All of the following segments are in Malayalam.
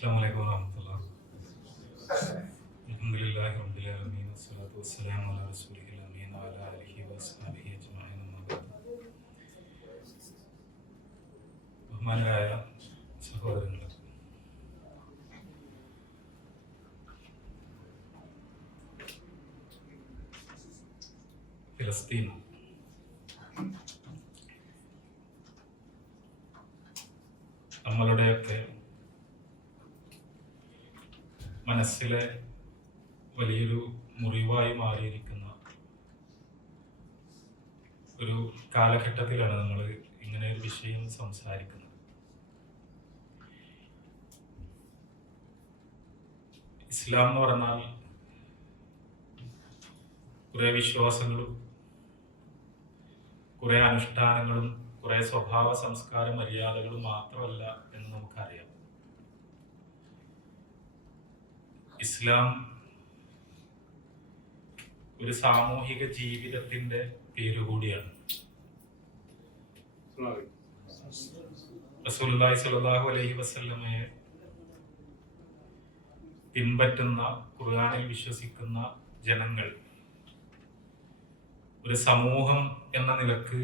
അസ്സലാമു അലൈക്കും വറഹ്മത്തുള്ളാഹി. അൽഹംദുലില്ലാഹി റബ്ബിൽ ആലമീൻ വസ്സലാത്തു വസ്സലാമു അലാ റസൂലിഹിൽ അമീൻ വഅലാ ആലിഹി വസ്ഹബിഹി അജ്മഈൻ. ബഹുമാനരായ സഹോദരങ്ങളെ, ഫലസ്തീൻ നമ്മളുടെയൊക്കെ മനസ്സിലെ വലിയൊരു മുറിവായി മാറിയിരിക്കുന്ന ഒരു കാലഘട്ടത്തിലാണ് നമ്മൾ ഇങ്ങനെ ഒരു വിഷയം സംസാരിക്കുന്നത്. ഇസ്ലാം എന്ന് പറഞ്ഞാൽ കുറെ വിശ്വാസങ്ങളും കുറെ അനുഷ്ഠാനങ്ങളും കുറെ സ്വഭാവ സംസ്കാര മര്യാദകളും മാത്രമല്ല എന്ന് നമുക്കറിയാം. ഇസ്ലാം ഒരു സാമൂഹിക ജീവിതത്തിന്റെ പേരുകൂടിയാണ്. റസൂലുള്ളാഹി സ്വല്ലല്ലാഹു അലൈഹി വസല്ലമയെ പിൻപറ്റുന്ന, ഖുർആനിൽ വിശ്വസിക്കുന്ന ജനങ്ങൾ ഒരു സമൂഹം എന്ന നിലക്ക്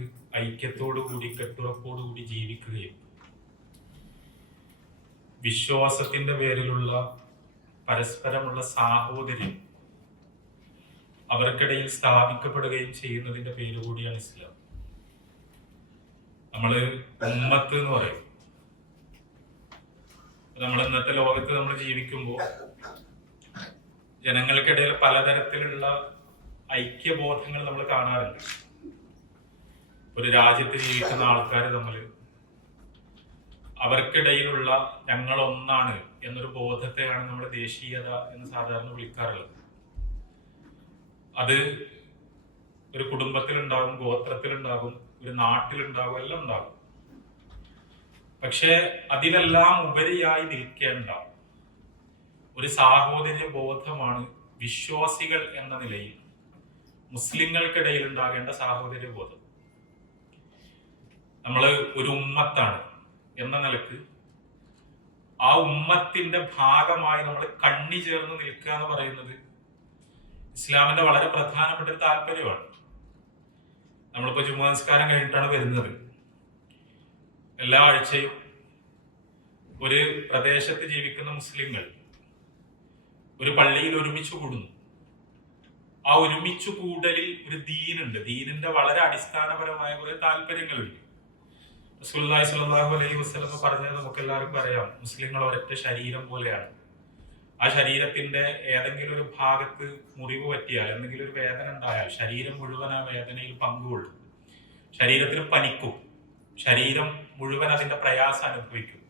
ഐക്യത്തോടുകൂടി കെട്ടുറപ്പോടുകൂടി ജീവിക്കുകയും വിശ്വാസത്തിന്റെ പേരിലുള്ള പരസ്പരമുള്ള സാഹോദര്യം അവർക്കിടയിൽ സ്ഥാപിക്കപ്പെടുകയും ചെയ്യുന്നതിന്റെ പേര് കൂടിയാണ് ഇസ്ലാം. നമ്മള് ഉമ്മത്ത് എന്ന് പറയും. നമ്മൾ ഇന്നത്തെ ലോകത്ത് നമ്മൾ ജീവിക്കുമ്പോൾ ജനങ്ങൾക്കിടയിൽ പലതരത്തിലുള്ള ഐക്യബോധങ്ങൾ നമ്മൾ കാണാറുണ്ട്. ഒരു രാജ്യത്ത് ജീവിക്കുന്ന ആൾക്കാർ തമ്മിൽ അവർക്കിടയിലുള്ള ഞങ്ങൾ ഒന്നാണ് എന്നൊരു ബോധത്തെയാണ് നമ്മൾ ദേശീയത എന്ന് സാധാരണ വിളിക്കാറുള്ളത്. അത് ഒരു കുടുംബത്തിലുണ്ടാകും, ഗോത്രത്തിലുണ്ടാകും, ഒരു നാട്ടിലുണ്ടാകും, എല്ലാം ഉണ്ടാകും. പക്ഷെ അതിലെല്ലാം ഉപരിയായി നിൽക്കേണ്ട ഒരു സാഹോദര്യ ബോധമാണ് വിശ്വാസികൾ എന്ന നിലയിൽ മുസ്ലിങ്ങൾക്കിടയിൽ ഉണ്ടാകേണ്ട സാഹോദര്യ ബോധം. നമ്മള് ഒരു ഉമ്മത്താണ് എന്ന നിലക്ക് ആ ഉമ്മത്തിന്റെ ഭാഗമായി നമ്മൾ കണ്ണി ചേർന്ന് നിൽക്കുക എന്ന് പറയുന്നത് ഇസ്ലാമിന്റെ വളരെ പ്രധാനപ്പെട്ട ഒരു താല്പര്യമാണ്. നമ്മളിപ്പോ ജുമുഅ നിസ്കാരം കഴിഞ്ഞിട്ടാണ് വരുന്നത്. എല്ലാ ആഴ്ചയും ഒരു പ്രദേശത്ത് ജീവിക്കുന്ന മുസ്ലിങ്ങൾ ഒരു പള്ളിയിൽ ഒരുമിച്ച് കൂടുന്നു. ആ ഒരുമിച്ച് കൂടലിൽ ഒരു ദീനുണ്ട്. ദീനിന്റെ വളരെ അടിസ്ഥാനപരമായ കുറെ താല്പര്യങ്ങളുണ്ട്. റസൂലുള്ളാഹി സ്വല്ലല്ലാഹു അലൈഹി വസല്ലം പറഞ്ഞത് നമുക്ക് എല്ലാവർക്കും അറിയാം. മുസ്ലിങ്ങൾ ഒരൊറ്റ ശരീരം പോലെയാണ്. ആ ശരീരത്തിന്റെ ഏതെങ്കിലും ഒരു ഭാഗത്ത് മുറിവ് പറ്റിയാൽ, എന്തെങ്കിലും ഒരു വേദന ഉണ്ടായാൽ ശരീരം മുഴുവൻ ആ വേദനയിൽ പങ്കുകൊള്ളും. ശരീരത്തിന് പനിക്കും, ശരീരം മുഴുവൻ അതിന്റെ പ്രയാസം അനുഭവിക്കും.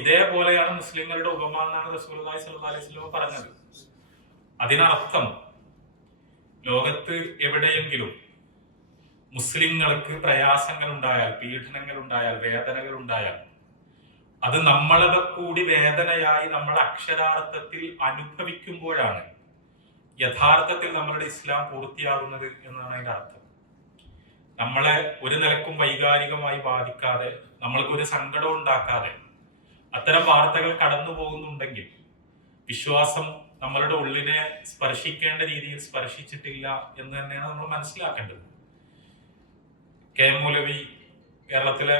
ഇതേപോലെയാണ് മുസ്ലിങ്ങളുടെ ഉപമ എന്നാണ് റസൂലുള്ളാഹി സ്വല്ലല്ലാഹു അലൈഹി വസല്ലം പറഞ്ഞത്. അതിനർത്ഥം ലോകത്ത് എവിടെയെങ്കിലും മുസ്ലിങ്ങൾക്ക് പ്രയാസങ്ങൾ ഉണ്ടായാൽ, പീഡനങ്ങൾ ഉണ്ടായാൽ, വേദനകൾ ഉണ്ടായാൽ അത് നമ്മളെ കൂടി വേദനയായി നമ്മൾ അക്ഷരാർത്ഥത്തിൽ അനുഭവിക്കുമ്പോഴാണ് യഥാർത്ഥത്തിൽ നമ്മളുടെ ഇസ്ലാം പൂർത്തിയാകുന്നത് എന്നാണ് അതിന്റെ അർത്ഥം. നമ്മളെ ഒരു നിലക്കും വൈകാരികമായി ബാധിക്കാതെ, നമ്മൾക്കൊരു സങ്കടം ഉണ്ടാക്കാതെ അത്തരം വാർത്തകൾ കടന്നു പോകുന്നുണ്ടെങ്കിൽ വിശ്വാസം നമ്മളുടെ ഉള്ളിനെ സ്പർശിക്കേണ്ട രീതിയിൽ സ്പർശിച്ചിട്ടില്ല എന്ന് തന്നെയാണ് നമ്മൾ മനസ്സിലാക്കേണ്ടത്. കെ മൗലവി കേരളത്തിലെ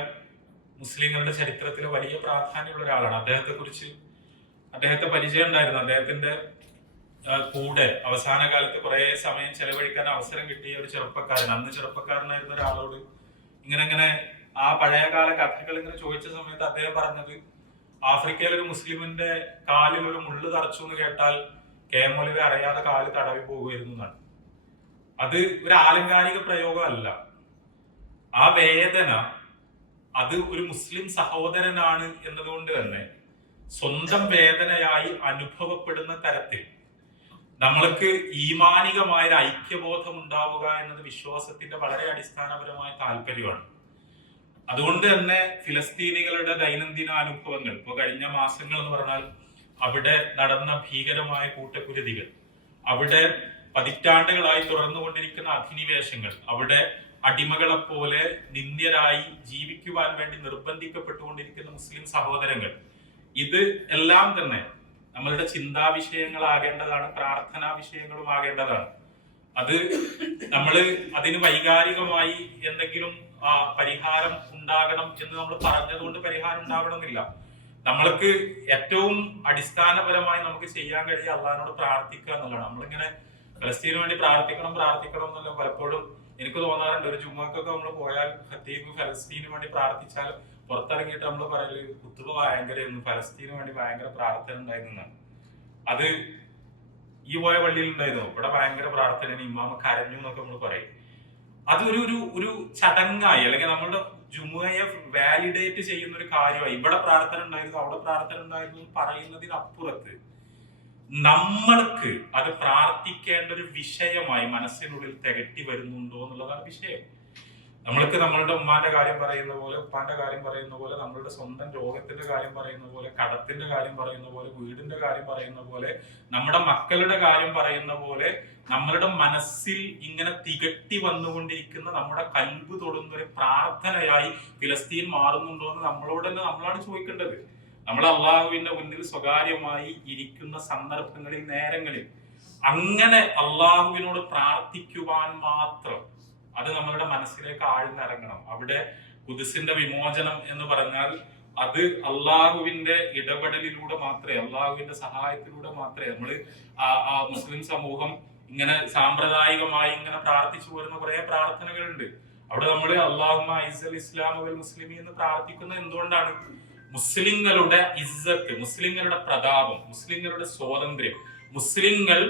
മുസ്ലിങ്ങളുടെ ചരിത്രത്തിലെ വലിയ പ്രാധാന്യമുള്ള ഒരാളാണ്. അദ്ദേഹത്തെ പരിചയം ഉണ്ടായിരുന്നു. അദ്ദേഹത്തിന്റെ കൂടെ അവസാന കാലത്ത് കുറെ സമയം ചെലവഴിക്കാൻ അവസരം കിട്ടിയ ഒരു ചെറുപ്പക്കാരൻ, അന്ന് ചെറുപ്പക്കാരനായിരുന്ന ഒരാളോട് ഇങ്ങനെ ആ പഴയകാല കഥകൾ ഇങ്ങനെ ചോദിച്ച സമയത്ത് അദ്ദേഹം പറഞ്ഞത്, ആഫ്രിക്കയിലെ ഒരു മുസ്ലിമിന്റെ കാലിൽ ഒരു മുള്ളു തറച്ചു എന്ന് കേട്ടാൽ കെ മൗലവി അറിയാതെ കാല് തടവി പോകുമായിരുന്നു എന്നാണ്. അത് ഒരു ആലങ്കാരിക പ്രയോഗമല്ല. ആ വേദന അത് ഒരു മുസ്ലിം സഹോദരനാണ് എന്നതുകൊണ്ട് തന്നെ സ്വന്തം വേദനയായി അനുഭവപ്പെടുന്ന തരത്തിൽ നമ്മൾക്ക് ഈമാനികമായ ഒരു ഐക്യബോധം ഉണ്ടാവുക എന്നത് വിശ്വാസത്തിന്റെ വളരെ അടിസ്ഥാനപരമായ താല്പര്യമാണ്. അതുകൊണ്ട് തന്നെ ഫിലസ്തീനികളുടെ ദൈനംദിന അനുഭവങ്ങൾ, ഇപ്പോൾ കഴിഞ്ഞ മാസങ്ങൾ എന്ന് പറഞ്ഞാൽ അവിടെ നടന്ന ഭീകരമായ കൂട്ടക്കുരുതികൾ, അവിടെ പതിറ്റാണ്ടുകളായി തുടർന്നുകൊണ്ടിരിക്കുന്ന അധിനിവേശങ്ങൾ, അവിടെ അടിമകളെ പോലെ നിന്ദ്യരായി ജീവിക്കുവാൻ വേണ്ടി നിർബന്ധിക്കപ്പെട്ടുകൊണ്ടിരിക്കുന്ന മുസ്ലിം സഹോദരങ്ങൾ, ഇത് എല്ലാം തന്നെ നമ്മളുടെ ചിന്താ വിഷയങ്ങളാകേണ്ടതാണ്, പ്രാർത്ഥനാ വിഷയങ്ങളും ആകേണ്ടതാണ്. അത് നമ്മൾ അതിന് വൈകാരികമായി എന്തെങ്കിലും പരിഹാരം ഉണ്ടാകണം എന്ന് നമ്മൾ പറഞ്ഞതുകൊണ്ട് പരിഹാരം ഉണ്ടാകണമെന്നില്ല. നമ്മൾക്ക് ഏറ്റവും അടിസ്ഥാനപരമായി നമുക്ക് ചെയ്യാൻ കഴിയുക അള്ളാഹിനോട് പ്രാർത്ഥിക്കുക എന്നുള്ളതാണ്. നമ്മളിങ്ങനെ ഫലസ്തീനു വേണ്ടി പ്രാർത്ഥിക്കണം എന്നല്ല പലപ്പോഴും എനിക്ക് തോന്നാറുണ്ട്. ഒരു ജുമ്മക്കൊക്കെ നമ്മൾ പോയാൽ ഖത്തീബ് ഫലസ്തീനു വേണ്ടി പ്രാർത്ഥിച്ചാൽ പുറത്തിറങ്ങിയിട്ട് നമ്മൾ പറയല് കുത്തുബ ഭയങ്കരമായിരുന്നു, ഫലസ്തീനു വേണ്ടി ഭയങ്കര പ്രാർത്ഥന ഉണ്ടായിരുന്നു. അത് ഈ പോയ പള്ളിയിൽ ഉണ്ടായിരുന്നു, ഇവിടെ ഭയങ്കര പ്രാർത്ഥന, ഇമാമ കരഞ്ഞു എന്നൊക്കെ നമ്മൾ പറയും. അതൊരു ഒരു ചടങ്ങായി, അല്ലെങ്കിൽ നമ്മളുടെ ജുമുഅയെ വാലിഡേറ്റ് ചെയ്യുന്ന ഒരു കാര്യമായി. ഇവിടെ പ്രാർത്ഥന ഉണ്ടായിരുന്നു, അവിടെ പ്രാർത്ഥന ഉണ്ടായിരുന്നു പറയുന്നതിനപ്പുറത്ത് നമ്മൾക്ക് അത് പ്രാർത്ഥിക്കേണ്ട ഒരു വിഷയമായി മനസ്സിനുള്ളിൽ തികട്ടി വരുന്നുണ്ടോ എന്നുള്ളതാണ് വിഷയം. നമ്മൾക്ക് നമ്മളുടെ ഉമ്മാന്റെ കാര്യം പറയുന്ന പോലെ, ഉപ്പാന്റെ കാര്യം പറയുന്ന പോലെ, നമ്മളുടെ സ്വന്തം രോഗത്തിന്റെ കാര്യം പറയുന്ന പോലെ, കടത്തിന്റെ കാര്യം പറയുന്ന പോലെ, വീടിന്റെ കാര്യം പറയുന്ന പോലെ, നമ്മുടെ മക്കളുടെ കാര്യം പറയുന്ന പോലെ, നമ്മളുടെ മനസ്സിൽ ഇങ്ങനെ തികട്ടി വന്നുകൊണ്ടിരിക്കുന്ന നമ്മുടെ കൽബ് തൊടുന്ന ഒരു പ്രാർത്ഥനയായി ഫിലസ്തീൻ മാറുന്നുണ്ടോ എന്ന് നമ്മളോട് തന്നെ നമ്മളാണ് ചോദിക്കേണ്ടത്. നമ്മൾ അള്ളാഹുവിന്റെ മുന്നിൽ സ്വകാര്യമായി ഇരിക്കുന്ന സന്ദർഭങ്ങളിൽ, നേരങ്ങളിൽ അങ്ങനെ അള്ളാഹുവിനോട് പ്രാർത്ഥിക്കുവാൻ മാത്രം അത് നമ്മളുടെ മനസ്സിലേക്ക് ആഴ്ന്നിറങ്ങണം. അവിടെ ഖുദ്സിന്റെ വിമോചനം എന്ന് പറഞ്ഞാൽ അത് അള്ളാഹുവിന്റെ ഇടപെടലിലൂടെ മാത്രമേ, അള്ളാഹുവിന്റെ സഹായത്തിലൂടെ മാത്രമേ. നമ്മള് ആ മുസ്ലിം സമൂഹം ഇങ്ങനെ സാമ്പ്രദായികമായി ഇങ്ങനെ പ്രാർത്ഥിച്ചു വരുന്ന കുറെ പ്രാർത്ഥനകളുണ്ട്. അവിടെ നമ്മൾ അല്ലാഹുമ്മ ഇസ്സൽ ഇസ്ലാം വൽ മുസ്ലിമീൻ എന്ന് പ്രാർത്ഥിക്കുന്നത് എന്തുകൊണ്ടാണ്? മുസ്ലിങ്ങളുടെ ഇസ്സത്ത്, മുസ്ലിങ്ങളുടെ പ്രതാപം, മുസ്ലിങ്ങളുടെ സ്വാതന്ത്ര്യം, മുസ്ലിങ്ങൾ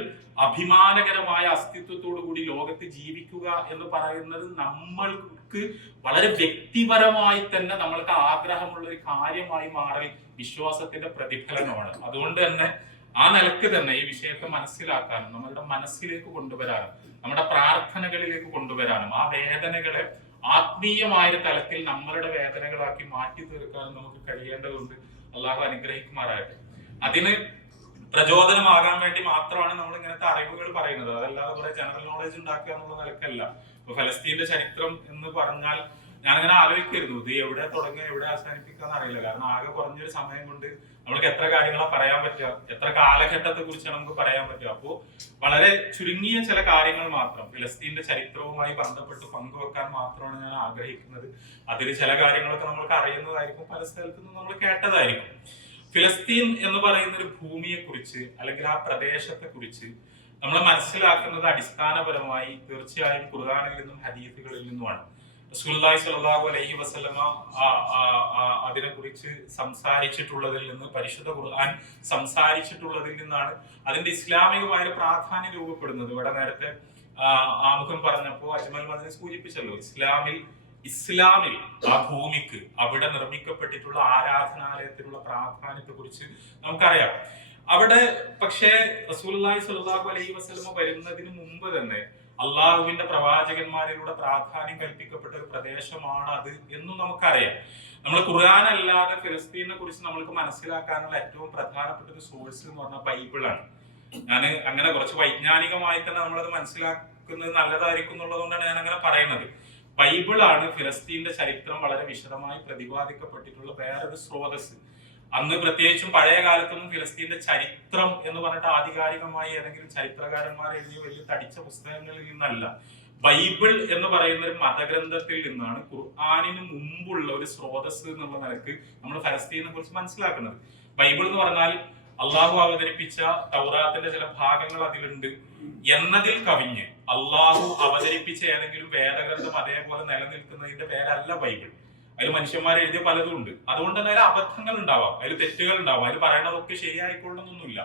അഭിമാനകരമായ അസ്തിത്വത്തോടു കൂടി ലോകത്ത് ജീവിക്കുക എന്ന് പറയുന്നത് നമ്മൾക്ക് വളരെ വ്യക്തിപരമായി തന്നെ നമ്മൾക്ക് ആഗ്രഹമുള്ള ഒരു കാര്യമായി മാറി വിശ്വാസത്തിന്റെ പ്രതിഫലനമാണ്. അതുകൊണ്ട് തന്നെ ആ നിലക്ക് തന്നെ ഈ വിഷയത്തെ മനസ്സിലാക്കാനും നമ്മളുടെ മനസ്സിലേക്ക് കൊണ്ടുവരാനും നമ്മുടെ പ്രാർത്ഥനകളിലേക്ക് കൊണ്ടുവരാനും ആ വേദനകളെ ആത്മീയമായ തലത്തിൽ നമ്മളുടെ വേദനകളാക്കി മാറ്റി തീർക്കാനും നമുക്ക് കഴിയേണ്ടതുണ്ട്. അള്ളാഹു അനുഗ്രഹിക്കുമാറാകട്ടെ. അതിന് പ്രചോദനമാകാൻ വേണ്ടി മാത്രമാണ് നമ്മൾ ഇങ്ങനത്തെ അറിവുകൾ പറയുന്നത്. അതല്ലാതെ കുറെ ജനറൽ നോളജ് ഉണ്ടാക്കുക എന്നുള്ള നിലക്കല്ല. ഇപ്പൊ ഫലസ്തീന്റെ ചരിത്രം എന്ന് പറഞ്ഞാൽ ഞാനിങ്ങനെ ആലോചിക്കരുത്, ഇത് എവിടെ തുടങ്ങുക എവിടെ അവസാനിപ്പിക്കുക എന്നറിയില്ല. കാരണം ആകെ കുറഞ്ഞൊരു സമയം കൊണ്ട് നമ്മൾക്ക് എത്ര കാര്യങ്ങളാണ് പറയാൻ പറ്റുക, എത്ര കാലഘട്ടത്തെ കുറിച്ചാണ് നമുക്ക് പറയാൻ പറ്റുക. അപ്പോ വളരെ ചുരുങ്ങിയ ചില കാര്യങ്ങൾ മാത്രം ഫലസ്തീന്റെ ചരിത്രവുമായി ബന്ധപ്പെട്ട് പങ്കുവെക്കാൻ മാത്രമാണ് ഞാൻ ആഗ്രഹിക്കുന്നത്. അതിൽ ചില കാര്യങ്ങളൊക്കെ നമ്മൾക്ക് അറിയുന്നതായിരിക്കും, പല സ്ഥലത്തു നിന്നും നമ്മൾ കേട്ടതായിരിക്കും. ഫിലസ്തീൻ എന്ന് പറയുന്ന ഒരു ഭൂമിയെ കുറിച്ച് അല്ലെങ്കിൽ ആ പ്രദേശത്തെ കുറിച്ച് നമ്മൾ മനസ്സിലാക്കുന്നത് അടിസ്ഥാനപരമായി തീർച്ചയായും ഖുർആനിൽ നിന്നും ഹദീസുകളിൽ നിന്നുമാണ്. റസൂലുള്ളാഹി സ്വല്ലല്ലാഹു അലൈഹി വസല്ലമ അതിനെ കുറിച്ച് സംസാരിച്ചിട്ടുള്ളതിൽ നിന്ന്, പരിശുദ്ധ ഖുർആൻ സംസാരിച്ചിട്ടുള്ളതിൽ നിന്നാണ് അതിന്റെ ഇസ്ലാമികമായ പ്രാധാന്യം രൂപപ്പെടുന്നത്. ഇവിടെ നേരത്തെ ആമുഖം പറഞ്ഞപ്പോ അജ്മൽ മദനി സൂചിപ്പിച്ചല്ലോ, ഇസ്ലാമിൽ ആ ഭൂമിക്ക് അവിടെ നിർമ്മിക്കപ്പെട്ടിട്ടുള്ള ആരാധനാലയത്തിനുള്ള പ്രാധാന്യത്തെ കുറിച്ച് നമുക്കറിയാം. അവിടെ പക്ഷേ റസൂലുള്ളാഹി സ്വല്ലല്ലാഹു അലൈഹി വസല്ലമ വരുന്നതിന് മുമ്പ് തന്നെ അള്ളാഹുവിന്റെ പ്രവാചകന്മാരിലൂടെ പ്രാധാന്യം കൽപ്പിക്കപ്പെട്ട ഒരു പ്രദേശമാണ് അത് എന്നും നമുക്കറിയാം. നമ്മൾ ഖുർആൻ അല്ലാതെ ഫലസ്തീനെ കുറിച്ച് നമ്മൾക്ക് മനസ്സിലാക്കാനുള്ള ഏറ്റവും പ്രധാനപ്പെട്ട ഒരു സോഴ്സ് എന്ന് പറഞ്ഞാൽ ബൈബിളാണ്. ഞാൻ അങ്ങനെ കുറച്ച് വൈജ്ഞാനികമായി തന്നെ നമ്മളത് മനസ്സിലാക്കുന്നത് നല്ലതായിരിക്കും എന്നുള്ളതുകൊണ്ടാണ് ഞാൻ അങ്ങനെ പറയുന്നത്. ബൈബിളാണ് ഫലസ്തീന്റെ ചരിത്രം വളരെ വിശദമായി പ്രതിപാദിക്കപ്പെട്ടിട്ടുള്ള വേറൊരു സ്രോതസ്. അന്ന് പ്രത്യേകിച്ചും പഴയ കാലത്തൊന്നും ഫലസ്തീന്റെ ചരിത്രം എന്ന് പറഞ്ഞിട്ട് ആധികാരികമായി ഏതെങ്കിലും ചരിത്രകാരന്മാർ എഴുതിയ വലിയ തടിച്ച പുസ്തകങ്ങളിൽ നിന്നല്ല, ബൈബിൾ എന്ന് പറയുന്ന ഒരു മതഗ്രന്ഥത്തിൽ നിന്നാണ് ഖുർആനിന് മുമ്പുള്ള ഒരു സ്രോതസ് എന്നുള്ള നിലക്ക് നമ്മൾ ഫലസ്തീനെ കുറിച്ച് മനസ്സിലാക്കുന്നത്. ബൈബിൾ എന്ന് പറഞ്ഞാൽ അള്ളാഹു അവതരിപ്പിച്ച തൗറാത്തിന്റെ ചില ഭാഗങ്ങൾ അതിലുണ്ട് എന്നതിൽ കവിഞ്ഞ് അള്ളാഹു അവതരിപ്പിച്ച ഏതെങ്കിലും വേദഗ്രന്ഥം അതേപോലെ നിലനിൽക്കുന്നതിന്റെ പേരല്ല ബൈബിൾ. അതിൽ മനുഷ്യന്മാർ എഴുതിയ പലതും ഉണ്ട്. അതുകൊണ്ട് തന്നെ അതിൽ അബദ്ധങ്ങൾ ഉണ്ടാവാം, അതിൽ തെറ്റുകൾ ഉണ്ടാവാം, അതിൽ പറയണതൊക്കെ ശരിയായിക്കൊള്ളണമെന്നൊന്നുമില്ല.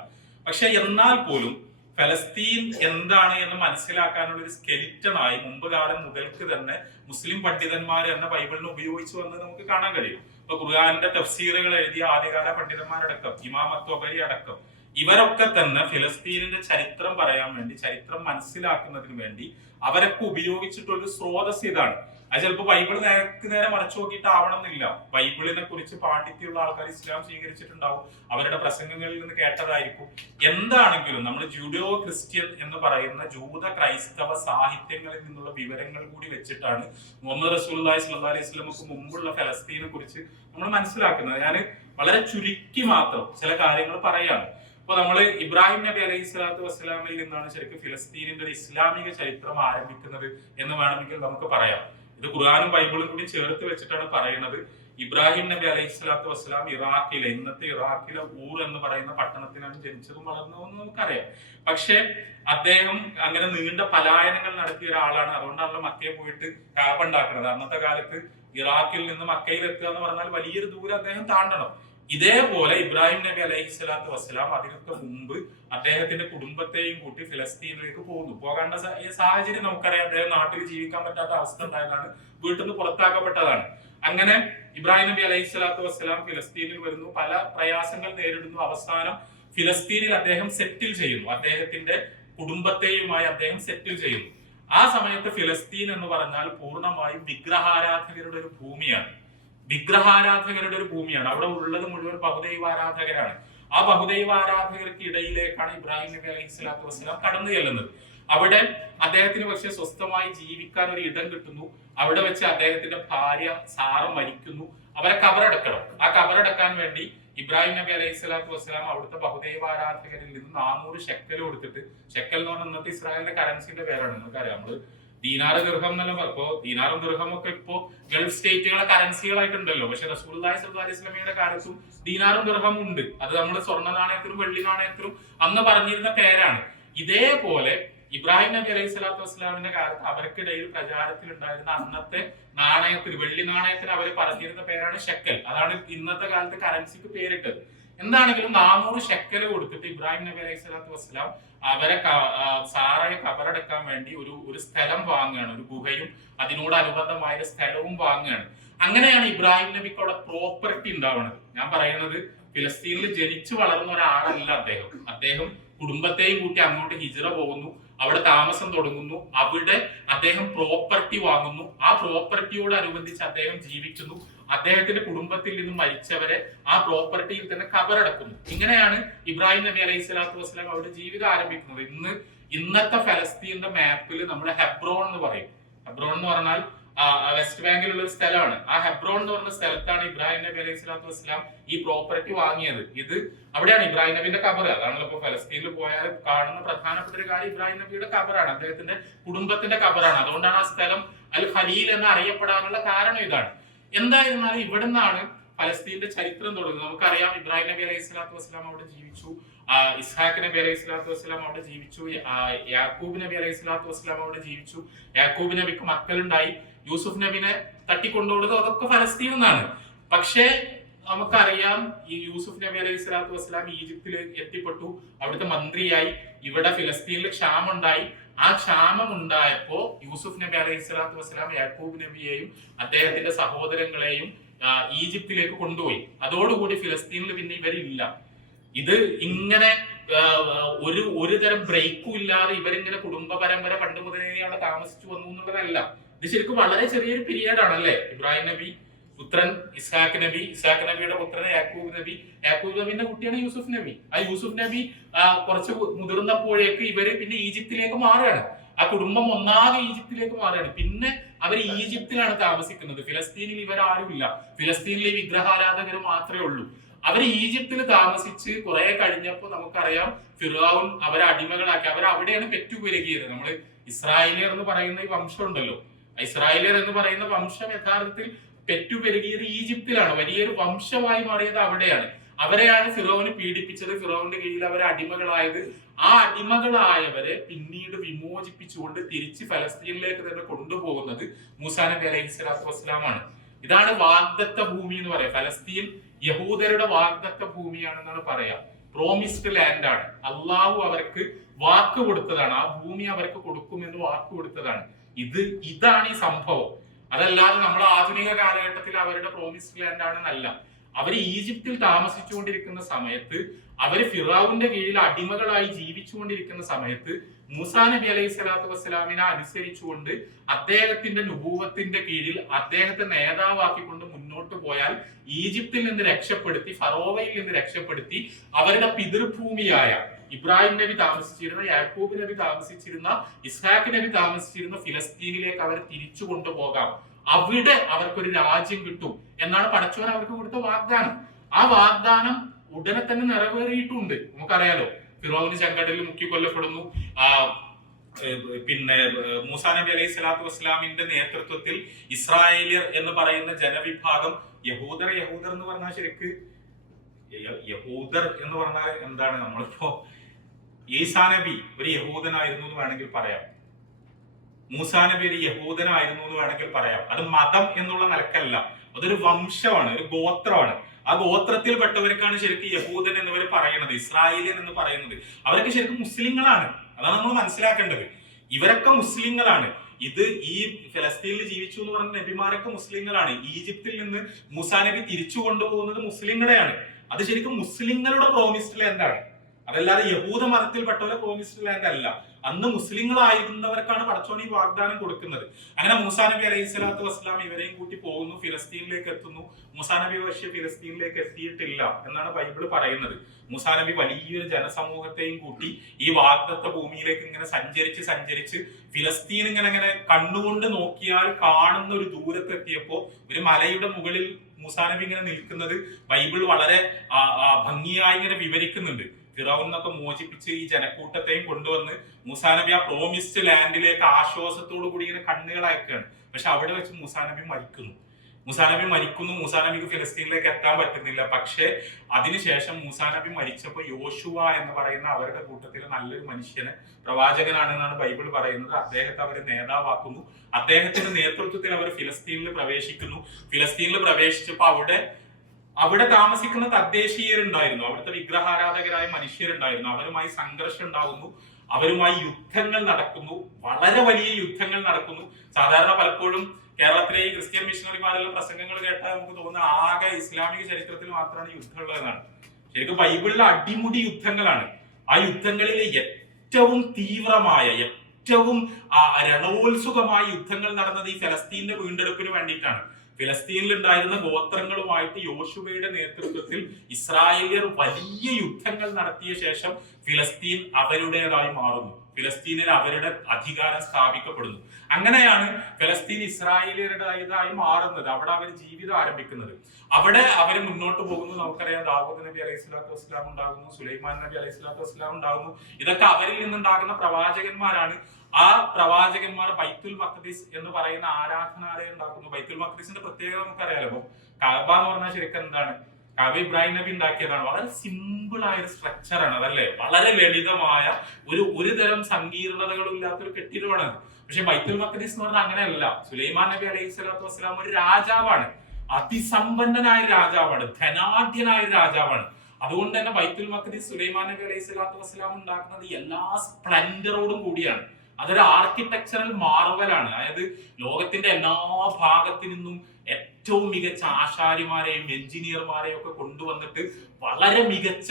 പക്ഷെ എന്നാൽ പോലും ഫലസ്തീൻ എന്താണ് എന്ന് മനസ്സിലാക്കാനുള്ള ഒരു സ്കെലിറ്റണായി മുമ്പ് കാലം മുതൽക്ക് തന്നെ മുസ്ലിം പണ്ഡിതന്മാർ എന്ന ബൈബിളിനെ ഉപയോഗിച്ചു വന്നത് നമുക്ക് കാണാൻ കഴിയും. ഇപ്പൊ ഖുർആന്റെ തഫ്സീറുകൾ എഴുതിയ ആദ്യകാല പണ്ഡിതന്മാരടക്കം, ഇമാം അത്വബരി അടക്കം, ഇവരൊക്കെ തന്നെ ഫിലസ്തീനിന്റെ ചരിത്രം പറയാൻ വേണ്ടി, ചരിത്രം മനസ്സിലാക്കുന്നതിന് വേണ്ടി അവരൊക്കെ ഉപയോഗിച്ചിട്ടുള്ള സ്രോതസ് ഇതാണ്. അത് ചിലപ്പോൾ ബൈബിൾ നേരെ മറിച്ചു നോക്കിയിട്ടാവണം എന്നില്ല. ബൈബിളിനെ കുറിച്ച് പാണ്ഡിത്യമുള്ള ആൾക്കാർ ഇസ്ലാം സ്വീകരിച്ചിട്ടുണ്ടാവും, അവരുടെ പ്രസംഗങ്ങളിൽ നിന്ന് കേട്ടതായിരിക്കും. എന്താണെങ്കിലും നമ്മൾ ജൂഡോ ക്രിസ്ത്യൻ എന്ന് പറയുന്ന ജൂത ക്രൈസ്തവ സാഹിത്യങ്ങളിൽ നിന്നുള്ള വിവരങ്ങൾ കൂടി വെച്ചിട്ടാണ് മുഹമ്മദ് റസൂലുള്ളാഹി സ്വല്ലല്ലാഹു അലൈഹി വസല്ലമക്ക് മുമ്പുള്ള ഫലസ്തീനെ കുറിച്ച് നമ്മൾ മനസ്സിലാക്കുന്നത്. ഞാൻ വളരെ ചുരുക്കി മാത്രം ചില കാര്യങ്ങൾ പറയാണ്. അപ്പൊ നമ്മള് ഇബ്രാഹിം നബി അലൈഹി സ്വലാത്തു വസ്സലാമിൽ നിന്നാണ് ശരിക്കും ഫിലസ്തീനിന്റെ ഒരു ഇസ്ലാമിക ചരിത്രം ആരംഭിക്കുന്നത് എന്ന് വേണമെങ്കിൽ നമുക്ക് പറയാം. ഇത് ഖുർആനും ബൈബിളും കൂടി ചേർത്ത് വെച്ചിട്ടാണ് പറയുന്നത്. ഇബ്രാഹിം നബി അലൈഹി സ്വലാത്തു വസ്സലാം ഇറാഖിലെ, ഇന്നത്തെ ഇറാഖിലെ ഊർ എന്ന് പറയുന്ന പട്ടണത്തിലാണ് ജനിച്ചതും വളർന്നതെന്ന് നമുക്കറിയാം. പക്ഷെ അദ്ദേഹം അങ്ങനെ നീണ്ട പലായനങ്ങൾ നടത്തിയ ഒരാളാണ്. അതുകൊണ്ടാണല്ലോ മക്കയെ പോയിട്ട് കാബ ഉണ്ടാക്കുന്നത്. അന്നത്തെ കാലത്ത് ഇറാഖിൽ നിന്ന് മക്കയിൽ എത്തുക എന്ന് പറഞ്ഞാൽ വലിയൊരു ദൂരം അദ്ദേഹം താണ്ടണം. ഇതേപോലെ ഇബ്രാഹിം നബി അലൈഹി സ്വലാത്തു വസ്സലാം അതിനൊക്കെ മുമ്പ് അദ്ദേഹത്തിന്റെ കുടുംബത്തെയും കൂട്ടി ഫിലസ്തീനിലേക്ക് പോകുന്നു. പോകേണ്ട സാഹചര്യം നമുക്കറിയാം. അദ്ദേഹം നാട്ടിൽ ജീവിക്കാൻ പറ്റാത്ത അവസ്ഥ ഉണ്ടായതാണ്, വീട്ടിൽ നിന്ന് പുറത്താക്കപ്പെട്ടതാണ്. അങ്ങനെ ഇബ്രാഹിം നബി അലൈഹി സ്വലാത്തു വസ്സലാം ഫിലസ്തീനിൽ വരുന്നു, പല പ്രയാസങ്ങൾ നേരിടുന്നു. അവസാനം ഫിലസ്തീനിൽ അദ്ദേഹം സെറ്റിൽ ചെയ്യുന്നു. അദ്ദേഹത്തിന്റെ കുടുംബത്തെയുമായി അദ്ദേഹം സെറ്റിൽ ചെയ്യുന്നു. ആ സമയത്ത് ഫിലസ്തീൻ എന്ന് പറഞ്ഞാൽ പൂർണ്ണമായും വിഗ്രഹാരാധകരുടെ ഒരു ഭൂമിയാണ്. വിഗ്രഹാരാധകരുടെ ഒരു ഭൂമിയാണ്. അവിടെ ഉള്ളത് മുഴുവൻ ബഹുദൈവാരാധകരാണ്. ആ ബഹുദൈവാരാധകർക്ക് ഇടയിലേക്കാണ് ഇബ്രാഹിം നബി അലൈഹി സ്വലാത്തു വസ്സലാം കടന്നു ചെല്ലുന്നത്. അവിടെ അദ്ദേഹത്തിന് പക്ഷെ സ്വസ്ഥമായി ജീവിക്കാൻ ഒരു ഇടം കിട്ടുന്നു. അവിടെ വെച്ച് അദ്ദേഹത്തിന്റെ ഭാര്യ സാറ മരിക്കുന്നു. അവരെ കബറടക്കണം. ആ കബറടക്കാൻ വേണ്ടി ഇബ്രാഹിം നബി അലൈഹി സ്വലാത്തു വസ്സലാം അവിടുത്തെ ബഹുദൈവാരാധകരിൽ നിന്ന് 400 ഷെക്കൽ കൊടുത്തിട്ട്, ഷെക്കൽ എന്ന് പറഞ്ഞാൽ ഇന്നത്തെ ഇസ്രായേലിന്റെ കറൻസിന്റെ പേരാണ്. നമുക്കറിയാം, നമ്മള് ദീനാറ് ദിർഹം എന്നെല്ലാം പറഞ്ഞപ്പോ ദീനാറും ദിർഹം ഒക്കെ ഇപ്പോ ഗൾഫ് സ്റ്റേറ്റുകളെ കറൻസികളായിട്ടുണ്ടല്ലോ. പക്ഷെ റസൂലുള്ളാഹി സ്വല്ലല്ലാഹു അലൈഹി വസല്ലമയുടെ കാലത്തും ദീനാറും ദിർഹമും ഉണ്ട്. അത് നമ്മൾ സ്വർണ്ണ നാണയത്തിലും വെള്ളി നാണയത്തിലും അന്ന് പറഞ്ഞിരുന്ന പേരാണ്. ഇതേപോലെ ഇബ്രാഹിം നബി അലൈഹി സ്വലാത്തു വസ്സലാമിന്റെ കാലത്ത് അവർക്കിടയിൽ പ്രചാരത്തിൽ ഉണ്ടായിരുന്ന അന്നത്തെ നാണയത്തിന്, വെള്ളി നാണയത്തിന് അവർ പറഞ്ഞിരുന്ന പേരാണ് ഷെക്കൽ. അതാണ് ഇന്നത്തെ കാലത്ത് കറൻസിക്ക് പേരിട്ടത്. എന്താണെങ്കിലും 400 ഷെക്കൽ കൊടുത്തിട്ട് ഇബ്രാഹിം നബി അലൈഹി സ്വലാത്തു വസ്സലാം അവരെ സാറയെ കബറടക്കാൻ വേണ്ടി ഒരു സ്ഥലം വാങ്ങുകയാണ്. ഒരു ഗുഹയും അതിനോടനുബന്ധമായ ഒരു സ്ഥലവും വാങ്ങുകയാണ്. അങ്ങനെയാണ് ഇബ്രാഹിം നബിക്ക് അവിടെ പ്രോപ്പർട്ടി ഉണ്ടാവുന്നത്. ഞാൻ പറയുന്നത് ഫിലസ്തീനിൽ ജനിച്ചു വളർന്ന ഒരാളല്ല അദ്ദേഹം. അദ്ദേഹം കുടുംബത്തെയും കൂട്ടി അങ്ങോട്ട് ഹിജ്റ പോകുന്നു, അവിടെ താമസം തുടങ്ങുന്നു, അവിടെ അദ്ദേഹം പ്രോപ്പർട്ടി വാങ്ങുന്നു. ആ പ്രോപ്പർട്ടിയോടനുബന്ധിച്ച് അദ്ദേഹം ജീവിക്കുന്നു. അദ്ദേഹത്തിന്റെ കുടുംബത്തിൽ നിന്നും മരിച്ചവരെ ആ പ്രോപ്പർട്ടിയിൽ തന്നെ കബറടക്കുന്നു. ഇങ്ങനെയാണ് ഇബ്രാഹിം നബി അലൈഹി സ്വലാത്തു വസ്സലാം അവരുടെ ജീവിതം ആരംഭിക്കുന്നത്. ഇന്നത്തെ ഫലസ്തീന്റെ മാപ്പിൽ നമ്മൾ ഹെബ്രോൺ എന്ന് പറയും. ഹെബ്രോൺ എന്ന് പറഞ്ഞാൽ വെസ്റ്റ് ബാങ്കിലുള്ള ഒരു സ്ഥലമാണ്. ആ ഹെബ്രോൺ എന്ന് പറഞ്ഞ സ്ഥലത്താണ് ഇബ്രാഹിം നബി അലൈഹി സ്വലാത്തു വസ്സലാം ഈ പ്രോപ്പർട്ടി വാങ്ങിയത്. ഇത് അവിടെയാണ് ഇബ്രാഹിം നബിന്റെ ഖബർ. അതാണല്ലോ ഇപ്പൊ ഫലസ്തീനിൽ പോയാൽ കാണുന്ന പ്രധാനപ്പെട്ട ഒരു കാര്യം ഇബ്രാഹിം നബിയുടെ ഖബറാണ്, അദ്ദേഹത്തിന്റെ കുടുംബത്തിന്റെ ഖബറാണ്. അതുകൊണ്ടാണ് ആ സ്ഥലം അൽ ഖലീൽ എന്ന് അറിയപ്പെടാനുള്ള കാരണം ഇതാണ്. എന്തായിരുന്നാലും ഇവിടെ നിന്നാണ് ഫലസ്തീന്റെ ചരിത്രം തുടങ്ങുന്നത്. നമുക്കറിയാം, ഇബ്രാഹിം നബി അലൈഹി സ്വലാത്തു വസ്സലാം അവിടെ ജീവിച്ചു, ഇസ്ഹാഖ് നബി അലൈഹി സ്വലാത്തു വസ്സലാം അവിടെ ജീവിച്ചു, യാക്കൂബ് നബി അലൈഹി സ്വലാത്തു വസ്സലാം അവിടെ ജീവിച്ചു. യാക്കൂബ് നബിക്ക് മക്കളുണ്ടായി. യൂസുഫ് നബിനെ തട്ടിക്കൊണ്ടുപോകുന്നത് അതൊക്കെ ഫലസ്തീനിൽ നിന്നാണ്. പക്ഷേ നമുക്കറിയാം, ഈ യൂസുഫ് നബി അലൈഹി സ്വലാത്തു വസ്സലാം ഈജിപ്തിൽ എത്തിപ്പെട്ടു, അവിടുത്തെ മന്ത്രിയായി. ഇവിടെ ഫിലസ്തീനിൽ ക്ഷാമം ഉണ്ടായി. ആ ക്ഷാമം ഉണ്ടായപ്പോ യൂസുഫ് നബി അലൈഹി സ്വലാത്തു വസ്സലാം യാക്കൂബ് നബിയെയും അദ്ദേഹത്തിന്റെ സഹോദരങ്ങളെയും ഈജിപ്തിലേക്ക് കൊണ്ടുപോയി. അതോടുകൂടി ഫിലസ്തീനിൽ പിന്നെ ഇവരില്ല. ഇത് ഇങ്ങനെ ഒരു തരം ബ്രേക്കും ഇല്ലാതെ ഇവരിങ്ങനെ കുടുംബ പരമ്പര പണ്ട് മുതലേ അവിടെ താമസിച്ചു വന്നു എന്നുള്ളതല്ല. ഇത് ശരിക്കും വളരെ ചെറിയൊരു പീരിയഡ് ആണല്ലേ. ഇബ്രാഹിം നബി, പുത്രൻ ഇസ്ഹാഖ് നബി, ഇസ്ഹാഖ് നബിയുടെ പുത്രൻ യാക്കൂബ് നബി, യാക്കൂബ് നബിന്റെ കുട്ടിയാണ് യൂസുഫ് നബി. ആ യൂസുഫ് നബി കുറച്ച് മുതിർന്നപ്പോഴേക്ക് ഇവര് പിന്നെ ഈജിപ്തിലേക്ക് മാറുകയാണ്. ആ കുടുംബം ഒന്നാകെ ഈജിപ്തിലേക്ക് മാറുകയാണ്. പിന്നെ അവർ ഈജിപ്തിലാണ് താമസിക്കുന്നത്. ഫിലസ്തീനിൽ ഇവരാരുമില്ല. ഫിലസ്തീനിൽ ഈ വിഗ്രഹാരാധകർ മാത്രമേ ഉള്ളൂ. അവർ ഈജിപ്തിൽ താമസിച്ച് കുറെ കഴിഞ്ഞപ്പോ നമുക്കറിയാം, ഫിറഔൻ അവരെ അടിമകളാക്കി. അവരവിടെയാണ് പെറ്റുപെരുകിയത്. നമ്മള് ഇസ്രായേലിയർ എന്ന് പറയുന്ന ഈ വംശം ഉണ്ടല്ലോ, ഇസ്രായേലിയർ എന്ന് പറയുന്ന വംശം യഥാർത്ഥത്തിൽ പെറ്റുപെരുകിയത് ഈജിപ്തിലാണ്. വലിയൊരു വംശമായി മാറിയത് അവിടെയാണ്. അവരെയാണ് ഫിറോന് പീഡിപ്പിച്ചത്, ഫിറോന്റെ കീഴിൽ അവരെ അടിമകളായത്. ആ അടിമകളായവരെ പിന്നീട് വിമോചിപ്പിച്ചുകൊണ്ട് തിരിച്ച് ഫലസ്തീനിലേക്ക് തന്നെ കൊണ്ടുപോകുന്നത് മൂസാ നബി അലൈഹി സ്വലാത്തു വസ്സലാമാണ്. ഇതാണ് വാഗ്ദത്ത ഭൂമി എന്ന് പറയാം. ഫലസ്തീൻ യഹൂദരുടെ വാഗ്ദത്ത ഭൂമിയാണെന്നാണ് പറയാ. പ്രോമിസ്ഡ് ലാൻഡ് ആണ്. അള്ളാഹു അവർക്ക് വാക്ക് കൊടുത്തതാണ്. ആ ഭൂമി അവർക്ക് കൊടുക്കുമെന്ന് വാക്ക് കൊടുത്തതാണ്. ഇതാണ് ഈ സംഭവം. അതല്ലാതെ നമ്മൾ ആധുനിക കാലഘട്ടത്തിൽ അവരുടെ പ്രോമിസ്ഡ് ലാൻഡ് ആണെന്നല്ല. അവർ ഈജിപ്തിൽ താമസിച്ചുകൊണ്ടിരിക്കുന്ന സമയത്ത്, അവര് ഫിറഔന്റെ കീഴിൽ അടിമകളായി ജീവിച്ചുകൊണ്ടിരിക്കുന്ന സമയത്ത് മൂസാ നബി അലൈഹി സ്വലാത്തു വസ്സലാമിനെ അനുസരിച്ചുകൊണ്ട് അദ്ദേഹത്തിന്റെ നുബൂവത്തിന്റെ കീഴിൽ അദ്ദേഹത്തെ നേതാവാക്കിക്കൊണ്ട് മുന്നോട്ട് പോയാൽ ഈജിപ്തിൽ നിന്ന് രക്ഷപ്പെടുത്തി, ഫറോവയിൽ നിന്ന് രക്ഷപ്പെടുത്തി അവരുടെ പിതൃഭൂമിയായ ഇബ്രാഹിം നബി താമസിച്ചിരുന്ന, യാക്കൂബ് നബി താമസിച്ചിരുന്ന, ഇസ്ഹാഖ് നബി താമസിച്ചിരുന്ന ഫിലസ്തീനിലേക്ക് അവർ തിരിച്ചു കൊണ്ടുപോകാം. അവിടെ അവർക്കൊരു രാജ്യം കിട്ടും എന്നാണ് പടച്ചോൻ അവർക്ക് കൊടുത്ത വാഗ്ദാനം. ആ വാഗ്ദാനം ഉടനെ തന്നെ നിറവേറിയിട്ടുണ്ട്. നമുക്കറിയാലോ, ഫിറോവിന് ചെങ്കടലിൽ മുക്കിക്കൊല്ലപ്പെടുന്നു. പിന്നെ മൂസാ നബി അലൈഹി സ്വലാത്തു വസ്സലാമിന്റെ നേതൃത്വത്തിൽ ഇസ്രായേലിയർ എന്ന് പറയുന്ന ജനവിഭാഗം, യഹൂദർ എന്ന് പറഞ്ഞാൽ ശരിക്ക് യഹൂദർ എന്ന് പറഞ്ഞാൽ എന്താണ്? നമ്മളിപ്പോ ഈസാ നബി ഒരു യഹൂദനായിരുന്നു എന്ന് വേണമെങ്കിൽ പറയാം, മൂസാ നബി ഒരു യഹൂദനായിരുന്നു എന്ന് വേണമെങ്കിൽ പറയാം. അത് മതം എന്നുള്ള നിലക്കല്ല, അതൊരു വംശമാണ്, ഒരു ഗോത്രമാണ്. ആ ഗോത്രത്തിൽപ്പെട്ടവർക്കാണ് ശരിക്കും യഹൂദൻ എന്നിവർ പറയുന്നത്, ഇസ്രായേലിയൻ എന്ന് പറയുന്നത്. അവരൊക്കെ ശരിക്കും മുസ്ലിങ്ങളാണ്. അതാണ് നമ്മൾ മനസ്സിലാക്കേണ്ടത്. ഇവരൊക്കെ മുസ്ലിങ്ങളാണ്. ഇത് ഈ ഫലസ്തീനിൽ ജീവിച്ചു എന്ന് പറഞ്ഞ നബിമാരൊക്കെ മുസ്ലിങ്ങളാണ്. ഈജിപ്തിൽ നിന്ന് മൂസാ നബി തിരിച്ചു കൊണ്ടുപോകുന്നത് മുസ്ലിങ്ങളെയാണ്. അത് ശരിക്കും മുസ്ലിങ്ങളുടെ പ്രോമിസ്ഡ് ലാൻഡാണ്, അതല്ലാതെ യഹൂദ മതത്തിൽപ്പെട്ടവരെ പ്രോമിസ്ഡ് ലാൻഡ് അല്ല. അന്ന് മുസ്ലിങ്ങളായിരുന്നവർക്കാണ് പടച്ചോൻ ഈ വാഗ്ദാനം കൊടുക്കുന്നത്. അങ്ങനെ മൂസാ നബി അലൈഹി സ്വലാത്തു വസ്സലാം ഇവരെയും കൂട്ടി പോകുന്നു, ഫിലസ്തീനിലേക്ക് എത്തുന്നു. മൂസാ നബി പക്ഷേ ഫിലസ്തീനിലേക്ക് എത്തിയിട്ടില്ല എന്നാണ് ബൈബിൾ പറയുന്നത്. മൂസാ നബി വലിയൊരു ജനസമൂഹത്തെയും കൂട്ടി ഈ വാഗ്ദത്ത ഭൂമിയിലേക്ക് ഇങ്ങനെ സഞ്ചരിച്ച് ഫിലസ്തീൻ ഇങ്ങനെ കണ്ണുകൊണ്ട് നോക്കിയാൽ കാണുന്ന ഒരു ദൂരത്ത് എത്തിയപ്പോ ഒരു മലയുടെ മുകളിൽ മൂസാ നബി ഇങ്ങനെ നിൽക്കുന്നത് ബൈബിൾ വളരെ ഭംഗിയായി ഇങ്ങനെ വിവരിക്കുന്നുണ്ട്. ഫിറൗനൊക്കെ മോചിപ്പിച്ച് ഈ ജനക്കൂട്ടത്തെയും കൊണ്ടുവന്ന് മൂസാ നബി ആ പ്രോമിസ്ഡ് ലാൻഡിലേക്ക് ആശ്വാസത്തോടു കൂടി ഇങ്ങനെ കണ്ണുകൾ അയക്കുകയാണ്. പക്ഷെ അവിടെ വെച്ച് മൂസാ നബി മരിക്കുന്നു. മൂസാ നബിക്ക് ഫിലസ്തീനിലേക്ക് എത്താൻ പറ്റുന്നില്ല. പക്ഷെ അതിനുശേഷം മൂസാ നബി മരിച്ചപ്പോൾ യോശുവ എന്ന് പറയുന്ന അവരുടെ കൂട്ടത്തിലെ നല്ലൊരു മനുഷ്യന്, പ്രവാചകനാണെന്നാണ് ബൈബിൾ പറയുന്നത്, അദ്ദേഹത്തെ അവർ നേതാവാക്കുന്നു. അദ്ദേഹത്തിന്റെ നേതൃത്വത്തിൽ അവർ ഫിലസ്തീനിൽ പ്രവേശിക്കുന്നു. ഫിലസ്തീനിൽ പ്രവേശിച്ചപ്പോൾ അവിടെ താമസിക്കുന്ന തദ്ദേശീയരുണ്ടായിരുന്നു, അവിടുത്തെ വിഗ്രഹാരാധകരായ മനുഷ്യരുണ്ടായിരുന്നു. അവരുമായി സംഘർഷം ഉണ്ടാകുന്നു, അവരുമായി യുദ്ധങ്ങൾ നടക്കുന്നു, വളരെ വലിയ യുദ്ധങ്ങൾ നടക്കുന്നു. സാധാരണ പലപ്പോഴും കേരളത്തിലെ ഈ ക്രിസ്ത്യൻ മിഷണറിമാരെല്ലാം പ്രസംഗങ്ങൾ കേട്ടാൽ നമുക്ക് തോന്നുന്ന ആകെ ഇസ്ലാമിക ചരിത്രത്തിൽ മാത്രമാണ് യുദ്ധമുള്ളതെന്നാണ്. ശരിക്കും ബൈബിളിലെ അടിമുടി യുദ്ധങ്ങളാണ്. ആ യുദ്ധങ്ങളിൽ ഏറ്റവും തീവ്രമായ, ഏറ്റവും രണോത്സുകമായ യുദ്ധങ്ങൾ നടന്നത് ഈ ഫലസ്തീന്റെ വീണ്ടെടുപ്പിന് വേണ്ടിയിട്ടാണ്. ഫിലസ്തീനിൽ ഉണ്ടായിരുന്ന ഗോത്രങ്ങളുമായിട്ട് യോശുവയുടെ നേതൃത്വത്തിൽ ഇസ്രായേലിയർ വലിയ യുദ്ധങ്ങൾ നടത്തിയ ശേഷം ഫിലസ്തീൻ അവരുടേതായി മാറുന്നു. ഫിലസ്തീനിൽ അവരുടെ അധികാരം സ്ഥാപിക്കപ്പെടുന്നു. അങ്ങനെയാണ് ഫലസ്തീൻ ഇസ്രായേലിയരുടേതായി മാറുന്നത്. അവിടെ അവർ ജീവിതം ആരംഭിക്കുന്നത്. അവിടെ അവർ മുന്നോട്ട് പോകുന്നു. നമുക്കറിയാം, ദാവൂദ് നബി അലൈഹി സ്വലാത്തു വസ്സലാം ഉണ്ടാകുന്നു, സുലൈമാൻ നബി അലൈഹി സ്വലാത്തു വസ്സലാം ഉണ്ടാകുന്നു. ഇതൊക്കെ അവരിൽ നിന്നുണ്ടാകുന്ന പ്രവാചകന്മാരാണ്. ആ പ്രവാചകന്മാർ ബൈത്തുൽ മഖ്ദിസ് എന്ന് പറയുന്ന ആരാധനാലയം ഉണ്ടാക്കുന്നു. ബൈത്തുൽ മഖ്ദിസിന്റെ പ്രത്യേകത നമുക്കറിയാലോ. കഅബ എന്ന് പറഞ്ഞാൽ ശരിക്കും എന്താണ്? കഅബ ഇബ്രാഹിം നബി ഉണ്ടാക്കിയതാണ്. വളരെ സിമ്പിൾ ആയ ഒരു സ്ട്രക്ചറാണ്, അതല്ലേ? വളരെ ലളിതമായ ഒരു തരം സങ്കീർണതകളും ഇല്ലാത്തൊരു കെട്ടിടമാണ്. പക്ഷെ ബൈത്തുൽ മഖ്ദിസ് എന്ന് പറഞ്ഞാൽ അങ്ങനെയല്ല. സുലൈമാൻ നബി അലൈഹി സ്വലാത്തു വസ്സലാം ഒരു രാജാവാണ്, അതിസമ്പന്നനായ രാജാവാണ്, ധനാഢ്യനായ രാജാവാണ്. അതുകൊണ്ട് തന്നെ ബൈത്തുൽ മഖ്ദിസ് സുലൈമാൻ നബി അലൈഹി സ്വലാത്തു വസ്സലാം ഉണ്ടാക്കുന്നത് എല്ലാ സ്പ്ലെൻഡറോടും കൂടിയാണ്. അതൊരു ആർക്കിടെക്ചറൽ മാർവലാണ്. അതായത് ലോകത്തിന്റെ എല്ലാ ഭാഗത്തു നിന്നും ഏറ്റവും മികച്ച ആശാരിമാരെയും എഞ്ചിനീയർമാരെയും ഒക്കെ കൊണ്ടുവന്നിട്ട് വളരെ മികച്ച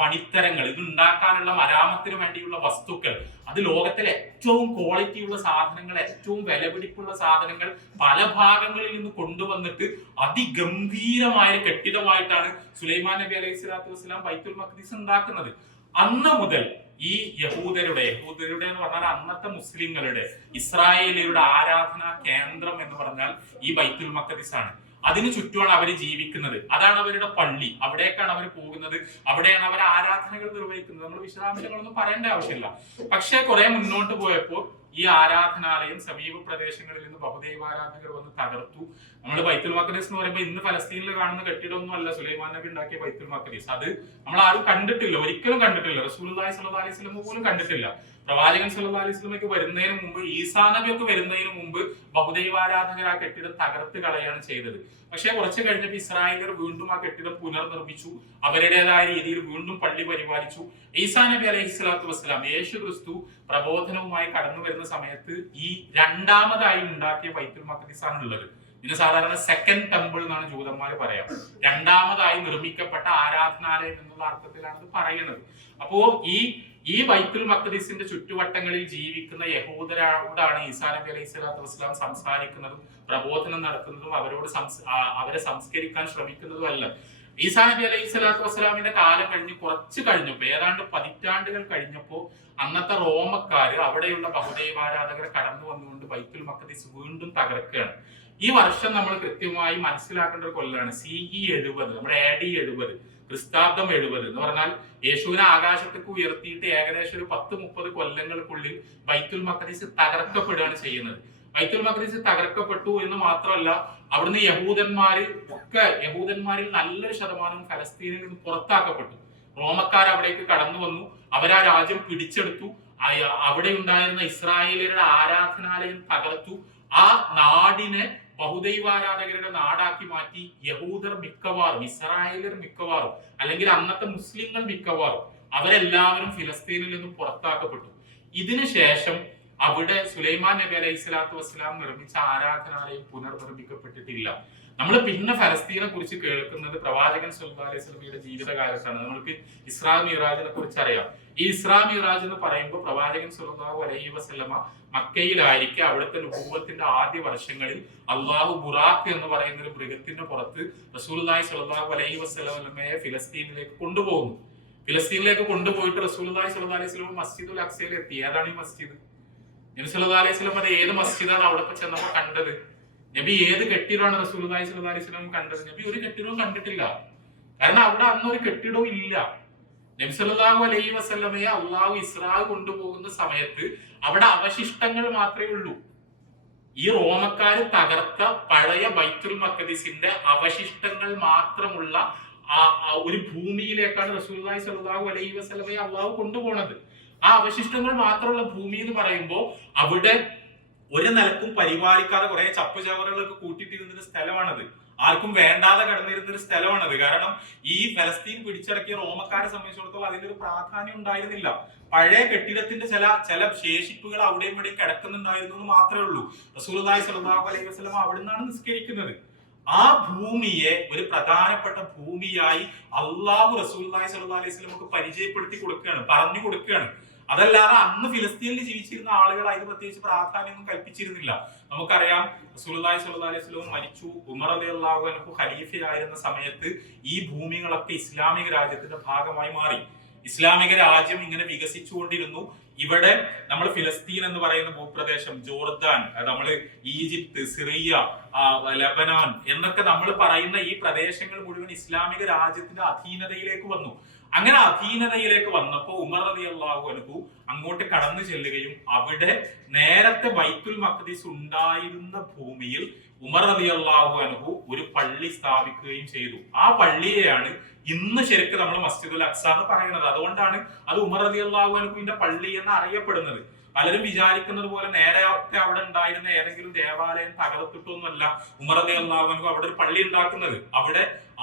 പണിത്തരങ്ങൾ, ഇത് ഉണ്ടാക്കാനുള്ള മരാമത്തിന് വേണ്ടിയുള്ള വസ്തുക്കൾ, അത് ലോകത്തിലെ ഏറ്റവും ക്വാളിറ്റിയുള്ള സാധനങ്ങൾ, ഏറ്റവും വിലപിടിപ്പുള്ള സാധനങ്ങൾ പല ഭാഗങ്ങളിൽ നിന്ന് കൊണ്ടുവന്നിട്ട് അതിഗംഭീരമായ കെട്ടിടമായിട്ടാണ് സുലൈമാൻ നബി അലൈഹി സ്വലാത്തു വസ്സലാം ബൈത്തുൽ മഖ്ദിസ് ഉണ്ടാക്കുന്നത്. അന്ന് മുതൽ ഈ യഹൂദരുടെ എന്ന് പറഞ്ഞാൽ അന്നത്തെ മുസ്ലിങ്ങളുടെ, ഇസ്രായേലിയുടെ ആരാധനാ കേന്ദ്രം എന്ന് പറഞ്ഞാൽ ഈ ബൈത്തുൽ മഖ്ദിസ് ആണ്. അതിനു ചുറ്റുമാണ് അവർ ജീവിക്കുന്നത്. അതാണ് അവരുടെ പള്ളി. അവിടേക്കാണ് അവർ പോകുന്നത്. അവിടെയാണ് അവർ ആരാധനകൾ നിർവഹിക്കുന്നത്. നമ്മൾ വിശദാംശങ്ങളൊന്നും പറയേണ്ട ആവശ്യമില്ല. പക്ഷെ കുറെ മുന്നോട്ട് പോയപ്പോൾ ഈ ആരാധനാലയം സമീപ പ്രദേശങ്ങളിൽ നിന്ന് ബഹുദൈവാരാധകർ വന്ന് തകർത്തു. നമ്മൾ ബൈത്തുൽ മഖ്ദിസ് എന്ന് പറയുമ്പോൾ ഇന്ന് ഫലസ്തീനിൽ കാണുന്ന കെട്ടിടമൊന്നും അല്ല സുലൈമാൻ നബി ഉണ്ടാക്കിയ ബൈത്തുൽ മഖ്ദിസ്. അത് നമ്മൾ ആരും കണ്ടിട്ടില്ല, ഒരിക്കലും കണ്ടിട്ടില്ല. റസൂലുള്ളാഹി സ്വല്ലല്ലാഹു അലൈഹി വസല്ലം പോലും കണ്ടിട്ടില്ല. പ്രവാചകൻ സല്ലല്ലാഹു അലൈഹി വസല്ലമയ്ക്ക് വരുന്നതിന് മുമ്പ്, ഈസാ നബി ഒക്കെ വരുന്നതിന് മുമ്പ് ബഹുദൈവാരാധകർ ആ കെട്ടിടം തകർത്ത് കളയാണ് ചെയ്തത്. പക്ഷെ കുറച്ച് കഴിഞ്ഞപ്പോൾ ഇസ്രായേലിയർ വീണ്ടും ആ കെട്ടിടം പുനർനിർമ്മിച്ചു. അവരുടേതായ രീതിയിൽ വീണ്ടും പള്ളി പരിപാലിച്ചു. ഈസാ നബി അലൈഹി സ്വലാത്തു വസ്സലാം, യേശു ക്രിസ്തു പ്രബോധനവുമായി കടന്നു വരുന്ന സമയത്ത് ഈ രണ്ടാമതായി ഉണ്ടാക്കിയ ബൈത്തുൽ മഖ്ദിസ് ആണുള്ളത്. ഇതിന് സാധാരണ സെക്കൻഡ് ടെമ്പിൾ എന്നാണ് ജൂതന്മാർ പറയാം. രണ്ടാമതായി നിർമ്മിക്കപ്പെട്ട ആരാധനാലയം എന്നുള്ള അർത്ഥത്തിലാണ് ഇത് പറയുന്നത്. അപ്പോ ഈ ബൈത്തുൽ മഖ്ദിസിന്റെ ചുറ്റുവട്ടങ്ങളിൽ ജീവിക്കുന്ന യഹൂദരോടാണ് ഈസാ നബി അലൈഹി സ്വലാത്തു വസ്സലാം സംസാരിക്കുന്നതും പ്രബോധനം നടത്തുന്നതും അവരെ സംസ്കരിക്കാൻ ശ്രമിക്കുന്നതും അല്ല. ഈസാ നബി അലൈഹി സ്വലാത്തു വസ്സലാമിന്റെ കാലം കുറച്ച് കഴിഞ്ഞപ്പോ, ഏതാണ്ട് പതിറ്റാണ്ടുകൾ കഴിഞ്ഞപ്പോ, അന്നത്തെ റോമക്കാര് അവിടെയുള്ള ബഹുദൈവാരാധകരെ കടന്നു വന്നുകൊണ്ട് ബൈത്തുൽ മഖ്ദിസ് വീണ്ടും തകർക്കുകയാണ്. ഈ വർഷം നമ്മൾ കൃത്യമായി മനസ്സിലാക്കേണ്ട ഒരു കൊല്ലാണ് CE 70, നമ്മുടെ AD 70, ക്രിസ്താബ്ദം 70 എന്ന് പറഞ്ഞാൽ യേശുവിനെ ആകാശത്തേക്ക് ഉയർത്തിയിട്ട് ഏകദേശം ഒരു 10-30 കൊല്ലങ്ങൾക്കുള്ളിൽ ബൈത്തുൽ മഖ്ദിസ് തകർക്കപ്പെടുകയാണ് ചെയ്യുന്നത്. ബൈത്തുൽ മഖ്ദിസ് തകർക്കപ്പെട്ടു എന്ന് മാത്രമല്ല, അവിടുന്ന് യഹൂദന്മാരിൽ നല്ലൊരു ശതമാനം ഫലസ്തീനിൽ നിന്ന് പുറത്താക്കപ്പെട്ടു. റോമക്കാർ അവിടേക്ക് കടന്നു വന്നു, അവരാ രാജ്യം പിടിച്ചെടുത്തു. അവിടെ ഉണ്ടായിരുന്ന ഇസ്രായേലിയരുടെ ആരാധനാലയം തകർത്തു. ആ നാടിനെ ബഹുദൈവാരാധകരുടെ നാടാക്കി മാറ്റി. യഹൂദർ മിക്കവാറും, ഇസ്രായേലിയർ മിക്കവാറും, അല്ലെങ്കിൽ അന്നത്തെ മുസ്ലിങ്ങൾ മിക്കവാറും അവരെല്ലാവരും ഫിലസ്തീനിൽ നിന്നും പുറത്താക്കപ്പെട്ടു. ഇതിനുശേഷം അവിടെ സുലൈമാൻ നബി അലൈഹി സ്വലാത്തു വസ്സലാം നിർമ്മിച്ച ആരാധനാലയം പുനർനിർമ്മിക്കപ്പെട്ടിട്ടില്ല. നമ്മൾ പിന്നെ ഫലസ്തീനെ കുറിച്ച് കേൾക്കുന്നത് പ്രവാചകൻ സല്ലല്ലാഹു അലൈഹി വസല്ലമയുടെ ജീവിതകാലത്താണ്. നമ്മൾക്ക് ഇസ്രാ മിറാജിനെ കുറിച്ച് അറിയാം. ഈ ഇസ്രാ മിറാജ് എന്ന് പറയുമ്പോൾ പ്രവാചകൻ സല്ലല്ലാഹു അലൈഹി വസല്ലമ മക്കയിലായിരിക്കെ അവിടുത്തെ നുബുവത്തിന്റെ ആദ്യ വർഷങ്ങളിൽ അള്ളാഹു ബുറാഖ് എന്ന് പറയുന്ന ഒരു മൃഗത്തിന്റെ പുറത്ത് റസൂലുള്ളാഹി സ്വല്ലല്ലാഹു അലൈഹി വസല്ലമയെ ഫിലസ്തീനിലേക്ക് കൊണ്ടുപോകുന്നു. ഫിലസ്തീനിലേക്ക് കൊണ്ടുപോയിട്ട് റസൂലുള്ളാഹി സ്വല്ലല്ലാഹു അലൈഹി വസല്ലമ മസ്ജിദുൽ അഖ്സയിൽ എത്തി. ഏതാണ് ഈ മസ്ജിദ്? നബി സല്ലല്ലാഹു അലൈഹി വസല്ലം അത് ഏത് മസ്ജിദാണ് അവിടെ ചെന്നപ്പോൾ കണ്ടത്? നബി ഏത് കെട്ടിടമാണ് റസൂലുള്ളാഹി സ്വല്ലല്ലാഹു അലൈഹി വസല്ലം കണ്ടത്? നബി ഒരു കെട്ടിടവും കണ്ടിട്ടില്ല. കാരണം അവിടെ അന്ന് ഒരു കെട്ടിടവും ഇല്ല. നബി സല്ലല്ലാഹു അലൈഹി വസല്ലമയെ അള്ളാഹു ഇസ്രാ കൊണ്ടുപോകുന്ന സമയത്ത് അവിടെ അവശിഷ്ടങ്ങൾ മാത്രമേ ഉള്ളൂ. ഈ റോമക്കാര് തകർത്ത പഴയ ബൈത്തുൽ മഖ്ദിസിന്റെ അവശിഷ്ടങ്ങൾ മാത്രമുള്ള ഒരു ഭൂമിയിലേക്കാണ് റസൂലുള്ളാഹി സ്വല്ലല്ലാഹു അലൈഹി വസല്ലമയെ അള്ളാഹു കൊണ്ടുപോകുന്നത്. ആ അവശിഷ്ടങ്ങൾ മാത്രമുള്ള ഭൂമി എന്ന് പറയുമ്പോൾ അവിടെ ഒരു നിലക്കും പരിപാലിക്കാതെ കുറെ ചപ്പുചവറുകളൊക്കെ കൂട്ടിയിട്ടിരുന്നൊരു സ്ഥലമാണത്. ആർക്കും വേണ്ടാതെ കിടന്നിരുന്നൊരു സ്ഥലമാണത്. കാരണം ഈ ഫലസ്തീൻ പിടിച്ചടക്കിയ റോമക്കാരെ സംബന്ധിച്ചിടത്തോളം അതിന്റെ ഒരു പ്രാധാന്യം ഉണ്ടായിരുന്നില്ല. പഴയ കെട്ടിടത്തിന്റെ ചില ശേഷിപ്പുകൾ അവിടെയും ഇവിടെയും കിടക്കുന്നുണ്ടായിരുന്നു എന്ന് മാത്രമേ ഉള്ളൂ. റസൂലുള്ളാഹി സ്വല്ലല്ലാഹു അലൈഹി വസല്ലം അവിടെ നിന്നാണ് നിസ്കരിക്കുന്നത്. ആ ഭൂമിയെ ഒരു പ്രധാനപ്പെട്ട ഭൂമിയായി അള്ളാഹു റസൂലുള്ളാഹി സ്വല്ലല്ലാഹു അലൈഹി വസല്ലമക്ക് പരിചയപ്പെടുത്തി കൊടുക്കുകയാണ്, പറഞ്ഞു കൊടുക്കുകയാണ്. അതല്ലാതെ അന്ന് ഫിലസ്തീനിൽ ജീവിച്ചിരുന്ന ആളുകൾ അതിന് പ്രത്യേകിച്ച് പ്രാധാന്യമൊന്നും കൽപ്പിച്ചിരുന്നില്ല. നമുക്കറിയാം റസൂലുള്ളാഹി സ്വല്ലല്ലാഹു അലൈഹി വസല്ലം മരിച്ചു. ഉമർ റളിയല്ലാഹു അൻഹു ഖലീഫയായിരുന്ന സമയത്ത് ഈ ഭൂമികളൊക്കെ ഇസ്ലാമിക രാജ്യത്തിന്റെ ഭാഗമായി മാറി. ഇസ്ലാമിക രാജ്യം ഇങ്ങനെ വികസിച്ചുകൊണ്ടിരുന്നു. ഇവിടെ നമ്മൾ ഫിലസ്തീൻ എന്ന് പറയുന്ന ഭൂപ്രദേശം, ജോർദാൻ, നമ്മൾ ഈജിപ്ത്, സിറിയ, ലെബനാൻ എന്നൊക്കെ നമ്മൾ പറയുന്ന ഈ പ്രദേശങ്ങൾ മുഴുവൻ ഇസ്ലാമിക രാജ്യത്തിന്റെ അധീനതയിലേക്ക് വന്നു. അങ്ങനെ അധീനതയിലേക്ക് വന്നപ്പോൾ ഉമർ റളിയല്ലാഹു അൻഹു അങ്ങോട്ട് കടന്നു ചെല്ലുകയും അവിടെ നേരത്തെ ബൈത്തുൽ മഖ്ദിസ് ഉണ്ടായിരുന്ന ഭൂമിയിൽ ഉമർ റളിയല്ലാഹു അൻഹു ഒരു പള്ളി സ്ഥാപിക്കുകയും ചെയ്തു. ആ പള്ളിയെയാണ് ഇന്ന് ശരിക്കും നമ്മൾ മസ്ജിദുൽ അഖ്സ എന്ന് പറയുന്നത്. അതുകൊണ്ടാണ് അത് ഉമർ റളിയല്ലാഹു അൻഹുവിന്റെ പള്ളി എന്ന് അറിയപ്പെടുന്നത്. പലരും വിചാരിക്കുന്നത് പോലെ നേരത്തെ അവിടെ ഉണ്ടായിരുന്ന ഏതെങ്കിലും ദേവാലയം തകർത്തിട്ടൊന്നുമല്ല ഉമർ റളിയല്ലാഹു അൻഹു അവിടെ ഒരു പള്ളി ഉണ്ടാക്കുന്നത്. അവിടെ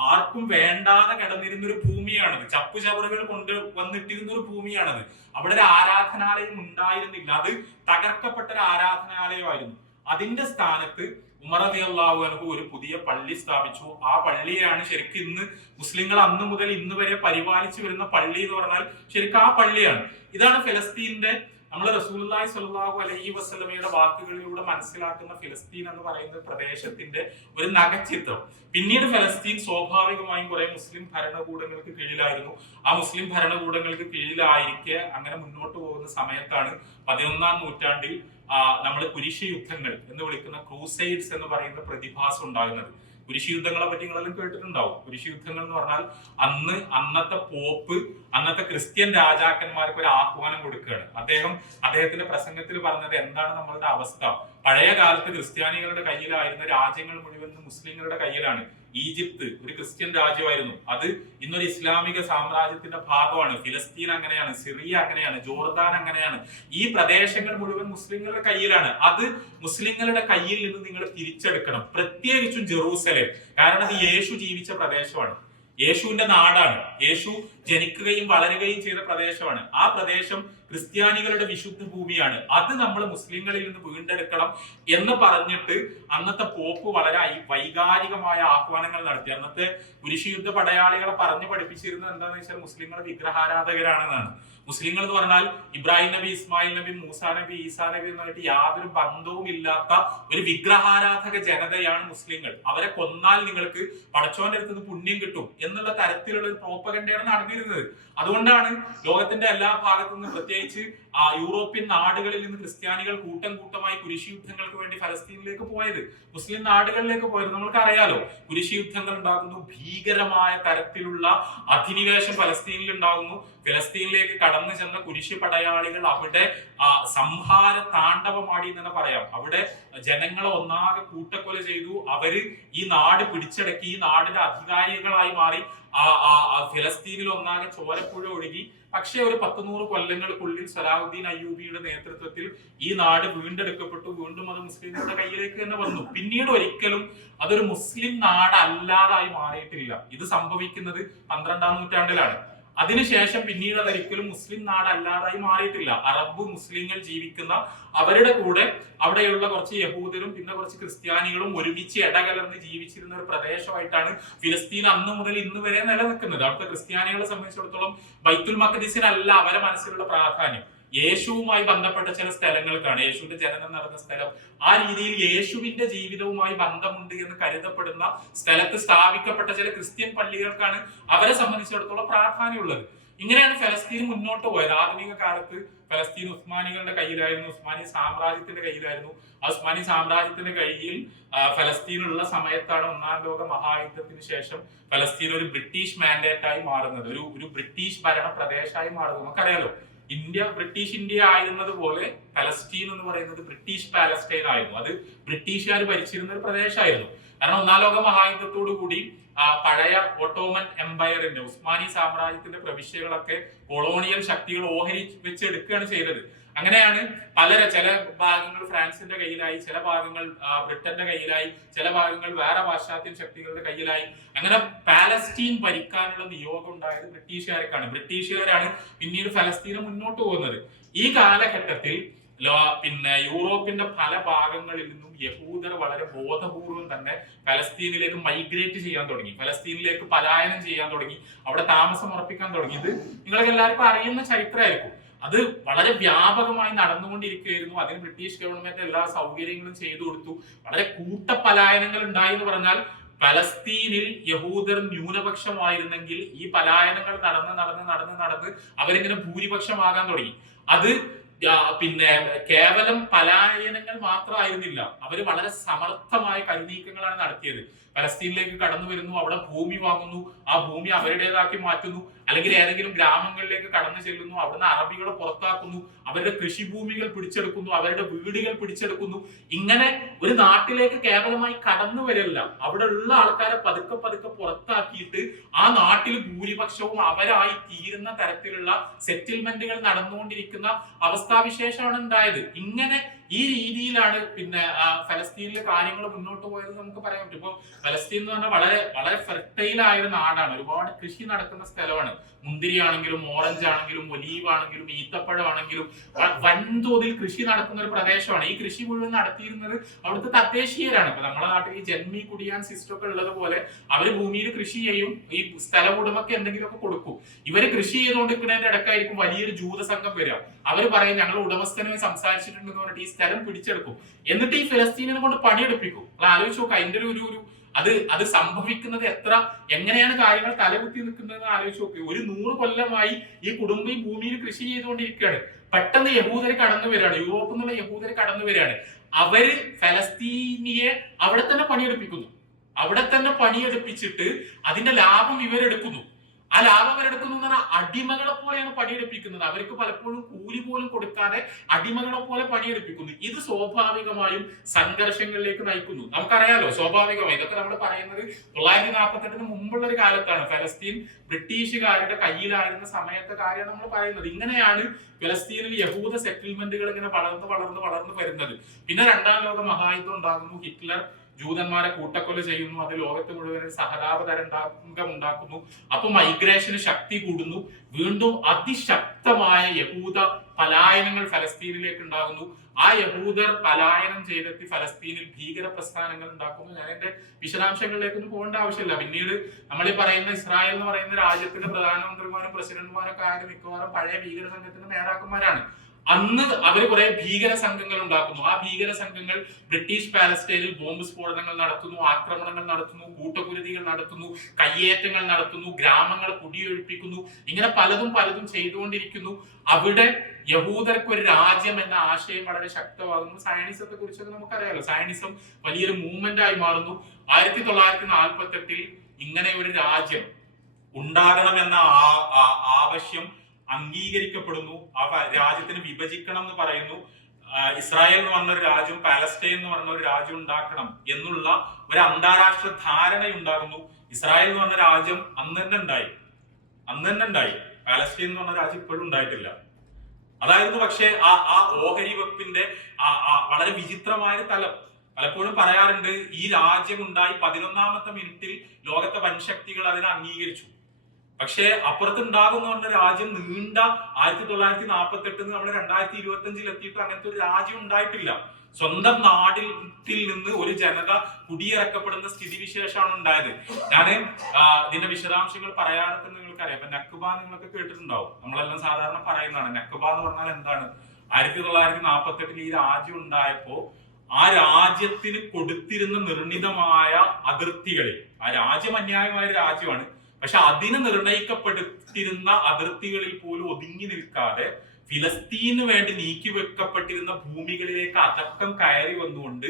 ആർക്കും വേണ്ടാതെ കിടന്നിരുന്ന ഒരു ഭൂമിയാണത്. ചപ്പുചവറുകൾ കൊണ്ട് വന്നിട്ടിരുന്ന ഒരു ഭൂമിയാണത്. അവിടെ ഒരു ആരാധനാലയം ഉണ്ടായിരുന്നില്ല. അത് തകർക്കപ്പെട്ട ഒരു ആരാധനാലയമായിരുന്നു. അതിന്റെ സ്ഥാനത്ത് ഉമർ റളിയല്ലാഹു അൻഹു ഒരു പുതിയ പള്ളി സ്ഥാപിച്ചു. ആ പള്ളിയാണ് ശരിക്കും ഇന്ന് മുസ്ലിങ്ങൾ അന്ന് മുതൽ ഇന്ന് വരെ പരിപാലിച്ചു വരുന്ന പള്ളി എന്ന് പറഞ്ഞാൽ ശരിക്കും ആ പള്ളിയാണ്. ഇതാണ് ഫലസ്തീന്റെ നമ്മൾ റസൂലുള്ളാഹി സ്വല്ലല്ലാഹു അലൈഹി വസല്ലമയുടെ വാക്കുകളിലൂടെ മനസ്സിലാക്കുന്ന ഫിലസ്തീൻ എന്ന് പറയുന്ന പ്രദേശത്തിന്റെ ഒരു നഗചിത്രം. പിന്നീട് ഫലസ്തീൻ സ്വാഭാവികമായും കുറെ മുസ്ലിം ഭരണകൂടങ്ങൾക്ക് കീഴിലായിരുന്നു. ആ മുസ്ലിം ഭരണകൂടങ്ങൾക്ക് കീഴിലായിരിക്കെ അങ്ങനെ മുന്നോട്ട് പോകുന്ന സമയത്താണ് 11ാം നൂറ്റാണ്ടിൽ നമ്മൾ കുരിശ് യുദ്ധങ്ങൾ എന്ന് വിളിക്കുന്ന ക്രൂസൈഡ്സ് എന്ന് പറയുന്ന പ്രതിഭാസം ഉണ്ടാകുന്നത്. കുരിശ് യുദ്ധങ്ങളെ പറ്റി നിങ്ങളെല്ലാം കേട്ടിട്ടുണ്ടാവും. കുരിശ് യുദ്ധങ്ങൾ എന്ന് പറഞ്ഞാൽ അന്നത്തെ പോപ്പ് അന്നത്തെ ക്രിസ്ത്യൻ രാജാക്കന്മാർക്ക് ഒരു ആഹ്വാനം കൊടുക്കുകയാണ്. അദ്ദേഹത്തിന്റെ പ്രസംഗത്തിൽ പറഞ്ഞത് എന്താണ് നമ്മളുടെ അവസ്ഥ? പഴയ കാലത്ത് ക്രിസ്ത്യാനികളുടെ കയ്യിലായിരുന്ന രാജ്യങ്ങൾ മുഴുവൻ മുസ്ലിങ്ങളുടെ കയ്യിലാണ്. ഈജിപ്ത് ഒരു ക്രിസ്ത്യൻ രാജ്യമായിരുന്നു. അത് ഇന്നൊരു ഇസ്ലാമിക സാമ്രാജ്യത്തിന്റെ ഭാഗമാണ്. ഫിലസ്തീൻ അങ്ങനെയാണ്, സിറിയ അങ്ങനെയാണ്, ജോർദാൻ അങ്ങനെയാണ്. ഈ പ്രദേശങ്ങൾ മുഴുവൻ മുസ്ലിങ്ങളുടെ കയ്യിലാണ്. അത് മുസ്ലിങ്ങളുടെ കയ്യിൽ നിന്ന് നിങ്ങൾ തിരിച്ചെടുക്കണം. പ്രത്യേകിച്ചും ജെറൂസലേം. കാരണം അത് യേശു ജീവിച്ച പ്രദേശമാണ്, യേശുവിന്റെ നാടാണ്, യേശു ജനിക്കുകയും വളരുകയും ചെയ്ത പ്രദേശമാണ്. ആ പ്രദേശം ക്രിസ്ത്യാനികളുടെ വിശുദ്ധ ഭൂമിയാണ്. അത് നമ്മൾ മുസ്ലിങ്ങളിൽ നിന്ന് വീണ്ടെടുക്കണം എന്ന് പറഞ്ഞിട്ട് അന്നത്തെ പോപ്പ് വളരെ വൈകാരികമായ ആഹ്വാനങ്ങൾ നടത്തി. അന്നത്തെ കുരിശുയുദ്ധ പടയാളികളെ പറഞ്ഞു പഠിപ്പിച്ചിരുന്നത് എന്താണെന്ന് വെച്ചാൽ മുസ്ലിങ്ങൾ വിഗ്രഹാരാധകരാണെന്നാണ്. മുസ്ലിങ്ങൾ എന്ന് പറഞ്ഞാൽ ഇബ്രാഹിം നബി, ഇസ്മായിൽ നബി, മൂസാ നബി, ഈസാ നബി എന്നായിട്ട് യാതൊരു ബന്ധവും ഇല്ലാത്ത ഒരു വിഗ്രഹാരാധക ജനതയാണ് മുസ്ലിങ്ങൾ. അവരെ കൊന്നാൽ നിങ്ങൾക്ക് പടച്ചോന്റെ അടുത്ത് പുണ്യം കിട്ടും എന്നുള്ള തരത്തിലുള്ള ഒരു പ്രോപ്പഗൻഡയാണ് നടന്നിരുന്നത്. അതുകൊണ്ടാണ് ലോകത്തിന്റെ എല്ലാ ഭാഗത്തു നിന്നും, പ്രത്യേകിച്ച് യൂറോപ്യൻ നാടുകളിൽ നിന്ന് ക്രിസ്ത്യാനികൾ കൂട്ടം കൂട്ടമായി കുരിശ് യുദ്ധങ്ങൾക്ക് വേണ്ടി ഫലസ്തീനിലേക്ക് പോയത്, മുസ്ലിം നാടുകളിലേക്ക് പോയത്. നമ്മൾക്ക് അറിയാലോ, കുരിശ് യുദ്ധങ്ങൾ ഉണ്ടാകുന്നു, ഭീകരമായ തരത്തിലുള്ള അധിനിവേശം ഫലസ്തീനിൽ ഉണ്ടാകുന്നു. ഫലസ്തീനിലേക്ക് കടന്നു ചെന്ന കുരിശ് പടയാളികൾ അവിടെ സംഹാര താണ്ഡവമാടി എന്ന് തന്നെ പറയാം. അവിടെ ജനങ്ങളെ ഒന്നാകെ കൂട്ടക്കൊല ചെയ്തു. അവര് ഈ നാട് പിടിച്ചടക്കി, ഈ നാടിന്റെ അധികാരികളായി മാറി. ഫലസ്തീനിൽ ഒന്നാകെ ചോരപ്പുഴ ഒഴുകി. പക്ഷെ ഒരു 100 കൊല്ലങ്ങൾക്കുള്ളിൽ സലാഹുദ്ദീൻ അയ്യൂബിയുടെ നേതൃത്വത്തിൽ ഈ നാട് വീണ്ടെടുക്കപ്പെട്ടു. വീണ്ടും അത് മുസ്ലിങ്ങളുടെ കയ്യിലേക്ക് തന്നെ വന്നു. പിന്നീട് ഒരിക്കലും അതൊരു മുസ്ലിം നാട് അല്ലാതായി മാറിയിട്ടില്ല. ഇത് സംഭവിക്കുന്നത് 12-ാം നൂറ്റാണ്ടിലാണ്. അതിനുശേഷം പിന്നീട് അതൊരിക്കലും മുസ്ലിം നാട് അല്ലാതായി മാറിയിട്ടില്ല. അറബ് മുസ്ലിങ്ങൾ ജീവിക്കുന്ന, അവരുടെ കൂടെ അവിടെയുള്ള കുറച്ച് യഹൂദരും പിന്നെ കുറച്ച് ക്രിസ്ത്യാനികളും ഒരുമിച്ച് ഇടകലർന്ന് ജീവിച്ചിരുന്ന ഒരു പ്രദേശമായിട്ടാണ് ഫിലിസ്തീൻ അന്ന് മുതൽ ഇന്ന് വരെ നിലനിൽക്കുന്നത്. അവിടുത്തെ ക്രിസ്ത്യാനികളെ സംബന്ധിച്ചിടത്തോളം ബൈത്തുൽ മഖ്ദിസിനല്ല അവരെ മനസ്സിലുള്ള പ്രാധാന്യം, യേശുവുമായി ബന്ധപ്പെട്ട ചില സ്ഥലങ്ങൾക്കാണ്. യേശുവിന്റെ ജനനം നടന്ന സ്ഥലം, ആ രീതിയിൽ യേശുവിന്റെ ജീവിതവുമായി ബന്ധമുണ്ട് എന്ന് കരുതപ്പെടുന്ന സ്ഥലത്ത് സ്ഥാപിക്കപ്പെട്ട ചില ക്രിസ്ത്യൻ പള്ളികൾക്കാണ് അവരെ സംബന്ധിച്ചിടത്തോളം പ്രാധാന്യമുള്ളത്. ഇങ്ങനെയാണ് ഫലസ്തീൻ മുന്നോട്ട് പോയത്. ആധുനിക കാലത്ത് ഫലസ്തീൻ ഉസ്മാനികളുടെ കയ്യിലായിരുന്നു, ഉസ്മാനി സാമ്രാജ്യത്തിന്റെ കയ്യിലായിരുന്നു. ആ ഉസ്മാനി സാമ്രാജ്യത്തിന്റെ കയ്യിൽ ഫലസ്തീനുള്ള സമയത്താണ് 1-ാം ലോക മഹായുദ്ധത്തിന് ശേഷം ഫലസ്തീൻ ഒരു ബ്രിട്ടീഷ് മാൻഡേറ്റ് ആയി മാറുന്നത്, ഒരു ബ്രിട്ടീഷ് ഭരണ പ്രദേശമായി മാറുന്നത്. നമുക്കറിയാലോ, ഇന്ത്യ ബ്രിട്ടീഷ് ഇന്ത്യ ആയിരുന്നത് പോലെ ഫലസ്തീൻ എന്ന് പറയുന്നത് ബ്രിട്ടീഷ് പാലസ്റ്റൈൻ ആയിരുന്നു. അത് ബ്രിട്ടീഷുകാർ ഭരിച്ചിരുന്ന ഒരു പ്രദേശമായിരുന്നു. കാരണം 1-ാം ലോക മഹായുദ്ധത്തോടു കൂടി പഴയ ഓട്ടോമൻ എംപയറിന്റെ, ഉസ്മാനി സാമ്രാജ്യത്തിന്റെ പ്രവിശ്യകളൊക്കെ കൊളോണിയൽ ശക്തികൾ ഓഹരി വെച്ചെടുക്കുകയാണ് ചെയ്തത്. അങ്ങനെയാണ് ചില ഭാഗങ്ങൾ ഫ്രാൻസിന്റെ കയ്യിലായി, ചില ഭാഗങ്ങൾ ബ്രിട്ടന്റെ കയ്യിലായി, ചില ഭാഗങ്ങൾ വേറെ പാശ്ചാത്യ ശക്തികളുടെ കയ്യിലായി. അങ്ങനെ പാലസ്തീൻ ഭരിക്കാനുള്ള നിയോഗം ഉണ്ടായത് ബ്രിട്ടീഷുകാർക്കാണ്. ബ്രിട്ടീഷുകാരാണ് പിന്നീട് ഫലസ്തീന് മുന്നോട്ട് പോകുന്നത്. ഈ കാലഘട്ടത്തിൽ പിന്നെ യൂറോപ്പിന്റെ പല ഭാഗങ്ങളിൽ നിന്നും യഹൂദർ വളരെ ബോധപൂർവം തന്നെ ഫലസ്തീനിലേക്ക് മൈഗ്രേറ്റ് ചെയ്യാൻ തുടങ്ങി, ഫലസ്തീനിലേക്ക് പലായനം ചെയ്യാൻ തുടങ്ങി, അവിടെ താമസം ഉറപ്പിക്കാൻ തുടങ്ങി. ഇത് നിങ്ങൾക്ക് എല്ലാവർക്കും അറിയുന്ന ചരിത്രമായിരിക്കും. അത് വളരെ വ്യാപകമായി നടന്നുകൊണ്ടിരിക്കുകയായിരുന്നു. അതിന് ബ്രിട്ടീഷ് ഗവൺമെന്റ് എല്ലാ സൗകര്യങ്ങളും ചെയ്തു കൊടുത്തു. വളരെ കൂട്ടപലായനങ്ങൾ ഉണ്ടായി എന്ന് പറഞ്ഞാൽ, ഫലസ്തീനിൽ യഹൂദർ ന്യൂനപക്ഷമായിരുന്നെങ്കിൽ ഈ പലായനങ്ങൾ നടന്ന് അവരിങ്ങനെ ഭൂരിപക്ഷമാകാൻ തുടങ്ങി. അത് പിന്നെ കേവലം പലായനങ്ങൾ മാത്രമായിരുന്നില്ല, അവര് വളരെ സമർത്ഥമായ കരുനീക്കങ്ങളാണ് നടത്തിയത്. ഫലസ്തീനിലേക്ക് കടന്നു വരുന്നു, അവിടെ ഭൂമി വാങ്ങുന്നു, ആ ഭൂമി അവരുടേതാക്കി മാറ്റുന്നു, അല്ലെങ്കിൽ ഏതെങ്കിലും ഗ്രാമങ്ങളിലേക്ക് കടന്നു ചെല്ലുന്നു, അവിടുന്ന് അറബികളെ പുറത്താക്കുന്നു, അവരുടെ കൃഷിഭൂമികൾ പിടിച്ചെടുക്കുന്നു, അവരുടെ വീടുകൾ പിടിച്ചെടുക്കുന്നു. ഇങ്ങനെ ഒരു നാട്ടിലേക്ക് കേവലമായി കടന്നു വരില്ല, അവിടെ ഉള്ള ആൾക്കാരെ പതുക്കെ പുറത്താക്കിയിട്ട് ആ നാട്ടിൽ ഭൂരിപക്ഷവും അവരായി തീരുന്ന തരത്തിലുള്ള സെറ്റിൽമെന്റുകൾ നടന്നുകൊണ്ടിരിക്കുന്ന അവസ്ഥാവിശേഷമാണ് ഉണ്ടായത്. ഇങ്ങനെ ഈ രീതിയിലാണ് പിന്നെ ഫലസ്തീനിലെ കാര്യങ്ങൾ മുന്നോട്ട് പോയത് നമുക്ക് പറയാൻ പറ്റും. ഇപ്പൊ ഫലസ്തീൻ എന്ന് പറഞ്ഞാൽ വളരെ വളരെ ഫെർട്ടൈൽ ആയ ഒരു നാടാണ്, ഒരുപാട് കൃഷി നടക്കുന്ന സ്ഥലമാണ്. മുന്തിരി ആണെങ്കിലും, ഓറഞ്ച് ആണെങ്കിലും, ഒലീവ് ആണെങ്കിലും, ഈത്തപ്പഴം ആണെങ്കിലും വൻതോതിൽ കൃഷി നടക്കുന്ന ഒരു പ്രദേശമാണ്. ഈ കൃഷി മുഴുവൻ നടത്തിയിരുന്നത് അവിടുത്തെ തദ്ദേശീയരാണ്. ഇപ്പൊ നമ്മുടെ നാട്ടിൽ ഈ ജന്മി കുടിയാൻ സിസ്റ്റം ഒക്കെ ഉള്ളത് പോലെ അവര് ഭൂമിയിൽ കൃഷി ചെയ്യും, ഈ സ്ഥല ഉടമക്ക് എന്തെങ്കിലുമൊക്കെ കൊടുക്കും. ഇവര് കൃഷി ചെയ്തുകൊണ്ടിരിക്കുന്നതിന്റെ ഇടക്കായിരിക്കും വലിയൊരു ജൂത സംഘം വരിക. അവര് പറയും ഞങ്ങൾ ഉടമസ്ഥനുമായി സംസാരിച്ചിട്ടുണ്ടെന്ന് പറഞ്ഞിട്ട് ഈ സ്ഥലം പിടിച്ചെടുക്കും. എന്നിട്ട് ഈ ഫലസ്തീനിനെ കൊണ്ട് പണിയെടുപ്പിക്കും. അത് ആലോചിച്ച് നോക്കുക, അതിന്റെ ഒരു അത് സംഭവിക്കുന്നത് എങ്ങനെയാണ് കാര്യങ്ങൾ തലകുത്തി നിൽക്കുന്നത് ആലോചിച്ച് നോക്കുക. ഒരു 100 കൊല്ലമായി ഈ കുടുംബം ഈ ഭൂമിയിൽ കൃഷി ചെയ്തുകൊണ്ടിരിക്കുകയാണ്. പെട്ടെന്ന് യഹൂദർ കടന്നു വരികയാണ്, യൂറോപ്പിൽ നിന്നുള്ള യഹൂദർ കടന്നു വരികയാണ്. അവര് ഫലസ്തീനിയെ അവിടെ തന്നെ പണിയെടുപ്പിക്കുന്നു. അവിടെ തന്നെ പണിയെടുപ്പിച്ചിട്ട് അതിന്റെ ലാഭം ഇവരെടുക്കുന്നു. ആ ലാഭം അവരെടുക്കുന്നു എന്ന് പറഞ്ഞാൽ അടിമകളെ പോലെയാണ് പണിയെടുപ്പിക്കുന്നത്. അവർക്ക് പലപ്പോഴും കൂലി പോലും കൊടുക്കാതെ അടിമകളെ പോലെ പണിയെടുപ്പിക്കുന്നു. ഇത് സ്വാഭാവികമായും സംഘർഷങ്ങളിലേക്ക് നയിക്കുന്നു. നമുക്കറിയാലോ, സ്വാഭാവികമായി ഇതൊക്കെ നമ്മൾ പറയുന്നത് 948 മുമ്പുള്ള ഒരു കാലത്താണ്. ഫലസ്തീൻ ബ്രിട്ടീഷുകാരുടെ കയ്യിലായിരുന്ന സമയത്തെ കാര്യമാണ് നമ്മൾ പറയുന്നത്. ഇങ്ങനെയാണ് ഫലസ്തീനിൽ യഹൂദ സെറ്റിൽമെന്റുകൾ ഇങ്ങനെ വളർന്ന് വരുന്നത്. പിന്നെ 2-ാം ലോക മഹായുദ്ധം ഉണ്ടാകുന്നു. ഹിറ്റ്ലർ ജൂതന്മാരെ കൂട്ടക്കൊല ചെയ്യുന്നു, അത് ലോകത്ത് മുഴുവൻ സഹതാപ തരംഗം ഉണ്ടാക്കുന്നു. അപ്പൊ മൈഗ്രേഷന് ശക്തി കൂടുന്നു. വീണ്ടും അതിശക്തമായ യഹൂദ പലായനങ്ങൾ ഫലസ്തീനിലേക്ക് ഉണ്ടാകുന്നു. ആ യഹൂദർ പലായനം ചെയ്തെത്തി ഫലസ്തീനിൽ ഭീകര പ്രസ്ഥാനങ്ങൾ ഉണ്ടാക്കുന്നു. ഞാൻ എന്റെ വിശദാംശങ്ങളിലേക്കൊന്നും പോകേണ്ട ആവശ്യമില്ല. പിന്നീട് നമ്മൾ ഈ പറയുന്ന ഇസ്രായേൽ എന്ന് പറയുന്ന രാജ്യത്തിന്റെ പ്രധാനമന്ത്രിമാരും പ്രസിഡന്റുമാരൊക്കെ ആയത് മിക്കവാറും പഴയ ഭീകര സംഘത്തിന്റെ നേതാക്കന്മാരാണ്. അന്ന് അവർ കുറെ ഭീകര സംഘങ്ങൾ ഉണ്ടാക്കുന്നു. ആ ഭീകര സംഘങ്ങൾ ബ്രിട്ടീഷ് പാലസ്റ്റൈനിൽ ബോംബ് സ്ഫോടനങ്ങൾ നടത്തുന്നു, ആക്രമണങ്ങൾ നടത്തുന്നു, കൂട്ടക്കുരുതികൾ നടത്തുന്നു, കയ്യേറ്റങ്ങൾ നടത്തുന്നു, ഗ്രാമങ്ങൾ കുടിയൊഴിപ്പിക്കുന്നു. ഇങ്ങനെ പലതും ചെയ്തുകൊണ്ടിരിക്കുന്നു. അവിടെ യഹൂദർക്ക് ഒരു രാജ്യം എന്ന ആശയം വളരെ ശക്തമാകുന്നു. സയനിസത്തെ കുറിച്ചൊക്കെ നമുക്കറിയാലോ. സയനിസം വലിയൊരു മൂവ്മെന്റ് ആയി മാറുന്നു. 1948 ഇങ്ങനെ ഒരു രാജ്യം ഉണ്ടാകണമെന്ന ആവശ്യം അംഗീകരിക്കപ്പെടുന്നു. ആ രാജ്യത്തിന് വിഭജിക്കണം എന്ന് പറയുന്നു. ഇസ്രായേൽ എന്ന് പറഞ്ഞൊരു രാജ്യം, പാലസ്റ്റൈൻ എന്ന് പറഞ്ഞ ഒരു രാജ്യം ഉണ്ടാക്കണം എന്നുള്ള ഒരു അന്താരാഷ്ട്ര ധാരണ ഉണ്ടാകുന്നു. ഇസ്രായേൽ എന്ന് പറഞ്ഞ രാജ്യം അന്ന് തന്നെ ഉണ്ടായി. പാലസ്റ്റൈൻ എന്ന് പറഞ്ഞ രാജ്യം ഇപ്പോഴും ഉണ്ടായിട്ടില്ല. അതായിരുന്നു പക്ഷെ ആ ഓഹരി വെപ്പിന്റെ വളരെ വിചിത്രമായ തലം. പലപ്പോഴും പറയാറുണ്ട്, ഈ രാജ്യം ഉണ്ടായി 11ാമത്തെ മിനിറ്റിൽ ലോകത്തെ വൻശക്തികൾ അതിനെ അംഗീകരിച്ചു. പക്ഷെ അപ്പുറത്തുണ്ടാകുന്ന പറഞ്ഞ രാജ്യം നീണ്ട 1948 നമ്മൾ 2025 എത്തിയിട്ട് അങ്ങനത്തെ ഒരു രാജ്യം ഉണ്ടായിട്ടില്ല. സ്വന്തം നാടിൽ നിന്ന് ഒരു ജനത കുടിയിറക്കപ്പെടുന്ന സ്ഥിതിവിശേഷമാണ് ഉണ്ടായത്. ഞാന് ഇതിന്റെ വിശദാംശങ്ങൾ പറയാനൊക്കെ നിങ്ങൾക്കറിയാം. അപ്പൊ നക്ബ നിങ്ങളൊക്കെ കേട്ടിട്ടുണ്ടാവും. നമ്മളെല്ലാം സാധാരണ പറയുന്നതാണ്. നക്ബ എന്ന് പറഞ്ഞാൽ എന്താണ്? 1948 ഈ രാജ്യം ഉണ്ടായപ്പോ ആ രാജ്യത്തിന് കൊടുത്തിരുന്ന നിർണിതമായ അതിർത്തികളിൽ, ആ രാജ്യം അന്യായമായ രാജ്യമാണ്, പക്ഷെ അതിന് നിർണയിക്കപ്പെട്ടിരുന്ന അതിർത്തികളിൽ പോലും ഒതുങ്ങി നിൽക്കാതെ ഫിലസ്തീന് വേണ്ടി നീക്കിവെക്കപ്പെട്ടിരുന്ന ഭൂമികളിലേക്ക് അടക്കം കയറി വന്നുകൊണ്ട്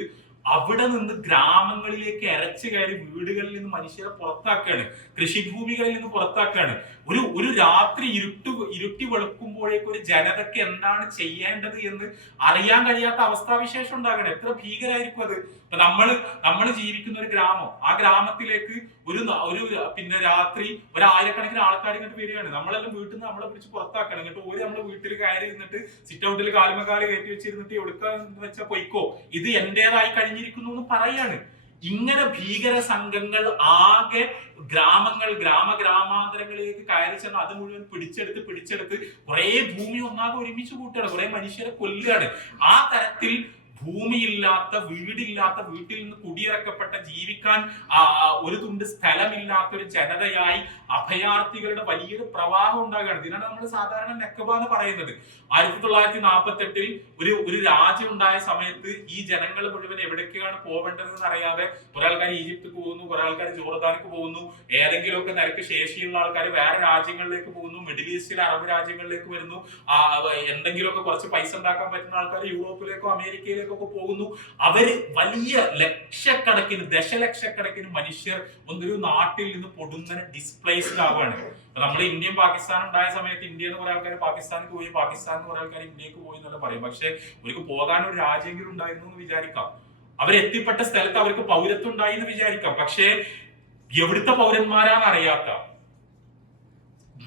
അവിടെ നിന്ന് ഗ്രാമങ്ങളിലേക്ക് ഇരച്ചു കയറി വീടുകളിൽ നിന്ന് മനുഷ്യരെ പുറത്താക്കുകയാണ്, കൃഷിഭൂമികളിൽ നിന്ന് പുറത്താക്കുകയാണ്. ഒരു രാത്രി ഇരുട്ടി വെളുക്കുമ്പോഴേക്ക് ഒരു ജനതയ്ക്ക് എന്താണ് ചെയ്യേണ്ടത് എന്ന് അറിയാൻ കഴിയാത്ത അവസ്ഥാവിശേഷം ഉണ്ടാകണം. എത്ര ഭീകരായിരിക്കും അത്. ഇപ്പൊ നമ്മൾ ജീവിക്കുന്ന ഒരു ഗ്രാമം, ആ ഗ്രാമത്തിലേക്ക് ഒരു രാത്രി 1000കണക്കിന് ആൾക്കാർ ഇങ്ങോട്ട് വരികയാണ്. നമ്മളെല്ലാം വീട്ടിൽ നിന്ന് നമ്മളെ പിടിച്ച് പുറത്താക്കണം. എന്നിട്ട് നമ്മളെ വീട്ടിൽ കയറി ഇരുന്നിട്ട് സിറ്റ് ഔട്ടിൽ കാലുമക്കാല് കയറ്റി വെച്ചിരുന്നിട്ട് എവിടുക്കാന്ന് വെച്ചാൽ പൊയ്ക്കോ, ഇത് എന്റേതായി കഴിഞ്ഞിരിക്കുന്നു എന്ന് പറയാണ്. ഇങ്ങനെ ഭീകര സംഘങ്ങൾ ആകെ ഗ്രാമാന്തരങ്ങളിലേക്ക് കയറി ചെന്ന് അത് മുഴുവൻ പിടിച്ചെടുത്ത് കുറെ ഭൂമി ഒന്നാകെ ഒരുമിച്ച് കൂട്ടുകയാണ്, കുറെ മനുഷ്യരെ കൊല്ലുകയാണ്. ആ തരത്തിൽ ഭൂമിയില്ലാത്ത, വീടില്ലാത്ത, വീട്ടിൽ നിന്ന് കുടിയിറക്കപ്പെട്ട, ജീവിക്കാൻ ഒരു തുണ്ട് സ്ഥലമില്ലാത്ത ഒരു ജനതയായി അഭയാർത്ഥികളുടെ വലിയൊരു പ്രവാഹം ഉണ്ടാകുകയാണ്. ഇതിനാണ് നമ്മൾ സാധാരണ നക്ബ എന്ന് പറയുന്നത്. 1948 ഒരു രാജ്യം ഉണ്ടായ സമയത്ത് ഈ ജനങ്ങൾ മുഴുവൻ എവിടേക്കാണ് പോവേണ്ടതെന്ന് അറിയാതെ കുറെ ആൾക്കാർ ഈജിപ്തിക്ക് പോകുന്നു, കുറെ ആൾക്കാർ ജോർദാനിക്ക് പോകുന്നു, ഏതെങ്കിലുമൊക്കെ നിരക്ക് ശേഷിയുള്ള ആൾക്കാർ വേറെ രാജ്യങ്ങളിലേക്ക് പോകുന്നു, മിഡിൽ ഈസ്റ്റിലെ അറബ് രാജ്യങ്ങളിലേക്ക് വരുന്നു, എന്തെങ്കിലുമൊക്കെ കുറച്ച് പൈസ ഉണ്ടാക്കാൻ പറ്റുന്ന ആൾക്കാർ യൂറോപ്പിലേക്കോ അമേരിക്കയിലേക്കോ ഒക്കെ പോകുന്നു. അവര് വലിയ ദശലക്ഷക്കണക്കിന് മനുഷ്യർ ഒരു നാട്ടിൽ നിന്ന് പൊടുന്നനെ ഡിസ്പ്ലേസ്ഡ് ആവുകയാണ്. നമ്മൾ ഇന്ത്യയും പാകിസ്ഥാനും ഉണ്ടായ സമയത്ത് ഇന്ത്യയിൽ നിന്ന് കുറെ ആൾക്കാർ പാകിസ്ഥാനിക്ക് പോയി, പാകിസ്ഥാനിൽ നിന്ന് കുറെ ആൾക്കാർ ഇന്ത്യക്ക് പോയി എന്നല്ല പറയും. പക്ഷെ അവർക്ക് പോകാൻ ഒരു രാജ്യമെങ്കിലും ഉണ്ടായിരുന്നു എന്ന് വിചാരിക്കാം. അവരെത്തിപ്പെട്ട സ്ഥലത്ത് അവർക്ക് പൗരത്വം ഉണ്ടായി എന്ന് വിചാരിക്കാം. പക്ഷെ എവിടുത്തെ പൗരന്മാരാന്ന് അറിയാത്ത,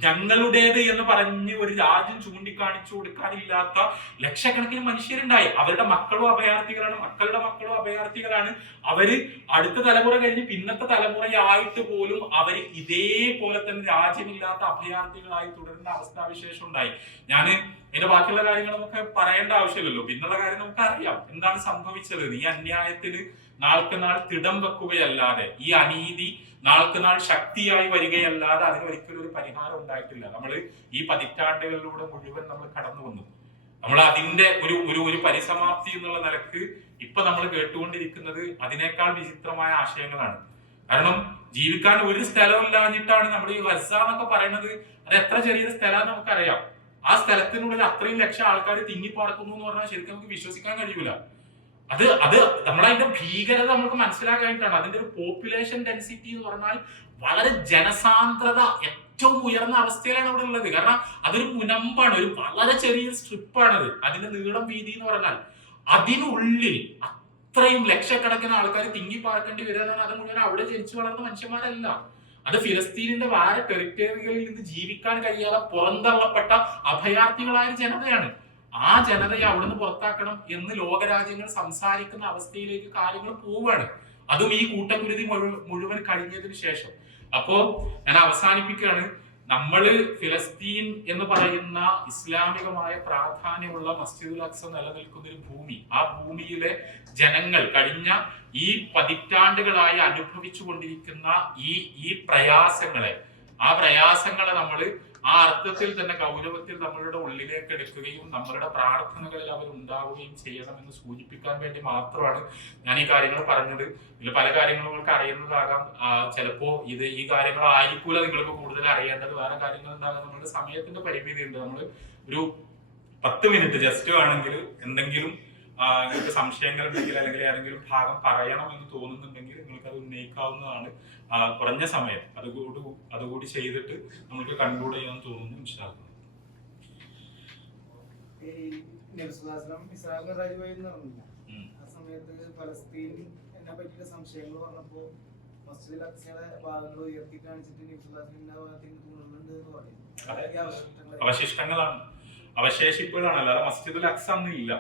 ഞങ്ങളുടേത് എന്ന് പറഞ്ഞ് ഒരു രാജ്യം ചൂണ്ടിക്കാണിച്ചു കൊടുക്കാനില്ലാത്ത ലക്ഷക്കണക്കിന് മനുഷ്യരുണ്ടായി. അവരുടെ മക്കളും അഭയാർത്ഥികളാണ്, മക്കളുടെ മക്കളും അഭയാർത്ഥികളാണ്. അവര് അടുത്ത തലമുറ കഴിഞ്ഞ് പിന്നത്തെ തലമുറയായിട്ട് പോലും അവര് ഇതേപോലെ തന്നെ രാജ്യമില്ലാത്ത അഭയാർത്ഥികളായി തുടരുന്ന അവസ്ഥാവിശേഷം ഉണ്ടായി. ഇതിന്റെ ബാക്കിയുള്ള കാര്യങ്ങൾ നമുക്ക് പറയേണ്ട ആവശ്യമില്ലല്ലോ. പിന്നുള്ള കാര്യം നമുക്ക് അറിയാം എന്താണ് സംഭവിച്ചത്. ഈ അന്യായത്തിന് നാൾക്ക് നാൾ തിടം വെക്കുകയല്ലാതെ, ഈ അനീതി നാൾക്ക് നാൾ ശക്തിയായി വരികയല്ലാതെ അതിന് ഒരിക്കലും ഒരു പരിഹാരം ഉണ്ടായിട്ടില്ല. നമ്മൾ ഈ പതിറ്റാണ്ടുകളിലൂടെ മുഴുവൻ നമ്മൾ കടന്നു വന്നു. നമ്മൾ അതിന്റെ ഒരു പരിസമാപ്തി എന്നുള്ള നിലക്ക് ഇപ്പൊ നമ്മൾ കേട്ടുകൊണ്ടിരിക്കുന്നത് അതിനേക്കാൾ വിചിത്രമായ ആശയങ്ങളാണ്. കാരണം ജീവിക്കാൻ ഒരു സ്ഥലവും ഇല്ലാഞ്ഞിട്ടാണ് നമ്മൾ ഈ ഗസ എന്നൊക്കെ പറയുന്നത്. അത് എത്ര ചെറിയൊരു സ്ഥലം നമുക്കറിയാം. ആ സ്ഥലത്തിനുള്ളിൽ അത്രയും ലക്ഷം ആൾക്കാർ തിങ്ങിപ്പാർക്കുന്നു എന്ന് പറഞ്ഞാൽ ശരിക്കും നമുക്ക് വിശ്വസിക്കാൻ കഴിയൂല. അത് നമ്മളതിന്റെ ഭീകരത നമുക്ക് മനസ്സിലാക്കാനായിട്ടാണ്. അതിന്റെ ഒരു പോപ്പുലേഷൻ ഡെൻസിറ്റി എന്ന് പറഞ്ഞാൽ വളരെ ജനസാന്ദ്രത ഏറ്റവും ഉയർന്ന അവസ്ഥയിലാണ് അവിടെ ഉള്ളത്. കാരണം അതൊരു മുനമ്പാണ്, ഒരു വളരെ ചെറിയൊരു സ്ട്രിപ്പാണത്. അതിന്റെ നീളം വീതി എന്ന് പറഞ്ഞാൽ അതിനുള്ളിൽ അത്രയും ലക്ഷക്കണക്കിന് ആൾക്കാർ തിങ്ങിപ്പാർക്കേണ്ടി വരിക എന്ന് പറഞ്ഞാൽ അത് മുഴുവൻ അവിടെ ജനിച്ചു വളർന്ന മനുഷ്യന്മാരല്ല. അത് ഫിലസ്തീനിന്റെ വേറെ ടെറിറ്ററികളിൽ നിന്ന് ജീവിക്കാൻ കഴിയാതെ പുറന്തള്ളപ്പെട്ട അഭയാർത്ഥികളായ ജനതയാണ്. ആ ജനതയെ അവിടെ നിന്ന് പുറത്താക്കണം എന്ന് ലോകരാജ്യങ്ങൾ സംസാരിക്കുന്ന അവസ്ഥയിലേക്ക് കാര്യങ്ങൾ പോവുകയാണ്. അതും ഈ കൂട്ടക്കുരുതി മുഴുവൻ കഴിഞ്ഞതിന് ശേഷം. അപ്പോ ഞാൻ അവസാനിപ്പിക്കുകയാണ്. നമ്മള് ഫിലസ്തീൻ എന്ന് പറയുന്ന ഇസ്ലാമികമായ പ്രാധാന്യമുള്ള മസ്ജിദുൽ അഖ്സ നിലനിൽക്കുന്ന ഒരു ഭൂമി, ആ ഭൂമിയിലെ ജനങ്ങൾ കഴിഞ്ഞ ഈ പതിറ്റാണ്ടുകളായി അനുഭവിച്ചു കൊണ്ടിരിക്കുന്ന ഈ പ്രയാസങ്ങളെ നമ്മൾ ആ അർത്ഥത്തിൽ തന്നെ ഗൗരവത്തിൽ നമ്മളുടെ ഉള്ളിലേക്ക് എടുക്കുകയും നമ്മളുടെ പ്രാർത്ഥനകളിൽ അവർ ഉണ്ടാവുകയും ചെയ്യണമെന്ന് സൂചിപ്പിക്കാൻ വേണ്ടി മാത്രമാണ് ഞാൻ ഈ കാര്യങ്ങൾ പറഞ്ഞത്. ഇതിൽ പല കാര്യങ്ങളും നിങ്ങൾക്ക് അറിയുന്നതാകാം, ചിലപ്പോ ഈ കാര്യങ്ങളായിരിക്കൂല നിങ്ങൾക്ക് കൂടുതൽ അറിയേണ്ടത്, വേറെ കാര്യങ്ങൾ ഉണ്ടാകാം. നമ്മുടെ സമയത്തിന്റെ പരിമിതി ഉണ്ട്. നമ്മൾ ഒരു 10 മിനിറ്റ് ജസ്റ്റ് വേണമെങ്കിൽ എന്തെങ്കിലും നിങ്ങൾക്ക് സംശയങ്ങൾ ഉണ്ടെങ്കിൽ അല്ലെങ്കിൽ ഏതെങ്കിലും ഭാഗം പറയണമെന്ന് തോന്നുന്നുണ്ടെങ്കിൽ നിങ്ങൾക്ക് അത് ഉന്നയിക്കാവുന്നതാണ്. കുറഞ്ഞ സമയം അതുകൂടി ചെയ്തിട്ട് നമുക്ക് കൺക്ലൂഡ് ചെയ്യാൻ തോന്നുന്നു. ഇൻഷാ അല്ലാഹ്. ആ സമയത്ത് ഫലസ്തീനെ പറ്റിയ സംശയങ്ങൾ പറഞ്ഞപ്പോ മസ്ജിദുൽ അഖ്സയുടെ ഭാഗങ്ങൾ ഉയർത്തി കാണിച്ചിട്ട് അവശിഷ്ടങ്ങളാണ്, അവശേഷിപ്പുകളാണ്, അല്ലാതെ മസ്ജിദുൽ അഖ്സ ഒന്നും ഇല്ല.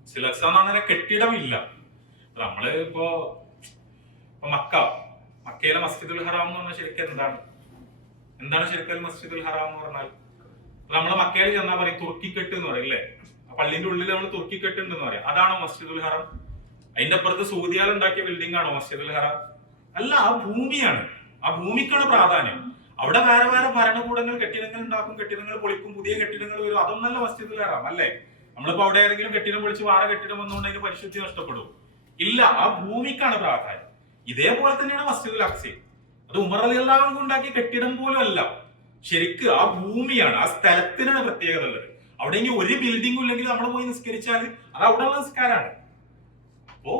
മസ്ജിദുൽ അഖ്സ എന്ന് പറഞ്ഞാൽ കെട്ടിടമില്ല. നമ്മള് ഇപ്പോ മക്കയിലെ മസ്ജിദുൽ ഹറാം എന്ന് പറഞ്ഞാൽ ശരിക്കും എന്താണ് ശരിക്കും മസ്ജിദുൽ ഹറാം എന്ന് പറഞ്ഞാൽ? നമ്മളെ മക്കയിൽ ചെന്നാൽ പറയും തുർക്കിക്കെട്ട് എന്ന് പറയും അല്ലേ? പള്ളിന്റെ ഉള്ളിൽ നമ്മൾ തുർക്കിക്കെട്ട് ഉണ്ടെന്ന് പറയാം. അതാണോ മസ്ജിദുൽ ഹറാം? അതിന്റെ അപ്പുറത്ത് സൗദിയാൽ ഉണ്ടാക്കിയ ബിൽഡിംഗ് ആണോ മസ്ജിദുൽ ഹറാം? അല്ല, ആ ഭൂമിയാണ്, ആ ഭൂമിക്കാണ് പ്രാധാന്യം. അവിടെ വേറെ വേറെ ഭരണകൂടങ്ങൾ കെട്ടിടങ്ങൾ ഉണ്ടാക്കും, കെട്ടിടങ്ങൾ പൊളിക്കും, പുതിയ കെട്ടിടങ്ങൾ വരും. അതൊന്നല്ല മസ്ജിദുൽ ഹറാം അല്ലേ? നമ്മളിപ്പോ അവിടെ ഏതെങ്കിലും കെട്ടിടം പൊളിച്ച് വേറെ കെട്ടിടം വന്നുകൊണ്ട് അതിന് പരിശുദ്ധി നഷ്ടപ്പെടും? ഇല്ല, ആ ഭൂമിക്കാണ് പ്രാധാന്യം. ഇതേപോലെ തന്നെയാണ് മസ്ജിദുൽ അഖ്സ. അത് ഉമർ റളിയല്ലാഹു അൻഹു ഉണ്ടാക്കിയ കെട്ടിടം പോലും അല്ല, ശരിക്ക് ആ ഭൂമിയാണ്, ആ സ്ഥലത്തിനാണ് പ്രത്യേകത ഉള്ളത്. അവിടെ ഇനി ഒരു ബിൽഡിംഗും ഇല്ലെങ്കിൽ നമ്മൾ പോയി നിസ്കരിച്ചാൽ അത് അവിടെയുള്ള നിസ്കാരമാണ്. അപ്പോ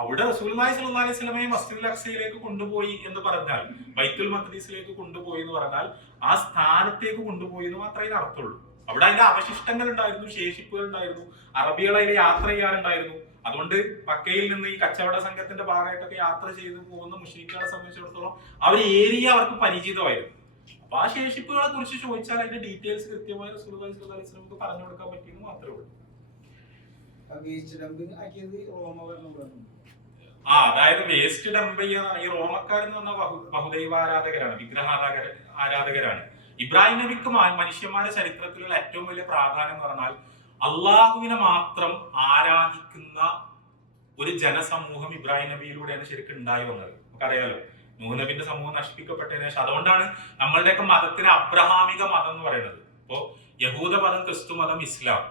അവിടെ റസൂലുള്ളാഹി സ്വല്ലല്ലാഹു അലൈഹി വസല്ലമയെ മസ്ജിദുൽ അഖ്സയിലേക്ക് കൊണ്ടുപോയി എന്ന് പറഞ്ഞാൽ, ബൈത്തുൽ മഖ്ദിസിലേക്ക് കൊണ്ടുപോയി എന്ന് പറഞ്ഞാൽ ആ സ്ഥാനത്തേക്ക് കൊണ്ടുപോയി എന്ന് മാത്രമേ അർത്ഥമുള്ളൂ. അവിടെ അതിന്റെ അവശിഷ്ടങ്ങൾ ഉണ്ടായിരുന്നു, ശേഷിപ്പുകൾ ഉണ്ടായിരുന്നു, അറബികൾ അതിൽ യാത്ര ചെയ്യാറുണ്ടായിരുന്നു. അതുകൊണ്ട് മക്കയിൽ നിന്ന് ഈ കച്ചവട സംഘത്തിന്റെ ഭാഗമായിട്ടൊക്കെ യാത്ര ചെയ്തു പോകുന്ന മുശ്രിക്കുകളെ സംബന്ധിച്ചിടത്തോളം അവർ ഏരിയ അവർക്ക് പരിചിതമായിരുന്നു. അപ്പൊ ആ ശേഷിപ്പുകളെ കുറിച്ച് ചോദിച്ചാൽ അതിന്റെ ഡീറ്റെയിൽസ് കൃത്യമായി റസൂലുള്ളാഹി സ്വല്ലല്ലാഹു അലൈഹി വസല്ലമക്ക് പറഞ്ഞു കൊടുക്കാൻ പറ്റിയെന്ന് മാത്രമേ ഉള്ളൂ. അതായത് വേസ്റ്റ് ഡംപ് ചെയ്യുന്ന ഈ റോമക്കാരെന്ന് പറഞ്ഞ ബഹുദൈവ ആരാധകരാണ്, ആരാധകരാണ്. ഇബ്രാഹിം നബിക്ക് മനുഷ്യന്മാരുടെ ചരിത്രത്തിലുള്ള ഏറ്റവും വലിയ പ്രാധാന്യം എന്ന് പറഞ്ഞാൽ അള്ളാഹുവിനെ മാത്രം ആരാധിക്കുന്ന ഒരു ജനസമൂഹം ഇബ്രാഹിം നബിയിലൂടെയാണ് ശരിക്കും ഉണ്ടായി വന്നത്. നമുക്കറിയാലോ, നൂഹ് നബിന്റെ സമൂഹം നശിപ്പിക്കപ്പെട്ടതിന് ശേഷം. അതുകൊണ്ടാണ് നമ്മളുടെയൊക്കെ മതത്തിന് അബ്രഹാമിക മതം എന്ന് പറയുന്നത്. ഇപ്പോ യഹൂദ മതം, ക്രിസ്തു മതം, ഇസ്ലാം,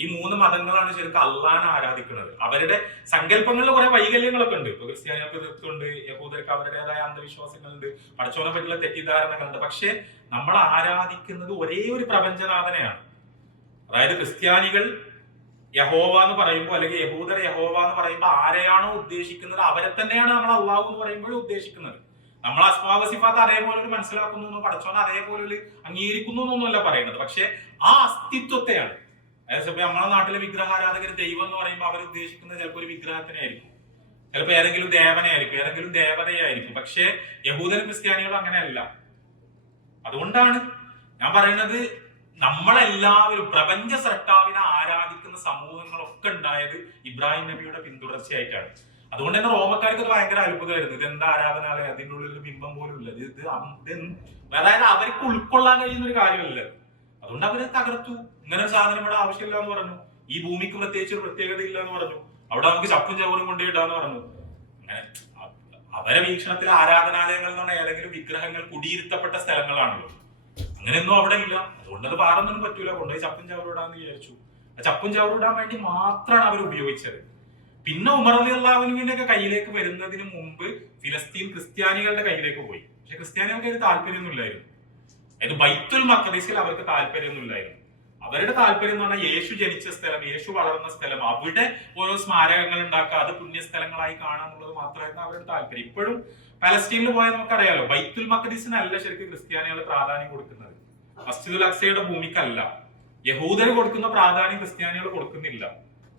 ഈ 3 മതങ്ങളാണ് ശരിക്കും അള്ളാഹിനെ ആരാധിക്കുന്നത്. അവരുടെ സങ്കല്പങ്ങളിൽ കുറെ വൈകല്യങ്ങളൊക്കെ ഉണ്ട്. ഇപ്പൊ ക്രിസ്ത്യാനികൾക്ക് ഇതൊക്കെയുണ്ട്, യഹൂദർക്ക് അവരുടേതായ അന്ധവിശ്വാസങ്ങളുണ്ട്, പടച്ചോനെ പറ്റിയുള്ള തെറ്റിദ്ധാരണകളുണ്ട്. പക്ഷെ നമ്മൾ ആരാധിക്കുന്നത് ഒരേ ഒരു പ്രപഞ്ചനാഥനെയാണ്. അതായത് ക്രിസ്ത്യാനികൾ യഹോവ എന്ന് പറയുമ്പോൾ, അല്ലെങ്കിൽ യഹൂദർ യഹോവ എന്ന് പറയുമ്പോൾ ആരെയാണോ ഉദ്ദേശിക്കുന്നത് അവരെ തന്നെയാണ് നമ്മൾ അള്ളാഹു എന്ന് പറയുമ്പോഴും ഉദ്ദേശിക്കുന്നത്. നമ്മൾ അസ്മാവ സിഫാത്ത് അതേപോലെ മനസ്സിലാക്കുന്നു, പടച്ചോനെ അതേപോലെ അംഗീകരിക്കുന്നു എന്നൊന്നുമല്ല പറയുന്നത്. പക്ഷെ ആ അസ്തിത്വത്തെയാണ്. അതായത് നമ്മളെ നാട്ടിലെ വിഗ്രഹാരാധകർ ദൈവം എന്ന് പറയുമ്പോൾ അവർ ഉദ്ദേശിക്കുന്നത് ചിലപ്പോൾ ഒരു വിഗ്രഹത്തിനെ ആയിരിക്കും, ചിലപ്പോൾ ഏതെങ്കിലും ദേവനെ ആയിരിക്കും, ഏതെങ്കിലും ദേവതയായിരിക്കും. പക്ഷെ യഹൂദനും ക്രിസ്ത്യാനികളും അങ്ങനെയല്ല. അതുകൊണ്ടാണ് ഞാൻ പറയുന്നത്, നമ്മളെല്ലാവരും പ്രപഞ്ച സൃഷ്ടാവിനെ ആരാധിക്കുന്ന സമൂഹങ്ങളൊക്കെ ഉണ്ടായത് ഇബ്രാഹിം നബിയുടെ പിന്തുടർച്ചയായിട്ടാണ്. അതുകൊണ്ട് തന്നെ റോമക്കാർക്ക് ഇത് ഭയങ്കര അത്ഭുതമായിരുന്നു. ഇത് എന്താ ആരാധനാലയം, അതിൻ്റെ ഉള്ളിൽ ഒരു ബിംബം പോലും ഇല്ല, അതായത് അവർക്ക് ഉൾക്കൊള്ളാൻ കഴിയുന്ന ഒരു കാര്യമല്ല. അതുകൊണ്ട് അവരെ തകർത്തു. ഇങ്ങനെ ഒരു സാധനം ഇവിടെ ആവശ്യമില്ല എന്ന് പറഞ്ഞു. ഈ ഭൂമിക്ക് പ്രത്യേകിച്ച് ഒരു പ്രത്യേകത ഇല്ല എന്ന് പറഞ്ഞു. അവിടെ നമുക്ക് ചപ്പും ചവറും കൊണ്ടുപോയിടാന്ന് പറഞ്ഞു. അങ്ങനെ അവരെ വീക്ഷണത്തിൽ ആരാധനാലയങ്ങൾ എന്ന് പറഞ്ഞാൽ ഏതെങ്കിലും വിഗ്രഹങ്ങൾ കുടിയിരുത്തപ്പെട്ട സ്ഥലങ്ങളാണല്ലോ. അങ്ങനെയൊന്നും അവിടെ ഇല്ല. അതുകൊണ്ട് അത് പാറൊന്നും പറ്റൂല, കൊണ്ടുപോയി ചപ്പും ചവറും ഇടാന്ന് വിചാരിച്ചു. ആ ചപ്പും ചവറും ഇടാൻ വേണ്ടി മാത്രമാണ് അവർ ഉപയോഗിച്ചത്. പിന്നെ ഉമർ റളിയല്ലാഹു അൻഹുവിന്റെ ഒക്കെ കയ്യിലേക്ക് വരുന്നതിന് മുമ്പ് ഫിലസ്തീൻ ക്രിസ്ത്യാനികളുടെ കയ്യിലേക്ക് പോയി. പക്ഷെ ക്രിസ്ത്യാനികൾക്ക് അതിന് താല്പര്യമൊന്നും ഇല്ലായിരുന്നു. അതായത് ബൈത്തുൽ മഖ്ദിസിൽ അവർക്ക് താല്പര്യമൊന്നും ഇല്ലായിരുന്നു. അവരുടെ താല്പര്യം എന്ന് പറഞ്ഞാൽ യേശു ജനിച്ച സ്ഥലം, യേശു വളർന്ന സ്ഥലം, അവിടെ ഓരോ സ്മാരകങ്ങൾ ഉണ്ടാക്കുക, അത് പുണ്യസ്ഥലങ്ങളായി കാണാന്നുള്ളത് മാത്രമായിരുന്നു അവരുടെ താല്പര്യം. ഇപ്പോഴും പലസ്തീനിൽ പോയാൽ നമുക്കറിയാലോ, ബൈത്തുൽ മഖ്ദിസിനല്ല ശരിക്കും ക്രിസ്ത്യാനികൾ പ്രാധാന്യം കൊടുക്കുന്നത്, മസ്ജിദുൽ അഖ്സയുടെ ഭൂമിക്കല്ല. യഹൂദർ കൊടുക്കുന്ന പ്രാധാന്യം ക്രിസ്ത്യാനികൾ കൊടുക്കുന്നില്ല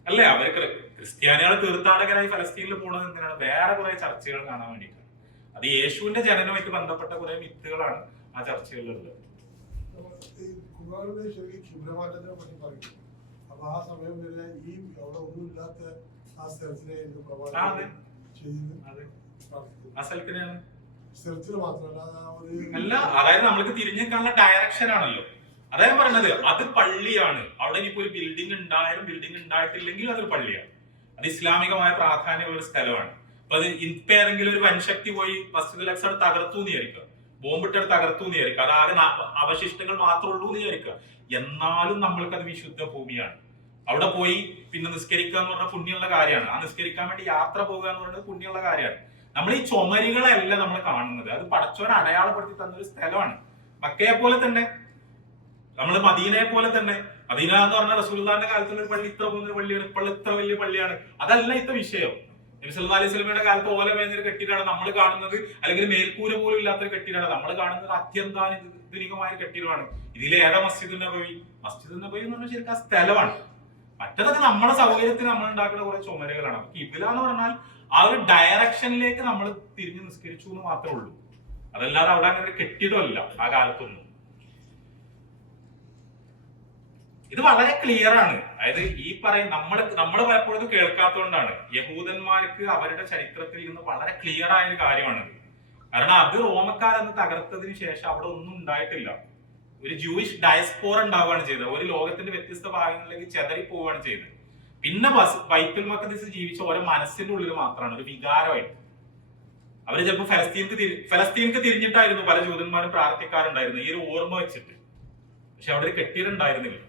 അല്ലേ? അവർക്ക് ക്രിസ്ത്യാനികൾ തീർത്ഥാടകരായി ഫലസ്തീനിൽ പോകുന്നത് എന്തിനാണ്? വേറെ കുറെ ചർച്ചകൾ കാണാൻ വേണ്ടിയിട്ടാണ്. അത് യേശുവിന്റെ ജനനവുമായിട്ട് ബന്ധപ്പെട്ട കുറെ മിത്തുകളാണ് ആ ചർച്ചകളിലുള്ളത്. ശുഭ്രമാറ്റത്തിനെ പറ്റി പറയും. അപ്പൊ ആ സമയം വരെ ഈ അവിടെ ഒന്നും ഇല്ലാത്ത ആ സ്ഥലത്തിനെ അല്ല, അതായത് നമ്മൾക്ക് തിരിഞ്ഞേക്കാനുള്ള ഡയറക്ഷൻ ആണല്ലോ. അതായത് പറഞ്ഞത് അത് പള്ളിയാണ്. അവിടെ ഇനിയിപ്പോ ഒരു ബിൽഡിംഗ് ഉണ്ടായാലും ബിൽഡിംഗ് ഉണ്ടായിട്ടില്ലെങ്കിലും അതൊരു പള്ളിയാണ്. അത് ഇസ്ലാമികമായ പ്രാധാന്യമുള്ള ഒരു സ്ഥലമാണ്. അപ്പൊ അത് ഇപ്പൊ ഏതെങ്കിലും ഒരു വൻശക്തി പോയി മസ്ജിദുൽ അഖ്സ തകർത്തു എന്ന് വിചാരിക്കുക, ബോംബിട്ട് തകർത്തു എന്ന് വിചാരിക്കുക, അത് ആകെ അവശിഷ്ടങ്ങൾ മാത്രമേ ഉള്ളൂ എന്ന് വിചാരിക്കുക. എന്നാലും നമ്മൾക്ക് അത് വിശുദ്ധ ഭൂമിയാണ്. അവിടെ പോയി പിന്നെ നിസ്കരിക്കുക എന്ന് പറഞ്ഞാൽ പുണ്യമുള്ള കാര്യമാണ്. ആ നിസ്കരിക്കാൻ വേണ്ടി യാത്ര പോകുക എന്ന് പറയുന്നത് പുണ്യമുള്ള കാര്യമാണ്. നമ്മൾ ഈ ചുമരുകളല്ല നമ്മൾ കാണുന്നത്, അത് പടച്ചവൻ അടയാളപ്പെടുത്തി തന്നൊരു സ്ഥലമാണ്. മക്കയെ പോലെ തന്നെ, നമ്മൾ മദീനയെ പോലെ തന്നെ. മദീന എന്ന് പറഞ്ഞാൽ റസൂലുള്ളാഹിന്റെ കാലത്തുള്ള ഒരു പള്ളി ഇത്ര പോകുന്ന പള്ളിയാണ്, ഇപ്പോൾ ഇത്ര വലിയ പള്ളിയാണ്. അതല്ല ഇത്ര വിഷയം. നബി സല്ലല്ലാഹു അലൈഹി വസല്ലമയുടെ കാലത്ത് ഓല മേഞ്ഞൊരു കെട്ടിടമാണ് നമ്മൾ കാണുന്നത്, അല്ലെങ്കിൽ മേൽക്കൂര പോലും ഇല്ലാത്തൊരു കെട്ടിടമാണ് നമ്മൾ കാണുന്നത്. അത്യന്താധുനികമായ കെട്ടിടമാണ്. ഇതിലേതാ മസ്ജിദുൻ നബവി? മസ്ജിദുൻ നബവി എന്ന് പറഞ്ഞാൽ ശരിക്കും ആ സ്ഥലമാണ്. മറ്റതൊക്കെ നമ്മുടെ സൗകര്യത്തിന് നമ്മൾ ഉണ്ടാക്കുന്ന കുറെ ചുമരുകളാണ്. അപ്പൊ കിബില എന്ന് പറഞ്ഞാൽ ആ ഒരു ഡയറക്ഷനിലേക്ക് നമ്മൾ തിരിഞ്ഞ് നിസ്കരിച്ചു എന്ന് മാത്രമേ ഉള്ളൂ. അതല്ലാതെ അവിടെ അങ്ങനെ ഒരു കെട്ടിടമല്ല ആ കാലത്തൊന്നും. ഇത് വളരെ ക്ലിയർ ആണ്. അതായത് ഈ പറയുന്ന നമ്മൾ പലപ്പോഴും കേൾക്കാത്തതുകൊണ്ടാണ്. യഹൂദന്മാർക്ക് അവരുടെ ചരിത്രത്തിൽ നിന്ന് വളരെ ക്ലിയർ ആയ ഒരു കാര്യമാണിത്. കാരണം അത് റോമക്കാരെന്ന് തകർത്തതിന് ശേഷം അവിടെ ഒന്നും ഉണ്ടായിട്ടില്ല. ഒരു ജൂയിഷ് ഡയസ്പോറ ഉണ്ടാവുകയാണ് ചെയ്തത്. ഒരു ലോകത്തിന്റെ വ്യത്യസ്ത ഭാഗങ്ങളിലേക്ക് ചെതറി പോവുകയാണ് ചെയ്തത്. പിന്നെ ബൈത്തുൽ മഖ്ദിസ് ജീവിച്ച ഓരോ മനസ്സിന്റെ ഉള്ളിൽ മാത്രമാണ് ഒരു വികാരമായിട്ട്. അവര് ചിലപ്പോൾ ഫലസ്തീൻക്ക് തിരിഞ്ഞിട്ടായിരുന്നു പല ജൂതന്മാരും പ്രാർത്ഥിക്കാറുണ്ടായിരുന്നു ഈ ഒരു ഓർമ്മ വെച്ചിട്ട്. പക്ഷെ അവിടെ ഒരു കെട്ടിടം ഉണ്ടായിരുന്നില്ല.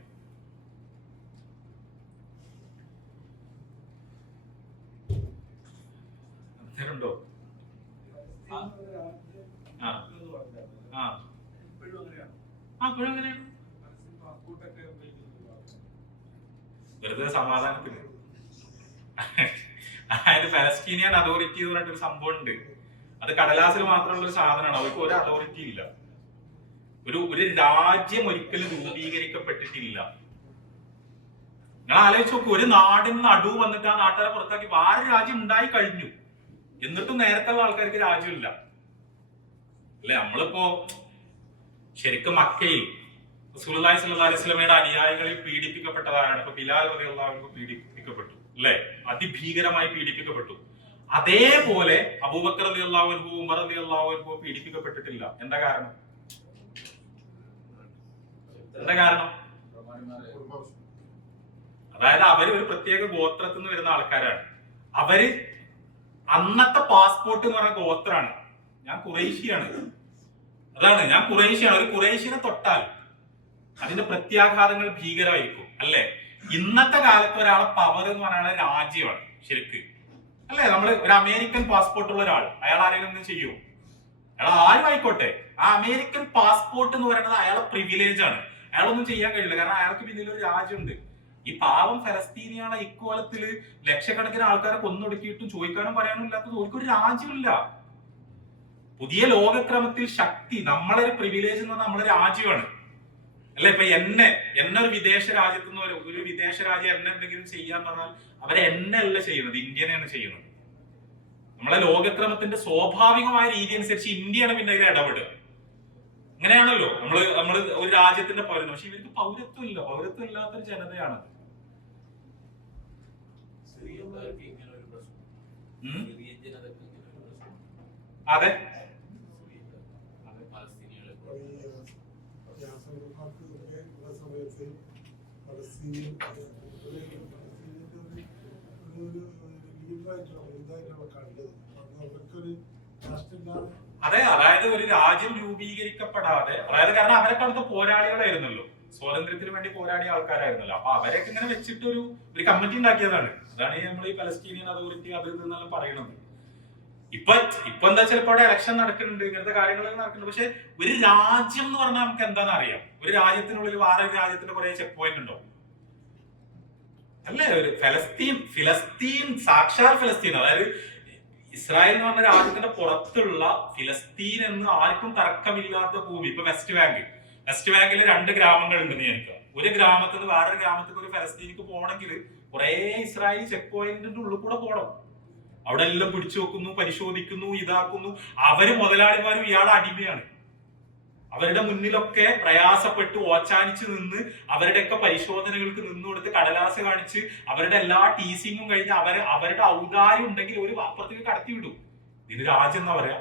ഉണ്ടോ? വെറുതെ സമാധാനത്തിന്. അതായത് ഫലസ്തീനിയൻ അതോറിറ്റി എന്ന് പറഞ്ഞിട്ടൊരു സംഭവം ഉണ്ട്. അത് കടലാസിൽ മാത്രമുള്ള ഒരു സാധനമാണ്. അവർക്ക് ഒരു അതോറിറ്റി ഇല്ല. ഒരു രാജ്യം ഒരിക്കലും രൂപീകരിക്കപ്പെട്ടിട്ടില്ല. നിങ്ങൾ ആലോചിച്ച് നോക്കൂ, ഒരു നാടിന് നടുവ് വന്നിട്ട് ആ നാട്ടുകാരെ പുറത്താക്കി വേറെ രാജ്യം ഉണ്ടായി കഴിഞ്ഞു. എന്നിട്ടും നേരത്തെ ഉള്ള ആൾക്കാർക്ക് രാജ്യമില്ല അല്ലെ? നമ്മളിപ്പോ ശരിക്കും മക്കയിൽ റസൂലുള്ളാഹി സ്വല്ലല്ലാഹു അലൈഹി വസല്ലമയുടെ അനുയായികളിൽ പീഡിപ്പിക്കപ്പെട്ടതാണ്. ഇപ്പൊ ബിലാൽ റളിയല്ലാഹു അൻഹു പീഡിപ്പിക്കപ്പെട്ടു അല്ലെ? അതിഭീകരമായി പീഡിപ്പിക്കപ്പെട്ടു. അതേപോലെ അബൂബക്കർ റളിയല്ലാഹു അൻഹു, ഉമർ റളിയല്ലാഹു അൻഹു പീഡിപ്പിക്കപ്പെട്ടിട്ടില്ല. എന്താ കാരണം? അതായത് അവര് ഒരു പ്രത്യേക ഗോത്രത്തിൽ നിന്ന് വരുന്ന ആൾക്കാരാണ്. അവര് അന്നത്തെ പാസ്പോർട്ട് എന്ന് പറഞ്ഞ ഗോത്രാണ്. ഞാൻ ഖുറൈശിയാണ്. അതാണ്, ഞാൻ ഖുറൈശിയാണ്. ഒരു ഖുറൈശിനെ തൊട്ടാൽ അതിന്റെ പ്രത്യാഘാതങ്ങൾ ഭീകരമായിരിക്കും അല്ലെ? ഇന്നത്തെ കാലത്ത് ഒരാളെ പവർ എന്ന് പറയുന്ന രാജ്യമാണ് ശരിക്ക് അല്ലെ? നമ്മള് ഒരു അമേരിക്കൻ പാസ്പോർട്ട് ഉള്ള ഒരാൾ, അയാൾ ആരെങ്കിലും ചെയ്യുമോ? അയാൾ ആരും ആയിക്കോട്ടെ, ആ അമേരിക്കൻ പാസ്പോർട്ട് എന്ന് പറയുന്നത് അയാളെ പ്രിവിലേജ് ആണ്. അയാളൊന്നും ചെയ്യാൻ കഴിയില്ല. കാരണം അയാൾക്ക് പിന്നിൽ ഒരു രാജ്യമുണ്ട്. ഈ പാവം ഫലസ്തീനിയാളെ ഇക്കോലത്തില് ലക്ഷക്കണക്കിന് ആൾക്കാരെ കൊന്നൊടുക്കിയിട്ടും ചോദിക്കാനും പറയാനും ഇല്ലാത്തത് ഒരു രാജ്യമില്ല. പുതിയ ലോകക്രമത്തിൽ ശക്തി നമ്മളൊരു പ്രിവിലേജ് എന്ന് പറഞ്ഞാൽ നമ്മളെ രാജ്യമാണ് അല്ലെ? ഇപ്പൊ എന്നെ ഒരു വിദേശ രാജ്യത്ത് നിന്ന് ഒരു വിദേശ രാജ്യം എന്നെ എന്തെങ്കിലും ചെയ്യാന്ന് പറഞ്ഞാൽ അവരെ എന്നെ അല്ല ചെയ്യുന്നത്, ഇന്ത്യനെയാണ് ചെയ്യുന്നത്. നമ്മളെ ലോകക്രമത്തിന്റെ സ്വാഭാവികമായ രീതി അനുസരിച്ച് ഇന്ത്യയാണ് പിന്നെ ഇതിൽ ഇടപെടുക. അങ്ങനെയാണല്ലോ നമ്മള് ഒരു രാജ്യത്തിന്റെ പൗരത്വം. പക്ഷെ ഇവർക്ക് പൗരത്വം ഇല്ല. പൗരത്വം ഇല്ലാത്തൊരു ജനതയാണ്. അതെ, അതെ. അതായത് ഒരു രാജ്യം രൂപീകരിക്കപ്പെടാതെ, അതായത് കാരണം അവരൊക്കെ അവിടുത്തെ പോരാളികളായിരുന്നല്ലോ, സ്വാതന്ത്ര്യത്തിന് വേണ്ടി പോരാടിയ ആൾക്കാരായിരുന്നല്ലോ. അപ്പൊ അവരൊക്കെ ഇങ്ങനെ വെച്ചിട്ട് ഒരു കമ്മിറ്റി ഉണ്ടാക്കിയതാണ്. അതാണ് നമ്മൾ ഈ പലസ്തീനിയൻ അതോറിറ്റി അത് ഇതെന്നെല്ലാം പറയുന്നത്. ഇപ്പൊ എന്താ വെച്ചാൽ ഇപ്പൊ അവിടെ ഇലക്ഷൻ നടക്കുന്നുണ്ട്, ഇങ്ങനത്തെ കാര്യങ്ങളൊക്കെ നടക്കുന്നുണ്ട്. പക്ഷെ ഒരു രാജ്യം എന്ന് പറഞ്ഞാൽ നമുക്ക് എന്താണെന്ന് അറിയാം. ഒരു രാജ്യത്തിനുള്ളിൽ വേറെ ഒരു രാജ്യത്തിന്റെ കുറെ ചെക്ക് പോയിന്റ് ഉണ്ടോ അല്ലേ? ഒരു ഫിലസ്തീൻ സാക്ഷാൽ ഫിലസ്തീൻ, അതായത് ഇസ്രായേൽ എന്ന് പറഞ്ഞ രാജ്യത്തിന്റെ പുറത്തുള്ള ഫിലസ്തീൻ എന്ന് ആർക്കും തർക്കമില്ലാത്ത ഭൂമി. ഇപ്പൊ വെസ്റ്റ് ബാങ്കിൽ 2 ഗ്രാമങ്ങൾ ഉണ്ടെന്ന് വിചാരിക്കുക. ഒരു ഗ്രാമത്തിൽ നിന്ന് വേറൊരു ഗ്രാമത്തിൽ ഒരു ഫലസ്തീനിക്ക് പോകണമെങ്കിൽ കുറെ ഇസ്രായേലി ചെക്ക് പോയിന്റിന്റെ ഉള്ളിൽ കൂടെ പോകണം. അവിടെ എല്ലാം പിടിച്ചു വെക്കുന്നു, പരിശോധിക്കുന്നു, ഇതാക്കുന്നു. അവര് മുതലാളിമാരും ഇയാളെ അടിമയാണ്. അവരുടെ മുന്നിലൊക്കെ പ്രയാസപ്പെട്ട് ഓച്ചാനിച്ച് നിന്ന് അവരുടെയൊക്കെ പരിശോധനകൾക്ക് നിന്നുകൊടുത്ത് കടലാസ് കാണിച്ച് അവരുടെ എല്ലാ ടീസിങ്ങും കഴിഞ്ഞ് അവരുടെ ഔദാര്യം ഉണ്ടെങ്കിൽ ഒരു അപ്പുറത്തേക്ക് കടത്തി വിടും. ഇതിന് രാജ്യം എന്താ പറയാ?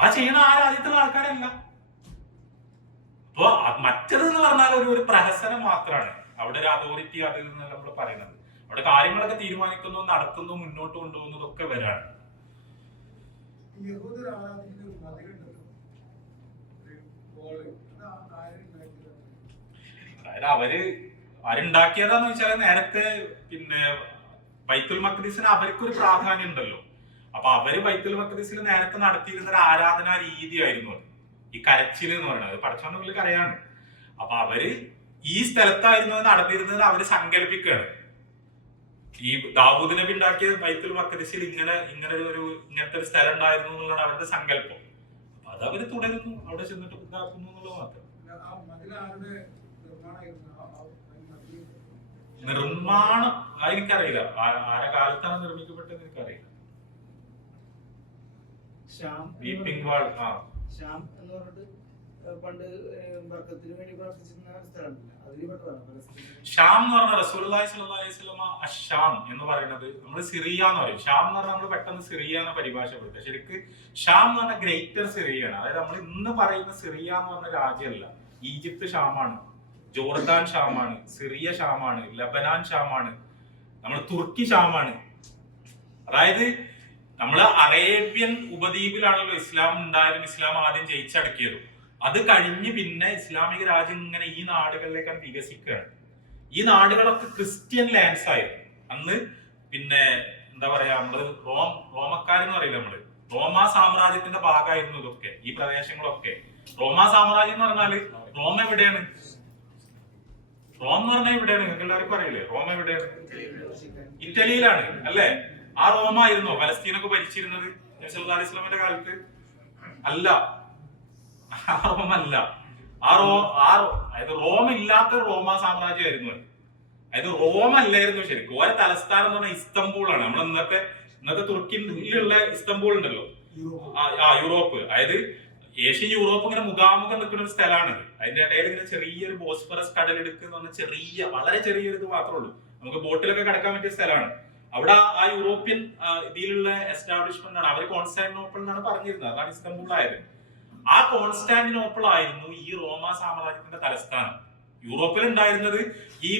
ആ ചെയ്യണ ആ രാജ്യത്തുള്ള ആൾക്കാരല്ല. അപ്പൊ മറ്റത് എന്ന് പറഞ്ഞാൽ ഒരു പ്രഹസനം മാത്രമാണ്. അവിടെ ഒരു അതോറിറ്റി അത് നമ്മൾ പറയുന്നത്. അവിടെ കാര്യങ്ങളൊക്കെ തീരുമാനിക്കുന്നു, നടത്തുന്നു, മുന്നോട്ട് കൊണ്ടുപോകുന്നതൊക്കെ വരാണ്. അതായത് അവരുണ്ടാക്കിയതാന്ന് വെച്ചാൽ നേരത്തെ പിന്നെ ബൈത്തുൽ മഖ്ദിസിന് അവർക്കൊരു പ്രാധാന്യം ഉണ്ടല്ലോ. അപ്പൊ അവര് ബൈത്തുൽ മഖ്ദിസിൽ നേരത്തെ നടത്തിയിരുന്ന ഒരു ആരാധനാ രീതിയായിരുന്നു അത്, ഈ കരച്ചിൽ എന്ന് പറയുന്നത്. അത് പഠിച്ചോണ്ട് പുള്ളിക്ക് അറിയാണ്. അപ്പൊ അവര് ഈ സ്ഥലത്തായിരുന്നു നടത്തിയിരുന്നത്. അവര് സങ്കല്പിക്കുകയാണ് ഈ ദാവൂദ് നബി ഉണ്ടാക്കിയ ബൈത്തുൽ മഖ്ദിസിൽ ഇങ്ങനത്തെ ഒരു സ്ഥലം ഉണ്ടായിരുന്നു എന്നുള്ളതാണ് അവരുടെ സങ്കല്പം. അപ്പൊ അത് അവര് തുടരുന്നു, അവിടെ ചെന്നിട്ട് ഇതാക്കുന്നു എന്നുള്ളത് മാത്രം. നിർമ്മാണം എനിക്കറിയില്ല, ആരെ കാലത്താണ് നിർമ്മിക്കപ്പെട്ടത് എനിക്കറിയില്ല. വീപ്പിംഗ് വാൾ ശ്യാം എന്ന് പറഞ്ഞിട്ട് പണ്ട് ബർക്കത്തിന് വേണ്ടി പ്രവർത്തിച്ചിരുന്ന സ്ഥലമില്ല, അതിൽപ്പെട്ടതാണ് ഷാം എന്ന് പറഞ്ഞ റസൂലുള്ളാഹി സ്വല്ലല്ലാഹി അലൈഹി വസല്ലമ അഷ്ഷാം എന്ന് പറയുന്നത് നമ്മൾ സിറിയ എന്ന് പറയും. ഷാം എന്ന് പറഞ്ഞാൽ നമ്മൾ പെട്ടെന്ന് സിറിയ എന്ന പരിഭാഷപ്പെടുത്തുക. ശരിക്ക് ഷാം എന്ന് പറഞ്ഞാൽ ഗ്രേറ്റർ സിറിയാണ്. അതായത് നമ്മൾ ഇന്ന് പറയുന്ന സിറിയ എന്ന് പറഞ്ഞ രാജ്യമല്ല. ഈജിപ്ത് ഷാമാണ്, ജോർദാൻ ഷാമാണ്, സിറിയ ഷാമാണ്, ലബനാൻ ഷാമാണ്, നമ്മൾ തുർക്കി ഷാമാണ്. അതായത് നമ്മള് അറേബ്യൻ ഉപദ്വീപിലാണല്ലോ ഇസ്ലാം ഉണ്ടായാലും ഇസ്ലാം ആദ്യം ജയിച്ചടക്കിയതും. അത് കഴിഞ്ഞ് പിന്നെ ഇസ്ലാമിക രാജ്യം ഇങ്ങനെ ഈ നാടുകളിലേക്കാണ് വികസിക്കുകയാണ്. ഈ നാടുകളൊക്കെ ക്രിസ്ത്യൻ ലാൻഡ്സ് ആയിരുന്നു അന്ന്. പിന്നെ എന്താ പറയാ, നമ്മള് റോമക്കാരെന്ന് പറയില്ല, നമ്മള് റോമാ സാമ്രാജ്യത്തിന്റെ ഭാഗമായിരുന്നു ഇതൊക്കെ, ഈ പ്രദേശങ്ങളൊക്കെ. റോമാ സാമ്രാജ്യം എന്ന് പറഞ്ഞാല് റോം എവിടെയാണ്? റോം എന്ന് പറഞ്ഞാൽ എവിടെയാണ്? നിങ്ങൾക്ക് എല്ലാവർക്കും അറിയില്ലേ റോം എവിടെയാണ്? ഇറ്റലിയിലാണ് അല്ലേ? ആ റോമായിരുന്നോ പലസ്തീനൊക്കെ ഭരിച്ചിരുന്നത് നബി സല്ലല്ലാഹു അലൈഹി വസല്ലമയുടെ കാലത്ത്? അല്ല, ആ റോമല്ല. അതായത് റോം ഇല്ലാത്ത റോമാ സാമ്രാജ്യമായിരുന്നു. അതായത് റോം അല്ലായിരുന്നു ശരിക്കും. ഓരോ തലസ്ഥാനം എന്ന് പറഞ്ഞാൽ ഇസ്തംബൂളാണ്. നമ്മൾ ഇന്നത്തെ തുർക്കിയിലുള്ള ഇസ്തംബൂൾ ഉണ്ടല്ലോ, യൂറോപ്പ്. അതായത് ഏഷ്യ യൂറോപ്പ് ഇങ്ങനെ മുഖാമുഖം നിൽക്കുന്ന ഒരു സ്ഥലമാണ്. അതിന്റെ ഇടയിൽ ഇങ്ങനെ ചെറിയൊരു ബോസ്ഫറസ് കടലെടുക്ക് എന്ന് പറഞ്ഞ വളരെ ചെറിയൊരു ഇത് മാത്രമേ ഉള്ളൂ. നമുക്ക് ബോട്ടിലൊക്കെ കിടക്കാൻ പറ്റിയ സ്ഥലമാണ്. അവിടെ ആ യൂറോപ്യൻ ഇതിലുള്ള എസ്റ്റാബ്ലിഷ്മെന്റ് ആണ്. അവർ കോൺസ്റ്റാന്റിനോപ്പിൾ എന്നാണ് പറഞ്ഞിരുന്നത്. അതാണ് ഇസ്തംബൂൾ ആയത്. ആ കോൺസ്റ്റാന്റിനോപ്പിൾ ആയിരുന്നു ഈ റോമാ സാമ്രാജ്യത്തിന്റെ തലസ്ഥാനം. യൂറോപ്പിൽ ഉണ്ടായിരുന്നത് ഈ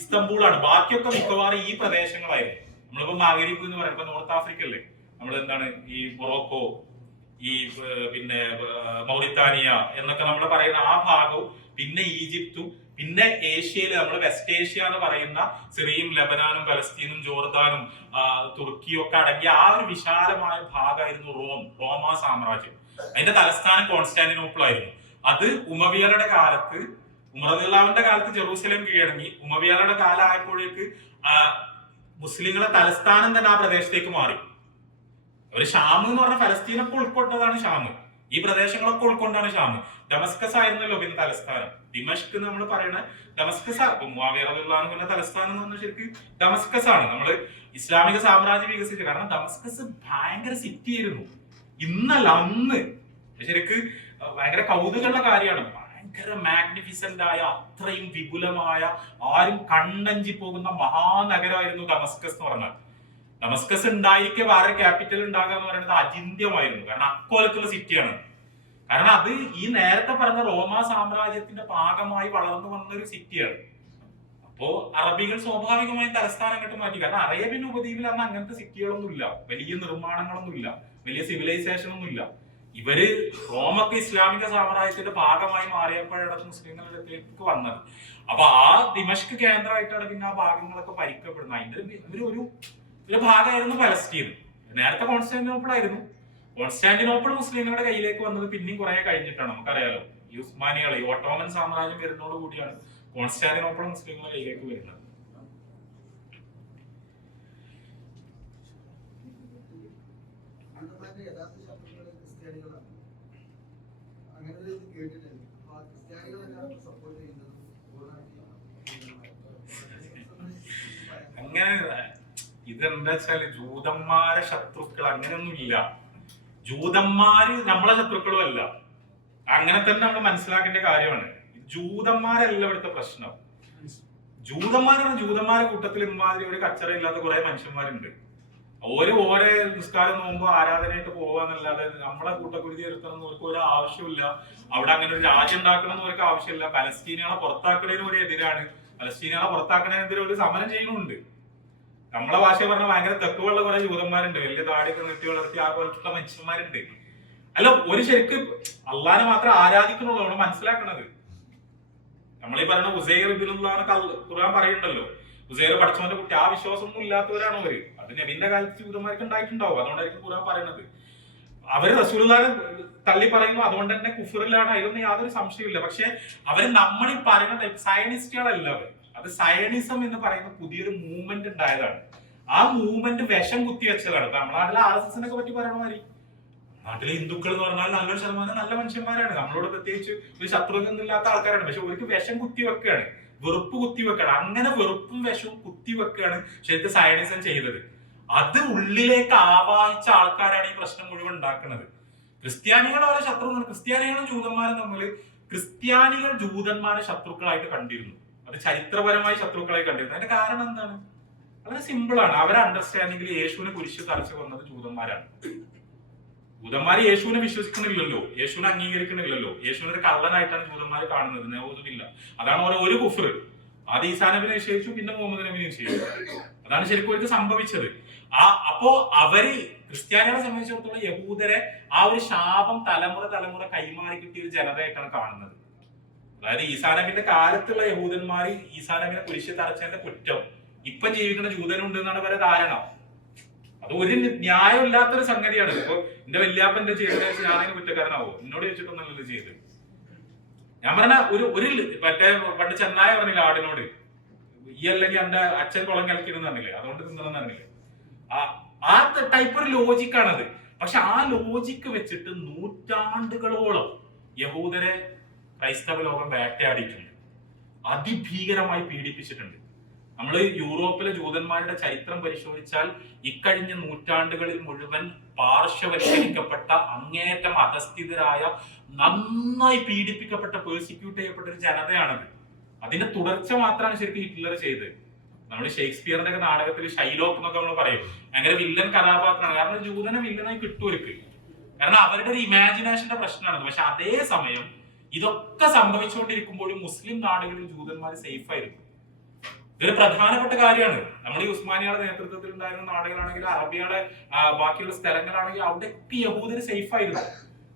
ഇസ്തംബൂൾ ആണ്. ബാക്കിയൊക്കെ മിക്കവാറും ഈ പ്രദേശങ്ങളായിരുന്നു. നമ്മളിപ്പോ മാഗരീബ് എന്ന് പറയുമ്പോൾ നോർത്ത് ആഫ്രിക്ക അല്ലേ, നമ്മൾ എന്താണ് ഈ മൊറോക്കോ, ഈ പിന്നെ മൗറിത്താനിയ എന്നൊക്കെ നമ്മൾ പറയുന്ന ആ ഭാഗവും, പിന്നെ ഈജിപ്തും, പിന്നെ ഏഷ്യയിൽ നമ്മൾ വെസ്റ്റ് ഏഷ്യ എന്ന് പറയുന്ന സിറിയയും ലബനാനും പലസ്തീനും ജോർദാനും തുർക്കിയും ഒക്കെ അടങ്ങിയ ആ ഒരു വിശാലമായ ഭാഗമായിരുന്നു റോമാ സാമ്രാജ്യം. അതിന്റെ തലസ്ഥാനം കോൺസ്റ്റാന്റിനോപ്പിൾ ആയിരുന്നു. അത് ഉമവിയരുടെ കാലത്ത്, ഉമർ റളിയല്ലാഹുവിന്റെ കാലത്ത് ജെറൂസലേം കീഴടങ്ങി. ഉമവിയരുടെ കാലമായപ്പോഴേക്ക് മുസ്ലിങ്ങളുടെ തലസ്ഥാനം തന്നെ ആ പ്രദേശത്തേക്ക് മാറി. ഒരു ഷാം എന്ന് പറഞ്ഞ ഫലസ്തീനൊക്കെ ഉൾക്കൊണ്ടതാണ് ഷാം. ഈ പ്രദേശങ്ങളൊക്കെ ഉൾക്കൊണ്ടാണ് ഷാം. ഡമസ്കസ് ആയിരുന്നല്ലോ പിന്നെ തലസ്ഥാനം. ദിമഷ്ക് നമ്മൾ പറയുന്ന ഡമസ്കസ്. മുആവിയ റളിയല്ലാഹുവിന്റെ തലസ്ഥാനം എന്ന് പറഞ്ഞാൽ ശരിക്കും ഡമസ്കസ് ആണ്. നമ്മള് ഇസ്ലാമിക സാമ്രാജ്യം വികസിച്ചു. കാരണം ഡമസ്കസ് ഭയങ്കര സിറ്റി ആയിരുന്നു. ഇന്നല്ല, അന്ന് ശരിക്ക് ഭയങ്കര കൗതുകമുള്ള കാര്യമാണ്. ഭയങ്കര മാഗ്നിഫിസന്റ് ആയ, അത്രയും വിപുലമായ, ആരും കണ്ണഞ്ചി പോകുന്ന മഹാനഗരമായിരുന്നു ഡമസ്കസ് എന്ന് പറഞ്ഞാൽ. ഡമസ്കസ് ഉണ്ടായിരിക്കെ വേറെ ക്യാപിറ്റൽ ഉണ്ടാകുക എന്ന് പറയുന്നത് അചിന്യമായിരുന്നു. കാരണം അക്കോലത്തുള്ള സിറ്റിയാണ്. കാരണം അത് ഈ നേരത്തെ പറഞ്ഞ റോമാ സാമ്രാജ്യത്തിന്റെ ഭാഗമായി വളർന്നു വന്നൊരു സിറ്റിയാണ്. അപ്പോ അറബികൾ സ്വാഭാവികമായും തലസ്ഥാനം അങ്ങോട്ട് മാറ്റി. കാരണം അറേബ്യൻ ഉപദ്വീപിൽ അന്ന് അങ്ങനത്തെ സിറ്റികളൊന്നുമില്ല, വലിയ നിർമ്മാണങ്ങളൊന്നുമില്ല, വലിയ സിവിലൈസേഷൻ ഒന്നുമില്ല. ഇവര് റോമൊക്കെ ഇസ്ലാമിക സാമ്രാജ്യത്തിന്റെ ഭാഗമായി മാറിയപ്പോഴാണ് മുസ്ലിങ്ങളുടെ അടുത്തേക്ക് വന്നത്. അപ്പൊ ആ ദിമഷ്ക് കേന്ദ്രമായിട്ടാണ് പിന്നെ ആ ഭാഗങ്ങളൊക്കെ ഭരിക്കപ്പെടുന്നത്. അതിന്റെ ഒരു ഭാഗമായിരുന്നു പലസ്തീൻ. നേരത്തെ കോൺസ്റ്റാന്റിനോപ്പിൾ ആയിരുന്നു. കോൺസ്റ്റാന്റിനോപ്പിൾ മുസ്ലിങ്ങളുടെ കയ്യിലേക്ക് വന്നത് പിന്നെയും കുറെ കഴിഞ്ഞിട്ടാണ്. നമുക്കറിയാലോ, ഈ ഉസ്മാനികളെ, ഈ ഓട്ടോമൻ സാമ്രാജ്യം വരുന്നതോട് കൂടിയാണ് കോൺസ്റ്റാന്റിനോപ്പിൾ മുസ്ലിങ്ങളുടെ കയ്യിലേക്ക് വരുന്നത്. അങ്ങനെ ഇതെന്താ വെച്ചാല് ജൂതന്മാരെ ശത്രുക്കൾ അങ്ങനെയൊന്നും ഇല്ല. ജൂതന്മാര് നമ്മളെ ശത്രുക്കളും അല്ല. അങ്ങനെ തന്നെ നമ്മൾ മനസ്സിലാക്കേണ്ട കാര്യമാണ്. ജൂതന്മാരല്ല ഇവിടുത്തെ പ്രശ്നം. ജൂതന്മാരുടെ കൂട്ടത്തിൽ ഇമാതിരി ഒരു കച്ചറ ഇല്ലാത്ത കുറെ മനുഷ്യന്മാരുണ്ട്. ഓരോ നിസ്കാരം നോക്കുമ്പോ ആരാധനയായിട്ട് പോവാന്നല്ലാതെ നമ്മളെ കൂട്ടക്കുരുതി വരുത്തണം എന്ന് അവർക്ക് ഒരു ആവശ്യമില്ല. അവിടെ അങ്ങനെ ഒരു രാജ്യം ഉണ്ടാക്കണം എന്ന് അവർക്ക് ആവശ്യമില്ല. പലസ്തീനുകളെ പുറത്താക്കുന്നതിന് ഒരു എതിരാണ്. പലസ്തീനുകളെ പുറത്താക്കുന്നതിനെതിരെ ഒരു സമരം ചെയ്യുന്നുണ്ട്. നമ്മളെ ഭാഷ പറഞ്ഞാൽ ഭയങ്കര തെക്കുള്ള കുറെ ജൂതന്മാരുണ്ട്. വലിയ താടിയൊക്കെ നിർത്തി വളർത്തി ആ പോലത്തുള്ള മനുഷ്യന്മാരുണ്ട്. അല്ല, ഒരു ശരിക്ക് അള്ളാനെ മാത്രം ആരാധിക്കണുള്ളൂ നമ്മൾ മനസ്സിലാക്കണത്. നമ്മളീ പറയുന്ന ഉസൈർ ഇബ്നുല്ലാഹ് ഖുർആൻ പറയുന്നുണ്ടല്ലോ, ഉസൈർ പഠിച്ചവന്റെ കുട്ടി, ആ വിശ്വാസമൊന്നും ഇല്ലാത്തവരാണ് അവര്. അത് നബിന്റെ കാലത്ത് ജൂതന്മാർക്ക് ഉണ്ടായിട്ടുണ്ടാവും, അതുകൊണ്ടായിരിക്കും ഖുർആൻ പറയുന്നത്. അവര് റസൂലുള്ളാഹിനെ തള്ളി പറയുന്നു, അതുകൊണ്ട് തന്നെ കുഫറിലാണ്, അതിലൊന്നും യാതൊരു സംശയമില്ല. പക്ഷെ അവര് നമ്മളീ പറയുന്ന സയനിസ്റ്റുകളല്ല അവർ. അത് സയനിസം എന്ന് പറയുന്ന പുതിയൊരു മൂവ്മെന്റ് ഉണ്ടായതാണ്. ആ മൂവ്മെന്റ് വിഷം കുത്തി വെച്ചതാണ്. ഇപ്പൊ നമ്മുടെ നാട്ടിലെ RSSനെ പറ്റി പറയണ മാതിരി നാട്ടിലെ ഹിന്ദുക്കൾ എന്ന് പറഞ്ഞാൽ നല്ലൊരു ശതമാനം നല്ല മനുഷ്യന്മാരാണ്, നമ്മളോട് പ്രത്യേകിച്ച് ഒരു ശത്രുതയൊന്നുമില്ലാത്ത ആൾക്കാരാണ്. പക്ഷെ അവർക്ക് വിഷം കുത്തി വെക്കുകയാണ്, വെറുപ്പ് കുത്തി വെക്കുകയാണ്. അങ്ങനെ വെറുപ്പും വിഷവും കുത്തി വെക്കുകയാണ് ശരിക്കും സയനിസം ചെയ്തത്. അത് ഉള്ളിലേക്ക് ആവാഹിച്ച ആൾക്കാരാണ് ഈ പ്രശ്നം മുഴുവൻ ഉണ്ടാക്കുന്നത്. ക്രിസ്ത്യാനികൾ അവരെ ശത്രുക്കൾ, ക്രിസ്ത്യാനികളും ജൂതന്മാരും തമ്മിൽ ക്രിസ്ത്യാനികൾ ജൂതന്മാരെ ശത്രുക്കളായിട്ട് കണ്ടിരുന്നു. അത് ചരിത്രപരമായി ശത്രുക്കളായി കണ്ടിരുന്നു. അതിന്റെ കാരണം എന്താണ്? വളരെ സിമ്പിൾ ആണ്. അവരെ അണ്ടർസ്റ്റാൻഡിംഗിൽ യേശുവിനെ കുരിശ് തറച്ചു കൊന്നത് ജൂതന്മാരാണ്. ജൂതന്മാർ യേശുവിനെ വിശ്വസിക്കുന്നില്ലല്ലോ, യേശുവിനെ അംഗീകരിക്കുന്നില്ലല്ലോ. യേശുവിനെ ഒരു കള്ളനായിട്ടാണ് ജൂതന്മാർ കാണുന്നത്. നൗദുബില്ല. അതാണ് ഒരു കുഫർ. ആദ്യം ഈസാ നബിനെ നിശ്ചയിച്ചു, പിന്നെ മുഹമ്മദ് നബിനെ നിശ്ചയിച്ചു. അതാണ് ശരിക്കും അവർക്ക് സംഭവിച്ചത്. അപ്പോ അവര് ക്രിസ്ത്യാനികളെ സംബന്ധിച്ചിടത്തോളം യഹൂദരെ ആ ഒരു ശാപം തലമുറ കൈമാറി കിട്ടിയ ഒരു ജനതയായിട്ടാണ് കാണുന്നത്. അതായത് ഈസാ നബിന്റെ കാലത്തുള്ള യഹൂദന്മാർ ഈസാ നബിനെ കുരിശ് തറച്ചതിന്റെ കുറ്റം ഇപ്പൊ ജീവിക്കുന്ന ജൂതനുണ്ട് എന്നാണ് വരെ ധാരണ. അത് ഒരു ന്യായമില്ലാത്തൊരു സംഗതിയാണ്. ഇപ്പൊ എന്റെ വല്യാപ്പന്റെ ചെയ്തത് ഞാനതിന് കുറ്റക്കാരനാവോ? എന്നോട് ചോദിച്ചിട്ടൊന്നല്ലോ ചെയ്ത്. ഞാൻ പറഞ്ഞ ഒരു മറ്റേ പണ്ട് ചെന്നായ പറഞ്ഞില്ല ആടിനോട്, ഈ അല്ലെങ്കിൽ എന്റെ അച്ഛൻ കുളം കളിക്കണമെന്ന് പറഞ്ഞില്ലേ, അതുകൊണ്ട് തിന്നണമെന്ന് പറഞ്ഞില്ലേ. ആ ടൈപ്പ് ഒരു ലോജിക്കാണത്. പക്ഷെ ആ ലോജിക്ക് വെച്ചിട്ട് നൂറ്റാണ്ടുകളോളം യഹൂദരെ ക്രൈസ്തവ ലോകം വേട്ടയാടിയിട്ടുണ്ട്, അതിഭീകരമായി പീഡിപ്പിച്ചിട്ടുണ്ട്. നമ്മൾ യൂറോപ്പിലെ ജൂതന്മാരുടെ ചരിത്രം പരിശോധിച്ചാൽ ഇക്കഴിഞ്ഞ നൂറ്റാണ്ടുകളിൽ മുഴുവൻ പാർശ്വവൽക്കരിക്കപ്പെട്ട, അങ്ങേയറ്റം അധസ്ഥിതരായ, നന്നായി പീഡിപ്പിക്കപ്പെട്ട, പേഴ്സിക്യൂട്ട് ചെയ്യപ്പെട്ട ഒരു ജനതയാണത്. അതിന്റെ തുടർച്ച മാത്രമാണ് ശരിക്കും ഹിറ്റ്ലർ ചെയ്തത്. നമ്മൾ ഷേക്സ്പിയറിന്റെ ഒക്കെ നാടകത്തിൽ ഷൈലോക്ക് എന്നൊക്കെ നമ്മൾ പറയും, ഭയങ്കര വില്ലൻ കഥാപാത്രമാണ്. കാരണം ജൂതനെ വില്ലനായി കിട്ടുവർക്ക്, കാരണം അവരുടെ ഒരു ഇമാജിനേഷന്റെ പ്രശ്നമാണ്. പക്ഷെ അതേ സമയം ഇതൊക്കെ സംഭവിച്ചുകൊണ്ടിരിക്കുമ്പോഴും മുസ്ലിം നാടുകളിൽ ജൂതന്മാർ സേഫ് ആയിരുന്നു. ഇതൊരു പ്രധാനപ്പെട്ട കാര്യമാണ്. നമ്മൾ ഈ ഉസ്മാനിയുടെ നേതൃത്വത്തിൽ ഉണ്ടായിരുന്ന നാടുകളാണെങ്കിൽ, അറബിയുടെ ബാക്കിയുള്ള സ്ഥലങ്ങളാണെങ്കിൽ അവിടെയൊക്കെ യഹൂദര് സേഫ് ആയിരുന്നു.